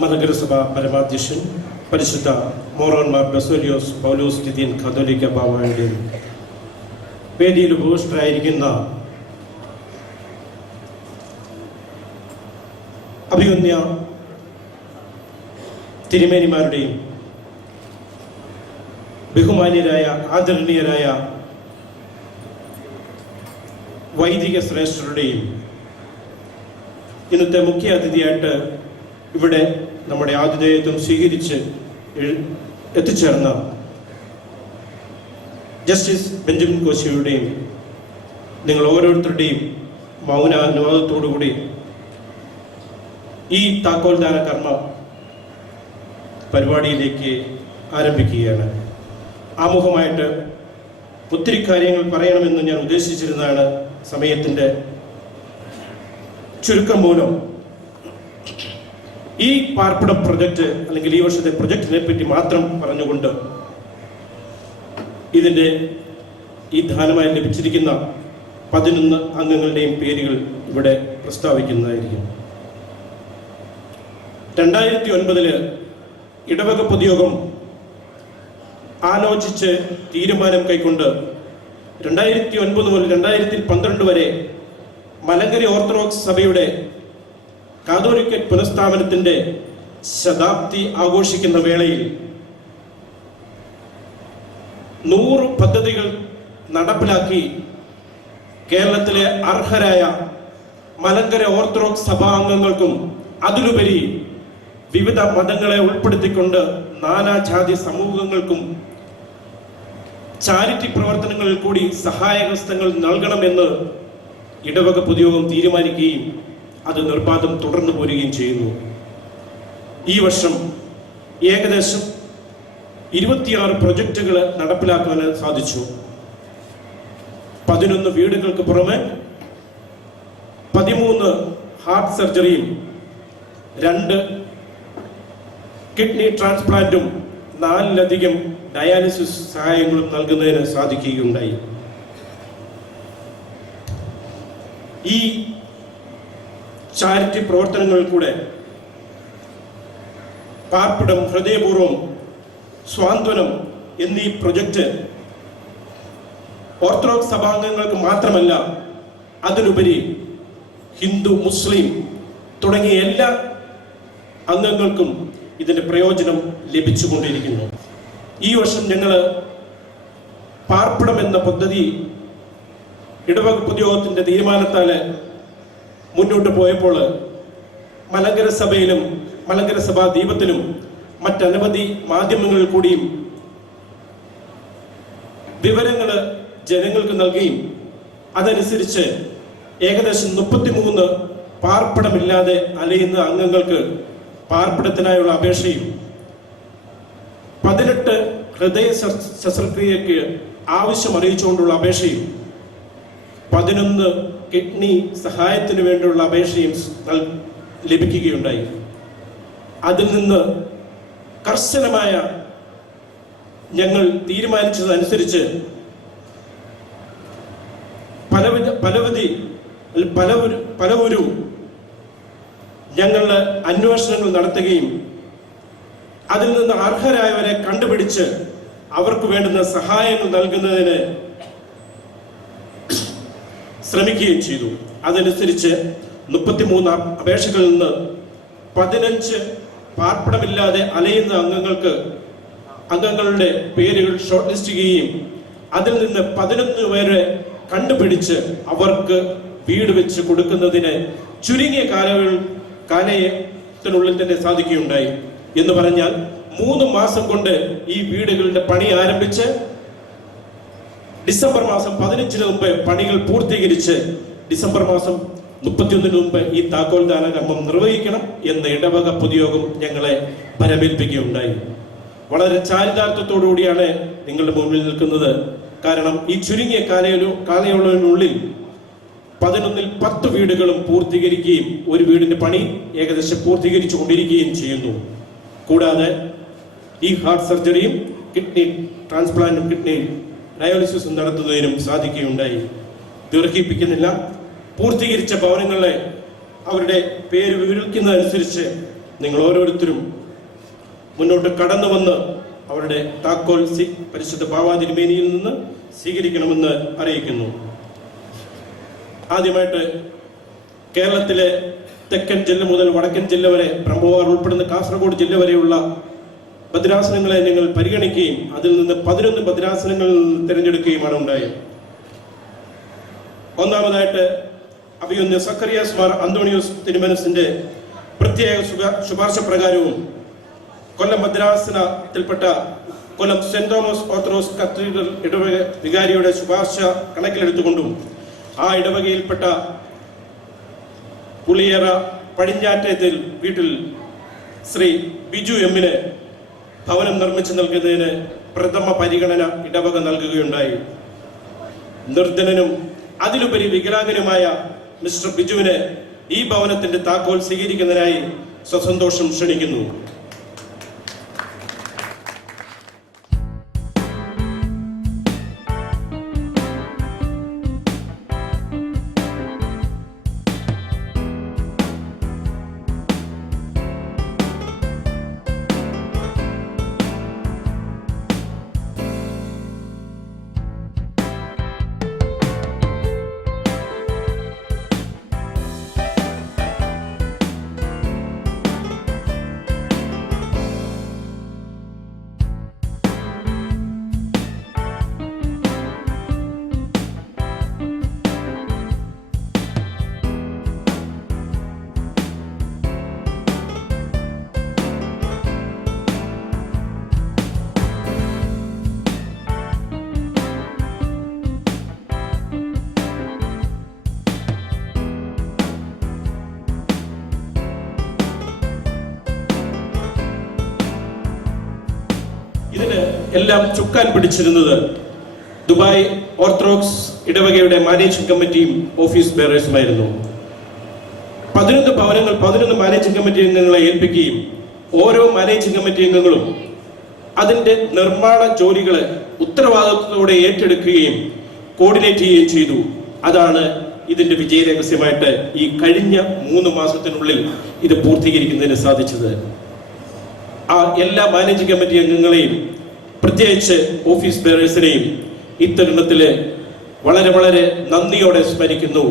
മലങ്കര സഭ പരമാധ്യക്ഷൻ പരിശുദ്ധ മോറോൻ മാർ ബസേലിയോസ് പൗലോസ് ദിദിയൻ കാതോലിക്ക ബാവയുടെ വേദിയിൽ ഉപവിഷ്ടരായിരിക്കുന്ന അഭിമന്യ തിരുമേനിമാരുടെയും ബഹുമാന്യരായ ആദരണീയരായ വൈദിക ശ്രേഷ്ഠരുടെയും ഇന്നത്തെ മുഖ്യ അതിഥിയായിട്ട് ഇവിടെ നമ്മുടെ ആതിഥേയത്വം സ്വീകരിച്ച് എത്തിച്ചേർന്ന ജസ്റ്റിസ് ബെഞ്ചമിൻ കോശിയുടെയും നിങ്ങൾ ഓരോരുത്തരുടെയും മൗനാനുവാദത്തോടുകൂടി ഈ താക്കോൽദാന കർമ്മ പരിപാടിയിലേക്ക് ആരംഭിക്കുകയാണ്. ആമുഖമായിട്ട് ഒത്തിരി കാര്യങ്ങൾ പറയണമെന്ന് ഞാൻ ഉദ്ദേശിച്ചിരുന്നതാണ്. സമയത്തിൻ്റെ ചുരുക്കം മൂലം ഈ പാർപ്പിടം പ്രൊജക്റ്റ് അല്ലെങ്കിൽ ഈ വർഷത്തെ പ്രൊജക്റ്റിനെ പറ്റി മാത്രം പറഞ്ഞുകൊണ്ട് ഇതിൻ്റെ ഈ ദാനമായി ലഭിച്ചിരിക്കുന്ന 11 അംഗങ്ങളുടെയും പേരുകൾ ഇവിടെ പ്രസ്താവിക്കുന്നതായിരിക്കും. 2009 ഇടവക പൊതുയോഗം ആലോചിച്ച് തീരുമാനം കൈക്കൊണ്ട് 2009 മുതൽ 2012 വരെ മലങ്കര ഓർത്തഡോക്സ് സഭയുടെ കാതോലിക്കറ്റ് പുനഃസ്ഥാപനത്തിന്റെ ശതാബ്ദി ആഘോഷിക്കുന്ന വേളയിൽ 100 പദ്ധതികൾ നടപ്പിലാക്കി കേരളത്തിലെ അർഹരായ മലങ്കര ഓർത്തഡോക്സ് സഭാംഗങ്ങൾക്കും അതിലുപരി വിവിധ മതങ്ങളെ ഉൾപ്പെടുത്തിക്കൊണ്ട് നാനാജാതി സമൂഹങ്ങൾക്കും ചാരിറ്റി പ്രവർത്തനങ്ങളിൽ കൂടി സഹായഹസ്തങ്ങൾ നൽകണമെന്ന് ഇടവക പൊതുയോഗം തീരുമാനിക്കുകയും അത് നിർബാധം തുടർന്നു പോരുകയും ചെയ്യുന്നു. ഈ വർഷം ഏകദേശം 26 പ്രൊജക്റ്റുകൾ നടപ്പിലാക്കാൻ സാധിച്ചു. 11 വീടുകൾക്ക് പുറമെ 13 ഹാർട്ട് സർജറിയും 2 കിഡ്നി ട്രാൻസ്പ്ലാന്റും 4ലധികം ഡയാലിസിസ് സഹായങ്ങളും നൽകുന്നതിന് സാധിക്കുകയുണ്ടായി. ഈ ചാരിറ്റി പ്രവർത്തനങ്ങളിൽ കൂടെ പാർപ്പിടം, ഹൃദയപൂർവ്വം, സ്വാന്തനം എന്നീ പ്രൊജക്റ്റ് ഓർത്തഡോക്സ് സഭാംഗങ്ങൾക്ക് മാത്രമല്ല, അതിനുപരി ഹിന്ദു, മുസ്ലിം തുടങ്ങിയ എല്ലാ അംഗങ്ങൾക്കും ഇതിൻ്റെ പ്രയോജനം ലഭിച്ചുകൊണ്ടിരിക്കുന്നു. ഈ വർഷം ഞങ്ങൾ പാർപ്പിടം എന്ന പദ്ധതി ഇടവക പൊതുയോഗത്തിൻ്റെ തീരുമാനത്താൽ മുന്നോട്ട് പോയപ്പോൾ മലങ്കര സഭയിലും മലങ്കര സഭാ ദീപത്തിലും മറ്റനവധി മാധ്യമങ്ങളിൽ കൂടിയും വിവരങ്ങൾ ജനങ്ങൾക്ക് നൽകുകയും അതനുസരിച്ച് ഏകദേശം 33 പാർപ്പിടമില്ലാതെ അലയുന്ന അംഗങ്ങൾക്ക് പാർപ്പിടത്തിനായുള്ള അപേക്ഷയും 18 ഹൃദയ ശസ്ത്രക്രിയയ്ക്ക് ആവശ്യം അറിയിച്ചുകൊണ്ടുള്ള അപേക്ഷയും 11 കിഡ്നി സഹായത്തിന് വേണ്ടിയുള്ള അപേക്ഷയും ലഭിക്കുകയുണ്ടായി. അതിൽ നിന്ന് കർശനമായ ഞങ്ങൾ തീരുമാനിച്ചതനുസരിച്ച് പലവരും ഞങ്ങളുടെ അന്വേഷണങ്ങൾ നടത്തുകയും അതിൽ നിന്ന് അർഹരായവരെ കണ്ടുപിടിച്ച് അവർക്ക് വേണ്ടുന്ന സഹായങ്ങൾ നൽകുന്നതിന് ശ്രമിക്കുകയും ചെയ്തു. അതനുസരിച്ച് 33 അപേക്ഷകളിൽ നിന്ന് 15 പാർപ്പിടമില്ലാതെ അലയുന്ന അംഗങ്ങളുടെ പേരുകൾ ഷോർട്ട് ലിസ്റ്റ് ചെയ്യുകയും അതിൽ നിന്ന് 11 പേരെ കണ്ടുപിടിച്ച് അവർക്ക് വീട് വെച്ച് കൊടുക്കുന്നതിന് ചുരുങ്ങിയ കാലയത്തിനുള്ളിൽ തന്നെ സാധിക്കുകയുണ്ടായി. എന്ന് പറഞ്ഞാൽ 3 മാസം കൊണ്ട് ഈ വീടുകളുടെ പണി ആരംഭിച്ച് ഡിസംബർ മാസം 15 മുമ്പ് പണികൾ പൂർത്തീകരിച്ച് ഡിസംബർ മാസം 31 മുമ്പ് ഈ താക്കോൽ ദാന കർമ്മം നിർവഹിക്കണം എന്ന് ഇടവക പൊതുയോഗം ഞങ്ങളെ പരമേൽപ്പിക്കുകയുണ്ടായി. വളരെ ചാരിതാർത്ഥ്യത്തോടുകൂടിയാണ് നിങ്ങളുടെ മുന്നിൽ നിൽക്കുന്നത്. കാരണം ഈ ചുരുങ്ങിയ കാലയളവിനുള്ളിൽ 11-ൽ 10 വീടുകളും പൂർത്തീകരിക്കുകയും ഒരു വീടിന്റെ പണി ഏകദേശം പൂർത്തീകരിച്ചു കൊണ്ടിരിക്കുകയും ചെയ്യുന്നു. കൂടാതെ ഈ ഹാർട്ട് സർജറിയും കിഡ്നി ട്രാൻസ്പ്ലാന്റും കിഡ്നി ഡയാലിസിസും നടത്തുന്നതിനും സാധിക്കുകയുണ്ടായി. ദീർഘിപ്പിക്കുന്നില്ല. പൂർത്തീകരിച്ച ഭവനങ്ങളെ അവരുടെ പേര് വിവരിക്കുന്നതനുസരിച്ച് നിങ്ങൾ ഓരോരുത്തരും മുന്നോട്ട് കടന്നു വന്ന് അവരുടെ താക്കോൽ പരിശുദ്ധ ബാവാ തിരുമേനിയിൽ നിന്ന് സ്വീകരിക്കണമെന്ന് അറിയിക്കുന്നു. ആദ്യമായിട്ട് കേരളത്തിലെ തെക്കൻ ജില്ല മുതൽ വടക്കൻ ജില്ല വരെ ബ്രഹ്മവാർ ഉൾപ്പെടുന്ന കാസർഗോഡ് ജില്ല വരെയുള്ള ഭദ്രാസനങ്ങളെ നിങ്ങൾ പരിഗണിക്കുകയും അതിൽ നിന്ന് 11 ഭദ്രാസനങ്ങൾ തിരഞ്ഞെടുക്കുകയുമാണ് ഉണ്ടായത്. ഒന്നാമതായിട്ട് അഭിയുന്ന സക്കറിയാസ് മാർ അന്തോണിയോസ് തിരുമനസിന്റെ പ്രത്യേക ശുപാർശ പ്രകാരവും കൊല്ലം ഭദ്രാസനത്തിൽപ്പെട്ട കൊല്ലം സെന്റ് തോമസ് ഓർത്തഡോക്സ് കത്തീഡ്രൽ ഇടവക വികാരിയുടെ ശുപാർശ കണക്കിലെടുത്തുകൊണ്ടും ആ ഇടവകയിൽപ്പെട്ട പുളിയറ പടിഞ്ഞാറ്റത്തിൽ വീട്ടിൽ ശ്രീ ബിജു എമ്മിന് ഭവനം നിർമ്മിച്ചു നൽകുന്നതിന് പ്രഥമ പരിഗണന ഇടവക നൽകുകയുണ്ടായി. നിർധനനും അതിലുപരി വികലാംഗനുമായ മിസ്റ്റർ ബിജുവിന് ഈ ഭവനത്തിന്റെ താക്കോൽ സ്വീകരിക്കുന്നതിനായി സസന്തോഷം ക്ഷണിക്കുന്നു. ഇതിന് എല്ലാം ചുക്കാൻ പിടിച്ചിരുന്നത് ദുബായ് ഓർത്തഡോക്സ് ഇടവകയുടെ മാനേജിംഗ് കമ്മിറ്റിയും ഓഫീസ് ബെയറേഴ്സുമായിരുന്നു. 11 ഭവനങ്ങൾ 11 മാനേജിംഗ് കമ്മിറ്റി അംഗങ്ങളെ ഏൽപ്പിക്കുകയും ഓരോ മാനേജിംഗ് കമ്മിറ്റി അംഗങ്ങളും അതിന്റെ നിർമ്മാണ ജോലികളെ ഉത്തരവാദിത്വത്തോടെ ഏറ്റെടുക്കുകയും കോർഡിനേറ്റ് ചെയ്യുകയും ചെയ്തു. അതാണ് ഇതിന്റെ വിജയരഹസ്യമായിട്ട് ഈ കഴിഞ്ഞ 3 മാസത്തിനുള്ളിൽ ഇത് പൂർത്തീകരിക്കുന്നതിന് സാധിച്ചത്. ആ എല്ലാ മാനേജിംഗ് കമ്മിറ്റി അംഗങ്ങളെയും പ്രത്യേകിച്ച് ഓഫീസ് ബെയറേഴ്സിനെയും ഇത്തരുണത്തില് വളരെ വളരെ നന്ദിയോടെ സ്മരിക്കുന്നു.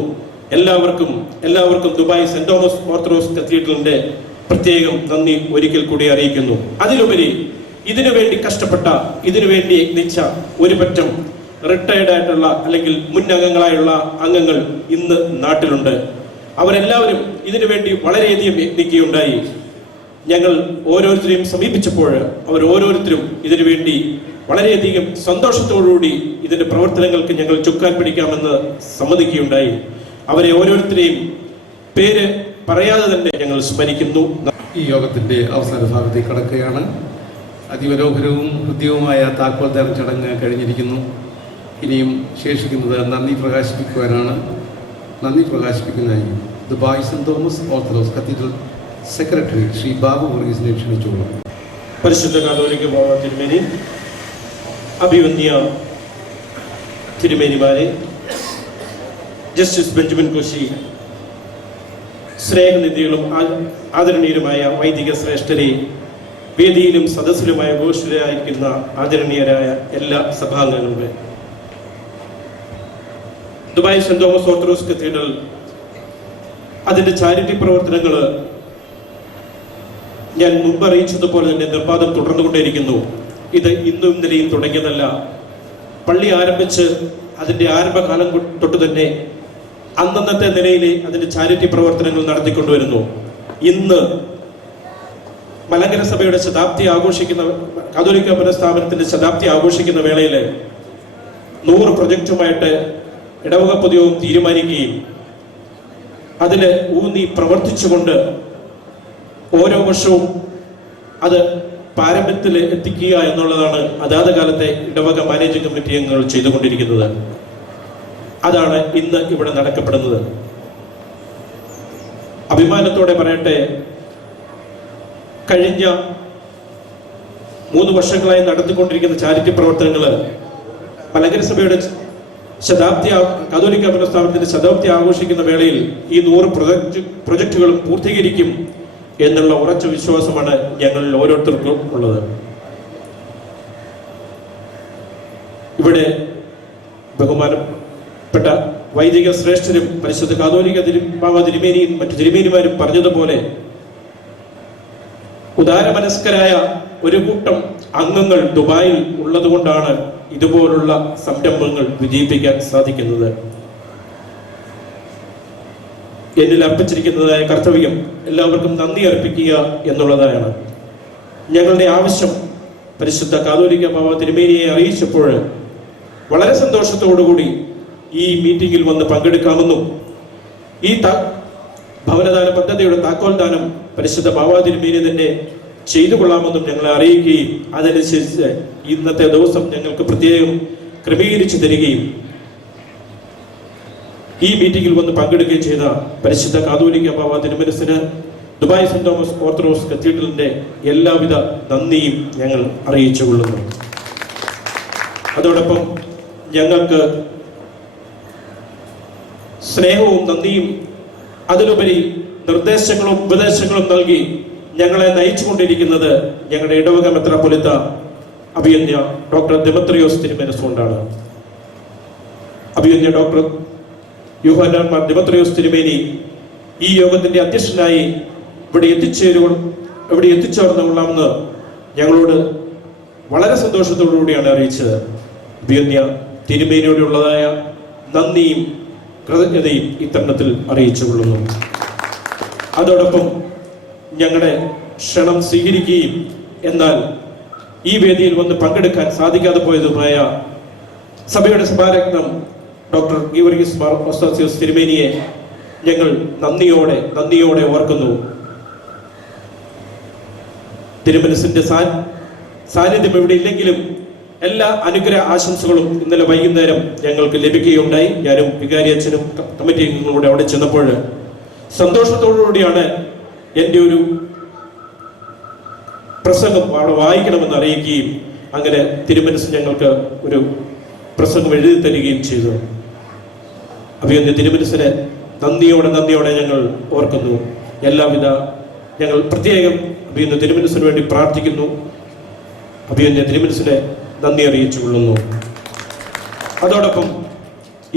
എല്ലാവർക്കും ദുബായ് സെന്റ് തോമസ് ഓർത്തഡോക്സ് കത്തീഡ്രലിന്റെ പ്രത്യേകം നന്ദി ഒരിക്കൽ കൂടി അറിയിക്കുന്നു. അതിലുപരി ഇതിനുവേണ്ടി കഷ്ടപ്പെട്ട, ഇതിനുവേണ്ടി യത്നിച്ച ഒരു പറ്റം റിട്ടയർഡ് ആയിട്ടുള്ള അല്ലെങ്കിൽ മുൻ അംഗങ്ങളായുള്ള അംഗങ്ങൾ ഇന്ന് നാട്ടിലുണ്ട്. അവരെല്ലാവരും ഇതിനുവേണ്ടി വളരെയധികം യത്നിക്കുകയുണ്ടായി. ഞങ്ങൾ ഓരോരുത്തരെയും സമീപിച്ചപ്പോൾ അവർ ഓരോരുത്തരും ഇതിനുവേണ്ടി വളരെയധികം സന്തോഷത്തോടുകൂടി ഇതിന്റെ പ്രവർത്തനങ്ങൾക്ക് ഞങ്ങൾ ചുക്കാൻ പിടിക്കാമെന്ന് സമ്മതിക്കുകയുണ്ടായി. അവരെ ഓരോരുത്തരെയും പേര് പറയാതെ തന്നെ ഞങ്ങൾ സ്മരിക്കുന്നു. ഈ യോഗത്തിൻ്റെ അവസാന ഭാഗത്തേക്ക് കടക്കുകയാണ്. അതിമനോഹരവും ഹൃദ്യവുമായ താക്കോൽദാന ചടങ്ങ് കഴിഞ്ഞിരിക്കുന്നു. ഇനിയും ശേഷിക്കുന്നത് നന്ദി പ്രകാശിപ്പിക്കുവാനാണ്. നന്ദി പ്രകാശിപ്പിക്കുന്നതായി Dubai saint Thomas orthodox cathedral secretary Shri Babu വർഗീസിനെ ക്ഷണിച്ചുകൊള്ളു. പരിശുദ്ധ കാതോലിക്ക ബാബ തിരുമേനി, അഭിവന്യ തിരുമേനിമാരെ, ജസ്റ്റിസ് ബെഞ്ചമിൻ കോശി, സ്നേഹനിധികളും ആദരണീയരുമായ വൈദിക ശ്രേഷ്ഠരെ, വേദിയിലും സദസ്സിലുമായ ഘോഷരായിരിക്കുന്ന ആദരണീയരായ എല്ലാ സഭാംഗങ്ങളുടെ, Dubai saint Thomas orthodox cathedral അതിൻ്റെ ചാരിറ്റി പ്രവർത്തനങ്ങൾ ഞാൻ മുമ്പ് അറിയിച്ചതുപോലെ തന്നെ നിർബാധം തുടർന്നുകൊണ്ടേയിരിക്കുന്നു. ഇത് ഇന്നും ഇന്നലെയും തുടങ്ങിയതല്ല. പള്ളി ആരംഭിച്ച് അതിൻ്റെ ആരംഭകാലം തൊട്ട് തന്നെ അന്നന്നത്തെ നിലയിൽ അതിൻ്റെ ചാരിറ്റി പ്രവർത്തനങ്ങൾ നടത്തിക്കൊണ്ടുവരുന്നു. ഇന്ന് മലങ്കര സഭയുടെ ശതാബ്ദി ആഘോഷിക്കുന്ന, കാതോലിക്ക പുനഃസ്ഥാപനത്തിന്റെ ശതാബ്ദി ആഘോഷിക്കുന്ന വേളയിൽ 100 പ്രൊജക്റ്റുമായിട്ട് ഇടവക പൊതുയോഗം തീരുമാനിക്കുകയും അതിൽ ഊന്നി പ്രവർത്തിച്ചുകൊണ്ട് ഓരോ വർഷവും അത് പാരമ്യത്തിൽ എത്തിക്കുക എന്നുള്ളതാണ് അതാത് കാലത്തെ ഇടവക മാനേജിംഗ് കമ്മിറ്റി അംഗങ്ങൾ ചെയ്തുകൊണ്ടിരിക്കുന്നത്. അതാണ് ഇന്ന് ഇവിടെ നടക്കപ്പെടുന്നത്. അഭിമാനത്തോടെ പറയട്ടെ, കഴിഞ്ഞ 3 വർഷങ്ങളായി നടത്തിക്കൊണ്ടിരിക്കുന്ന ചാരിറ്റി പ്രവർത്തനങ്ങൾ മലങ്കര സഭയുടെ ശതാബ്ദി, കാതോലിക്ക പുനഃസ്ഥാപനത്തിന്റെ ശതാബ്ദി ആഘോഷിക്കുന്ന വേളയിൽ ഈ 100 പ്രൊജക്റ്റുകളും പൂർത്തീകരിക്കും എന്നുള്ള ഉറച്ച വിശ്വാസമാണ് ഞങ്ങളിൽ ഓരോരുത്തർക്കും ഉള്ളത്. ഇവിടെ ബഹുമാനപ്പെട്ട വൈദിക ശ്രേഷ്ഠരും പരിശുദ്ധ കാതോലിക്ക ബാബ തിരുമേനിയും മറ്റു തിരുമേനിമാരും പറഞ്ഞതുപോലെ ഉദാരമനസ്കരായ ഒരു കൂട്ടം അംഗങ്ങൾ ദുബായിൽ ഉള്ളതുകൊണ്ടാണ് ഇതുപോലുള്ള സംരംഭങ്ങൾ വിജയിപ്പിക്കാൻ സാധിക്കുന്നത്. എന്നിൽ അർപ്പിച്ചിരിക്കുന്നതായ കർത്തവ്യം എല്ലാവർക്കും നന്ദി അർപ്പിക്കുക എന്നുള്ളതാണ്. ഞങ്ങളുടെ ആവശ്യം പരിശുദ്ധ കാതോലിക്ക ബാബ തിരുമേനിയെ അറിയിച്ചപ്പോൾ വളരെ സന്തോഷത്തോടുകൂടി ഈ മീറ്റിംഗിൽ വന്ന് പങ്കെടുക്കാമെന്നും ഈ ഭവനദാന പദ്ധതിയുടെ താക്കോൽ ദാനം പരിശുദ്ധ ബാബ തിരുമേനി തന്നെ ചെയ്തു കൊള്ളാമെന്നും ഞങ്ങളെ അറിയിക്കുകയും അതനുസരിച്ച് ഇന്നത്തെ ദിവസം ഞങ്ങൾക്ക് പ്രത്യേകം ക്രമീകരിച്ചു തരികയും ഈ മീറ്റിംഗിൽ വന്ന് പങ്കെടുക്കുകയും ചെയ്ത പരിശുദ്ധ കാതോലിക്ക ബാബ തിരുമനസിന് ദുബായ് സെന്റ് തോമസ് ഓർത്തഡോക്സ് കത്തീഡ്രലിന്റെ എല്ലാവിധ നന്ദിയും ഞങ്ങൾ അറിയിച്ചു കൊള്ളുന്നു. അതോടൊപ്പം ഞങ്ങൾക്ക് സ്നേഹവും നന്ദിയും അതിലുപരി നിർദ്ദേശങ്ങളും ഉപദേശങ്ങളും നൽകി ഞങ്ങളെ നയിച്ചുകൊണ്ടിരിക്കുന്നത് ഞങ്ങളുടെ ഇടവക മെത്രാപ്പൊലീത്ത അഭിവന്യ ഡോക്ടർ ദിമത്രിയോസ് തിരുമനസ് കൊണ്ടാണ്. അഭിവന്യ ഡോക്ടർ യോഹന്നാൻ മാർ ദിമത്രിയോസ് തിരുമേനി ഈ യോഗത്തിന്റെ അധ്യക്ഷനായി ഇവിടെ എത്തിച്ചേർന്നുകൊള്ളാമെന്ന് ഞങ്ങളോട് വളരെ സന്തോഷത്തോടുകൂടിയാണ് അറിയിച്ചത്. അഭിവന്യ തിരുമേനിയോടുള്ളതായ നന്ദിയും കൃതജ്ഞതയും ഇത്തരണത്തിൽ അറിയിച്ചു കൊള്ളുന്നു. അതോടൊപ്പം ഞങ്ങളുടെ ക്ഷണം സ്വീകരിക്കുകയും എന്നാൽ ഈ വേദിയിൽ വന്ന് പങ്കെടുക്കാൻ സാധിക്കാതെ പോയതുമായ സഭയുടെ സഭാരത്നം ഡോക്ടർ ഗീവർഗീസ് മാർ ഓസ്താത്യോസ് തിരുമേനിയെ ഞങ്ങൾ നന്ദിയോടെ ഓർക്കുന്നു. തിരുമനസിന്റെ സാന്നിധ്യം ഇവിടെ ഇല്ലെങ്കിലും എല്ലാ അനുഗ്രഹ ആശംസകളും ഇന്നലെ വൈകുന്നേരം ഞങ്ങൾക്ക് ലഭിക്കുകയുണ്ടായി. ഞാനും വികാരി അച്ഛനും കമ്മിറ്റി അംഗങ്ങളൂടെ അവിടെ ചെന്നപ്പോൾ സന്തോഷത്തോടുകൂടിയാണ് എൻ്റെ ഒരു പ്രസംഗം അവിടെ വായിക്കണമെന്ന് അറിയിക്കുകയും അങ്ങനെ തിരുമനസ് ഞങ്ങൾക്ക് ഒരു പ്രസംഗം എഴുതി തരികയും ചെയ്തു. അഭിവന്യ തിരുമനസിനെ നന്ദിയോടെ ഞങ്ങൾ ഓർക്കുന്നു. ഞങ്ങൾ പ്രത്യേകം അഭിവന്യ തിരുമനസിന് വേണ്ടി പ്രാർത്ഥിക്കുന്നു. അഭിവന്യ തിരുമനസിനെ നന്ദി അറിയിച്ചു കൊള്ളുന്നു. അതോടൊപ്പം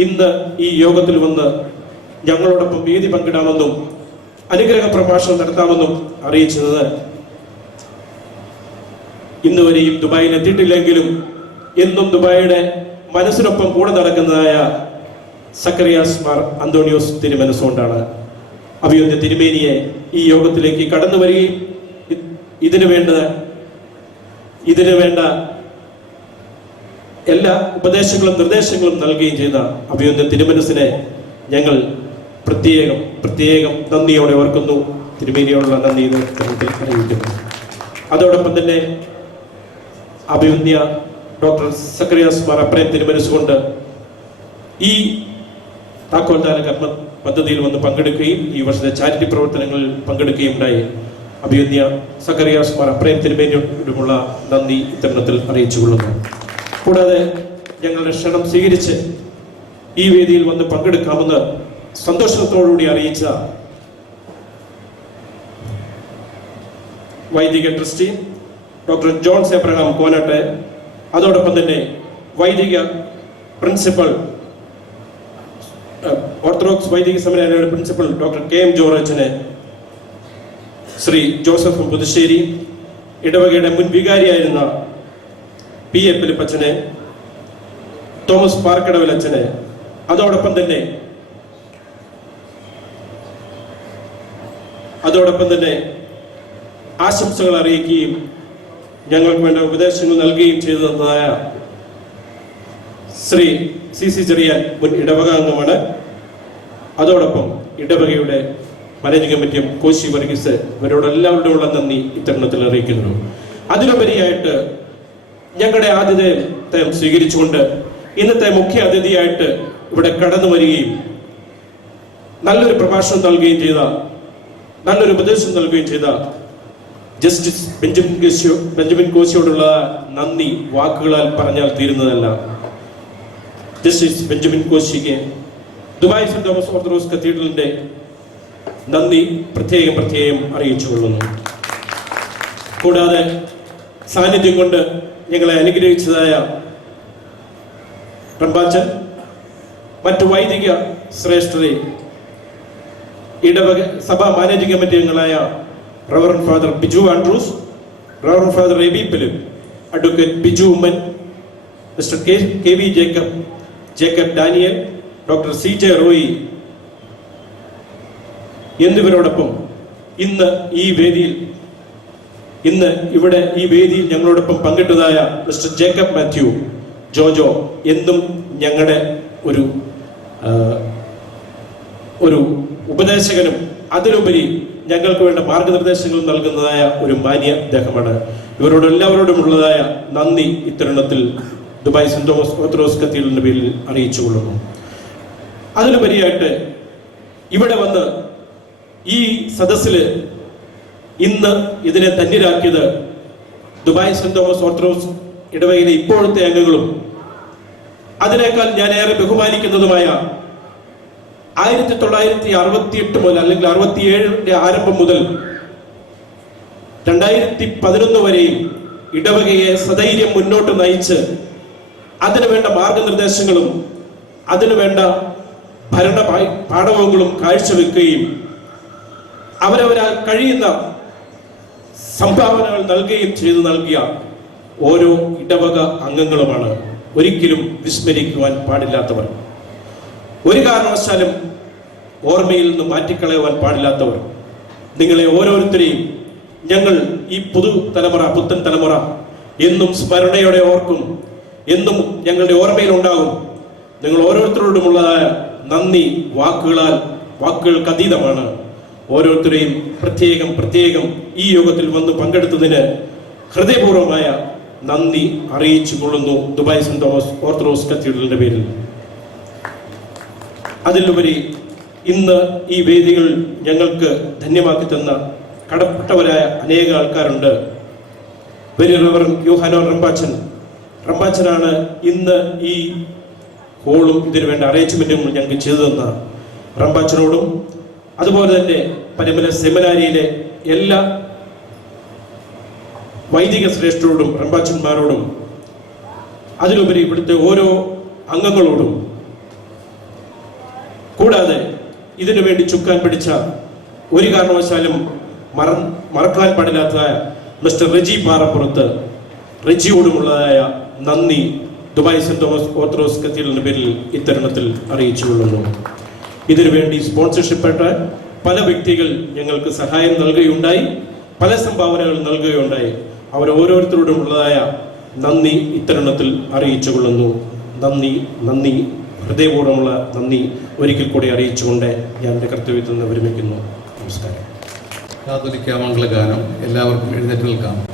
ഇന്ന് ഈ യോഗത്തിൽ വന്ന് ഞങ്ങളോടൊപ്പം വേദി പങ്കിടാമെന്നും അനുഗ്രഹ പ്രഭാഷണം നടത്താമെന്നും അറിയിച്ചത് ഇന്ന് വരെയും ദുബായിൽ എത്തിയിട്ടില്ലെങ്കിലും എന്നും ദുബായിയുടെ മനസ്സിനൊപ്പം കൂടെ നടക്കുന്നതായ സക്കറിയാസ് മാർ അന്തോണിയോസ് തിരുമനസ്സുകൊണ്ടാണ്. അഭിവന്യ തിരുമേനിയെ ഈ യോഗത്തിലേക്ക് കടന്നു വരികയും ഇതിനു വേണ്ട എല്ലാ ഉപദേശങ്ങളും നിർദ്ദേശങ്ങളും നൽകുകയും ചെയ്ത അഭിവന്യ തിരുമനസിനെ ഞങ്ങൾ പ്രത്യേകം നന്ദിയോടെ ഓർക്കുന്നു. തിരുമേനിയോടുള്ള നന്ദി ഇത്തരത്തിൽ അറിയിക്കുന്നു. അതോടൊപ്പം തന്നെ അഭിവന്യ ഡോക്ടർ സക്കറിയാസ് മാർ അപ്രേം തിരുമനസ്സുകൊണ്ട് ഈ താക്കോൽദാന കർമ്മ പദ്ധതിയിൽ വന്ന് പങ്കെടുക്കുകയും ഈ വർഷത്തെ ചാരിറ്റി പ്രവർത്തനങ്ങളിൽ പങ്കെടുക്കുകയും ഉണ്ടായി. അഭിവന്യ സക്കറിയാസ് മാർ അപ്രേം തിരുമേനിയോടുമുള്ള നന്ദി ഇത്തരണത്തിൽ അറിയിച്ചുകൊള്ളുന്നു. കൂടാതെ ഞങ്ങളുടെ ക്ഷണം സ്വീകരിച്ച് ഈ വേദിയിൽ വന്ന് പങ്കെടുക്കാമെന്ന് സന്തോഷത്തോടുകൂടി അറിയിച്ച വൈദിക ട്രസ്റ്റി ഡോക്ടർ ജോൺസ് എബ്രഹാം കോനട്ടെ, അതോടൊപ്പം തന്നെ വൈദിക പ്രിൻസിപ്പൽ ഓർത്തഡോക്സ് വൈദിക സെമിനാരിയുടെ പ്രിൻസിപ്പൽ ഡോക്ടർ കെ എം ജോർജനെ, ശ്രീ ജോസഫ് പുതുശ്ശേരി, ഇടവകയുടെ മുൻ വികാരിയായിരുന്ന പി എ ഫിലിപ്പച്ചനെ, തോമസ് പാർക്കടവിൽ അച്ഛനെ, അതോടൊപ്പം തന്നെ ആശംസകൾ അറിയിക്കുകയും ഞങ്ങൾക്ക് വേണ്ട ഉപദേശങ്ങൾ നൽകുകയും ചെയ്തതായ ശ്രീ സി ചെറിയാൻ മുൻ ഇടവക അംഗമാണ്. അതോടൊപ്പം ഇടവകയുടെ മാനേജിംഗ് കമ്മിറ്റി കോശി വർഗീസ്, ഇവരോടെല്ലാവരോടുമുള്ള നന്ദി ഇത്തരണത്തിൽ അറിയിക്കുന്നു. അതിലുപരിയായിട്ട് ഞങ്ങളുടെ ആതിഥ്യത്തെ സ്വീകരിച്ചുകൊണ്ട് ഇന്നത്തെ മുഖ്യ അതിഥിയായിട്ട് ഇവിടെ കടന്നു വരികയും നല്ലൊരു പ്രഭാഷണം നൽകുകയും ചെയ്ത, നല്ലൊരു ഉപദേശം നൽകുകയും ചെയ്ത ജസ്റ്റിസ് ബെഞ്ചമിൻ കോശിയോടുള്ള നന്ദി വാക്കുകളാൽ പറഞ്ഞാൽ തീരുന്നതല്ല. ജസ്റ്റിസ് ബെഞ്ചമിൻ കോശിക്ക് ദുബായ് സെന്റ് തോമസ് ഓർത്തഡോക്സ് കത്തീഡ്രലിന്റെ നന്ദി പ്രത്യേകം അറിയിച്ചുകൊള്ളുന്നു. കൂടാതെ സാന്നിധ്യം കൊണ്ട് ഞങ്ങളെ അനുഗ്രഹിച്ചതായ റംബാച്ചൻ, മറ്റു വൈദിക ശ്രേഷ്ഠരെ, ഇടവക സഭാ മാനേജിംഗ് കമ്മിറ്റി അംഗങ്ങളായ reverend father Biju Andrews, reverend father Abey Philip, advocate Biju Oommen, mister K V Jacob Daniel, doctor C J Roy എന്നിവരോടൊപ്പം ഇന്ന് ഈ വേദിയിൽ ഞങ്ങളോടൊപ്പം പങ്കിട്ടതായ മിസ്റ്റർ ജേക്കബ് മാത്യു ജോജോ എന്നും ഞങ്ങളുടെ ഒരു ഉപദേശകനും അതിലുപരി ഞങ്ങൾക്ക് വേണ്ട മാർഗനിർദ്ദേശങ്ങൾ നൽകുന്നതായ ഒരു മാന്യ അദ്ദേഹമാണ്. ഇവരോട് എല്ലാവരോടുമുള്ളതായ നന്ദി ഇത്തരുണത്തിൽ ദുബായ് സെന്റ് തോമസ് ഓർത്തഡോക്സ് കത്തീഡ്രലിന്റെ പേരിൽ അറിയിച്ചുകൊള്ളുന്നു. അതിലുപരിയായിട്ട് ഇവിടെ വന്ന് ഈ സദസ്സിൽ ഇന്ന് ഇതിനെ ധന്യരാക്കിയത് ദുബായ് സെന്റ് തോമസ് ഓർത്തഡോക്സ് ഇടവകയിലെ ഇപ്പോഴത്തെ അംഗങ്ങളും അതിനേക്കാൾ ഞാൻ ഏറെ ബഹുമാനിക്കുന്നതുമായ 1968 മുതൽ അല്ലെങ്കിൽ 67 ആരംഭം മുതൽ 2011 വരെയും ഇടവകയെ സധൈര്യം മുന്നോട്ട് നയിച്ച് അതിനുവേണ്ട മാർഗനിർദ്ദേശങ്ങളും അതിനുവേണ്ട ഭരണ പാഠകങ്ങളും കാഴ്ചവെക്കുകയും അവരവരാൽ കഴിയുന്ന സംഭാവനകൾ നൽകിയ ഓരോ ഇടവക അംഗങ്ങളുമാണ്. ഒരിക്കലും വിസ്മരിക്കുവാൻ പാടില്ലാത്തവർ, ഒരു കാരണവശാലും ഓർമ്മയിൽ നിന്ന് മാറ്റിക്കളയുവാൻ പാടില്ലാത്തവർ. നിങ്ങളെ ഓരോരുത്തരെയും ഞങ്ങൾ ഈ പുത്തൻ തലമുറ എന്നും സ്മരണയോടെ ഓർക്കും, എന്നും ഞങ്ങളുടെ ഓർമ്മയിൽ ഉണ്ടാകും. നിങ്ങൾ ഓരോരുത്തരോടുമുള്ളതായ നന്ദി വാക്കുകൾക്ക് അതീതമാണ്. ഓരോരുത്തരെയും പ്രത്യേകം ഈ യോഗത്തിൽ വന്ന് പങ്കെടുത്തതിന് ഹൃദയപൂർവമായ നന്ദി അറിയിച്ചു കൊള്ളുന്നു ദുബായ് സെന്റ് തോമസ് ഓർത്തഡോക്സ് കത്തീഡ്രലിന്റെ പേരിൽ. അതിലുപരി ഇന്ന് ഈ വേദികൾ ഞങ്ങൾക്ക് ധന്യമാക്കി തന്ന കടപ്പെട്ടവരായ അനേക ആൾക്കാരുണ്ട്. വെരി റവറൻ യോഹാനോൻ റംബാച്ചനാണ് ഇന്ന് ഈ ഹോളും ഇതിനു വേണ്ട അറേഞ്ച്മെന്റും ഞങ്ങൾക്ക് ചെയ്തു തന്ന റംബാച്ചനോടും അതുപോലെ തന്നെ പരമല സെമിനാരിയിലെ എല്ലാ വൈദിക ശ്രേഷ്ഠരോടും റംബാച്ചന്മാരോടും അതിലുപരി ഇവിടുത്തെ ഓരോ അംഗങ്ങളോടും, കൂടാതെ ഇതിനു വേണ്ടി ചുക്കാൻ പിടിച്ച ഒരു കാരണവശാലും മറക്കാൻ പാടില്ലാത്തതായ മിസ്റ്റർ റെജി പാറപ്പുറത്ത്, റെജിയോടുമുള്ളതായ നന്ദി ദുബായ് സെന്റ് തോമസ് ഓർത്തഡോക്സ് കത്തീഡ്രലിന്റെ പേരിൽ ഇത്തരുണത്തിൽ അറിയിച്ചുകൊള്ളുന്നു. ഇതിനുവേണ്ടി സ്പോൺസർഷിപ്പെട്ട പല വ്യക്തികൾ ഞങ്ങൾക്ക് സഹായം നൽകുകയുണ്ടായി, പല സംഭാവനകൾ നൽകുകയുണ്ടായി. അവർ ഓരോരുത്തരോടുമുള്ളതായ നന്ദി ഇത്തരുണത്തിൽ അറിയിച്ചുകൊള്ളുന്നു. നന്ദി. ഹൃദയപൂർവ്വമുള്ള നന്ദി ഒരിക്കൽ കൂടി അറിയിച്ചുകൊണ്ട് ഞാൻ എൻ്റെ കർത്തവ്യത്തിൽ നിന്ന് വിരമിക്കുന്നു. നമസ്കാരം. കാതോലിക്ക മംഗളഗാനം. എല്ലാവർക്കും എഴുന്നേറ്റ് നിൽക്കാം.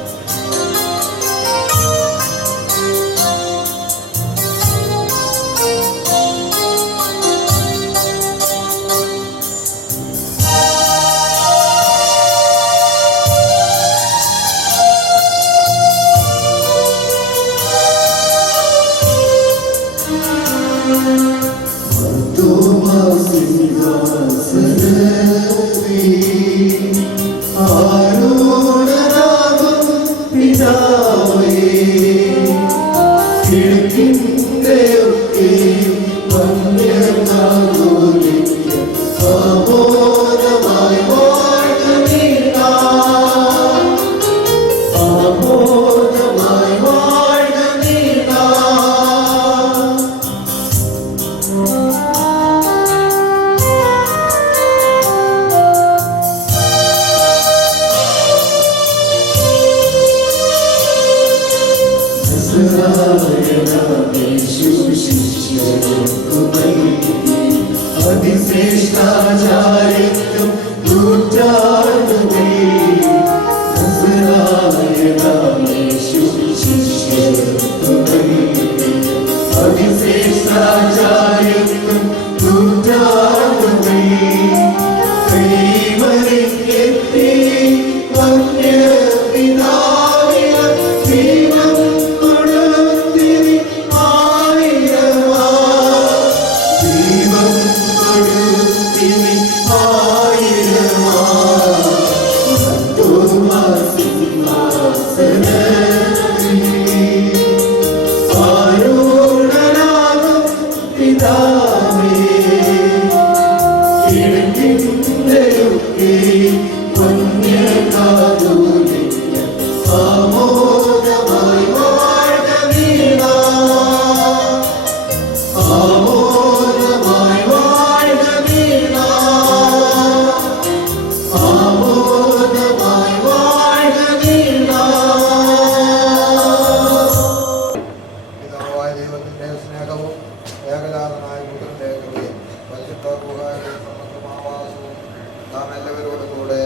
നാം എല്ലാവരോടും കൂടെ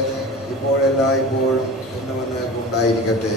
ഇപ്പോഴെല്ലായ്പ്പോഴും എന്നും എന്നേക്കും ഉണ്ടായിരിക്കട്ടെ.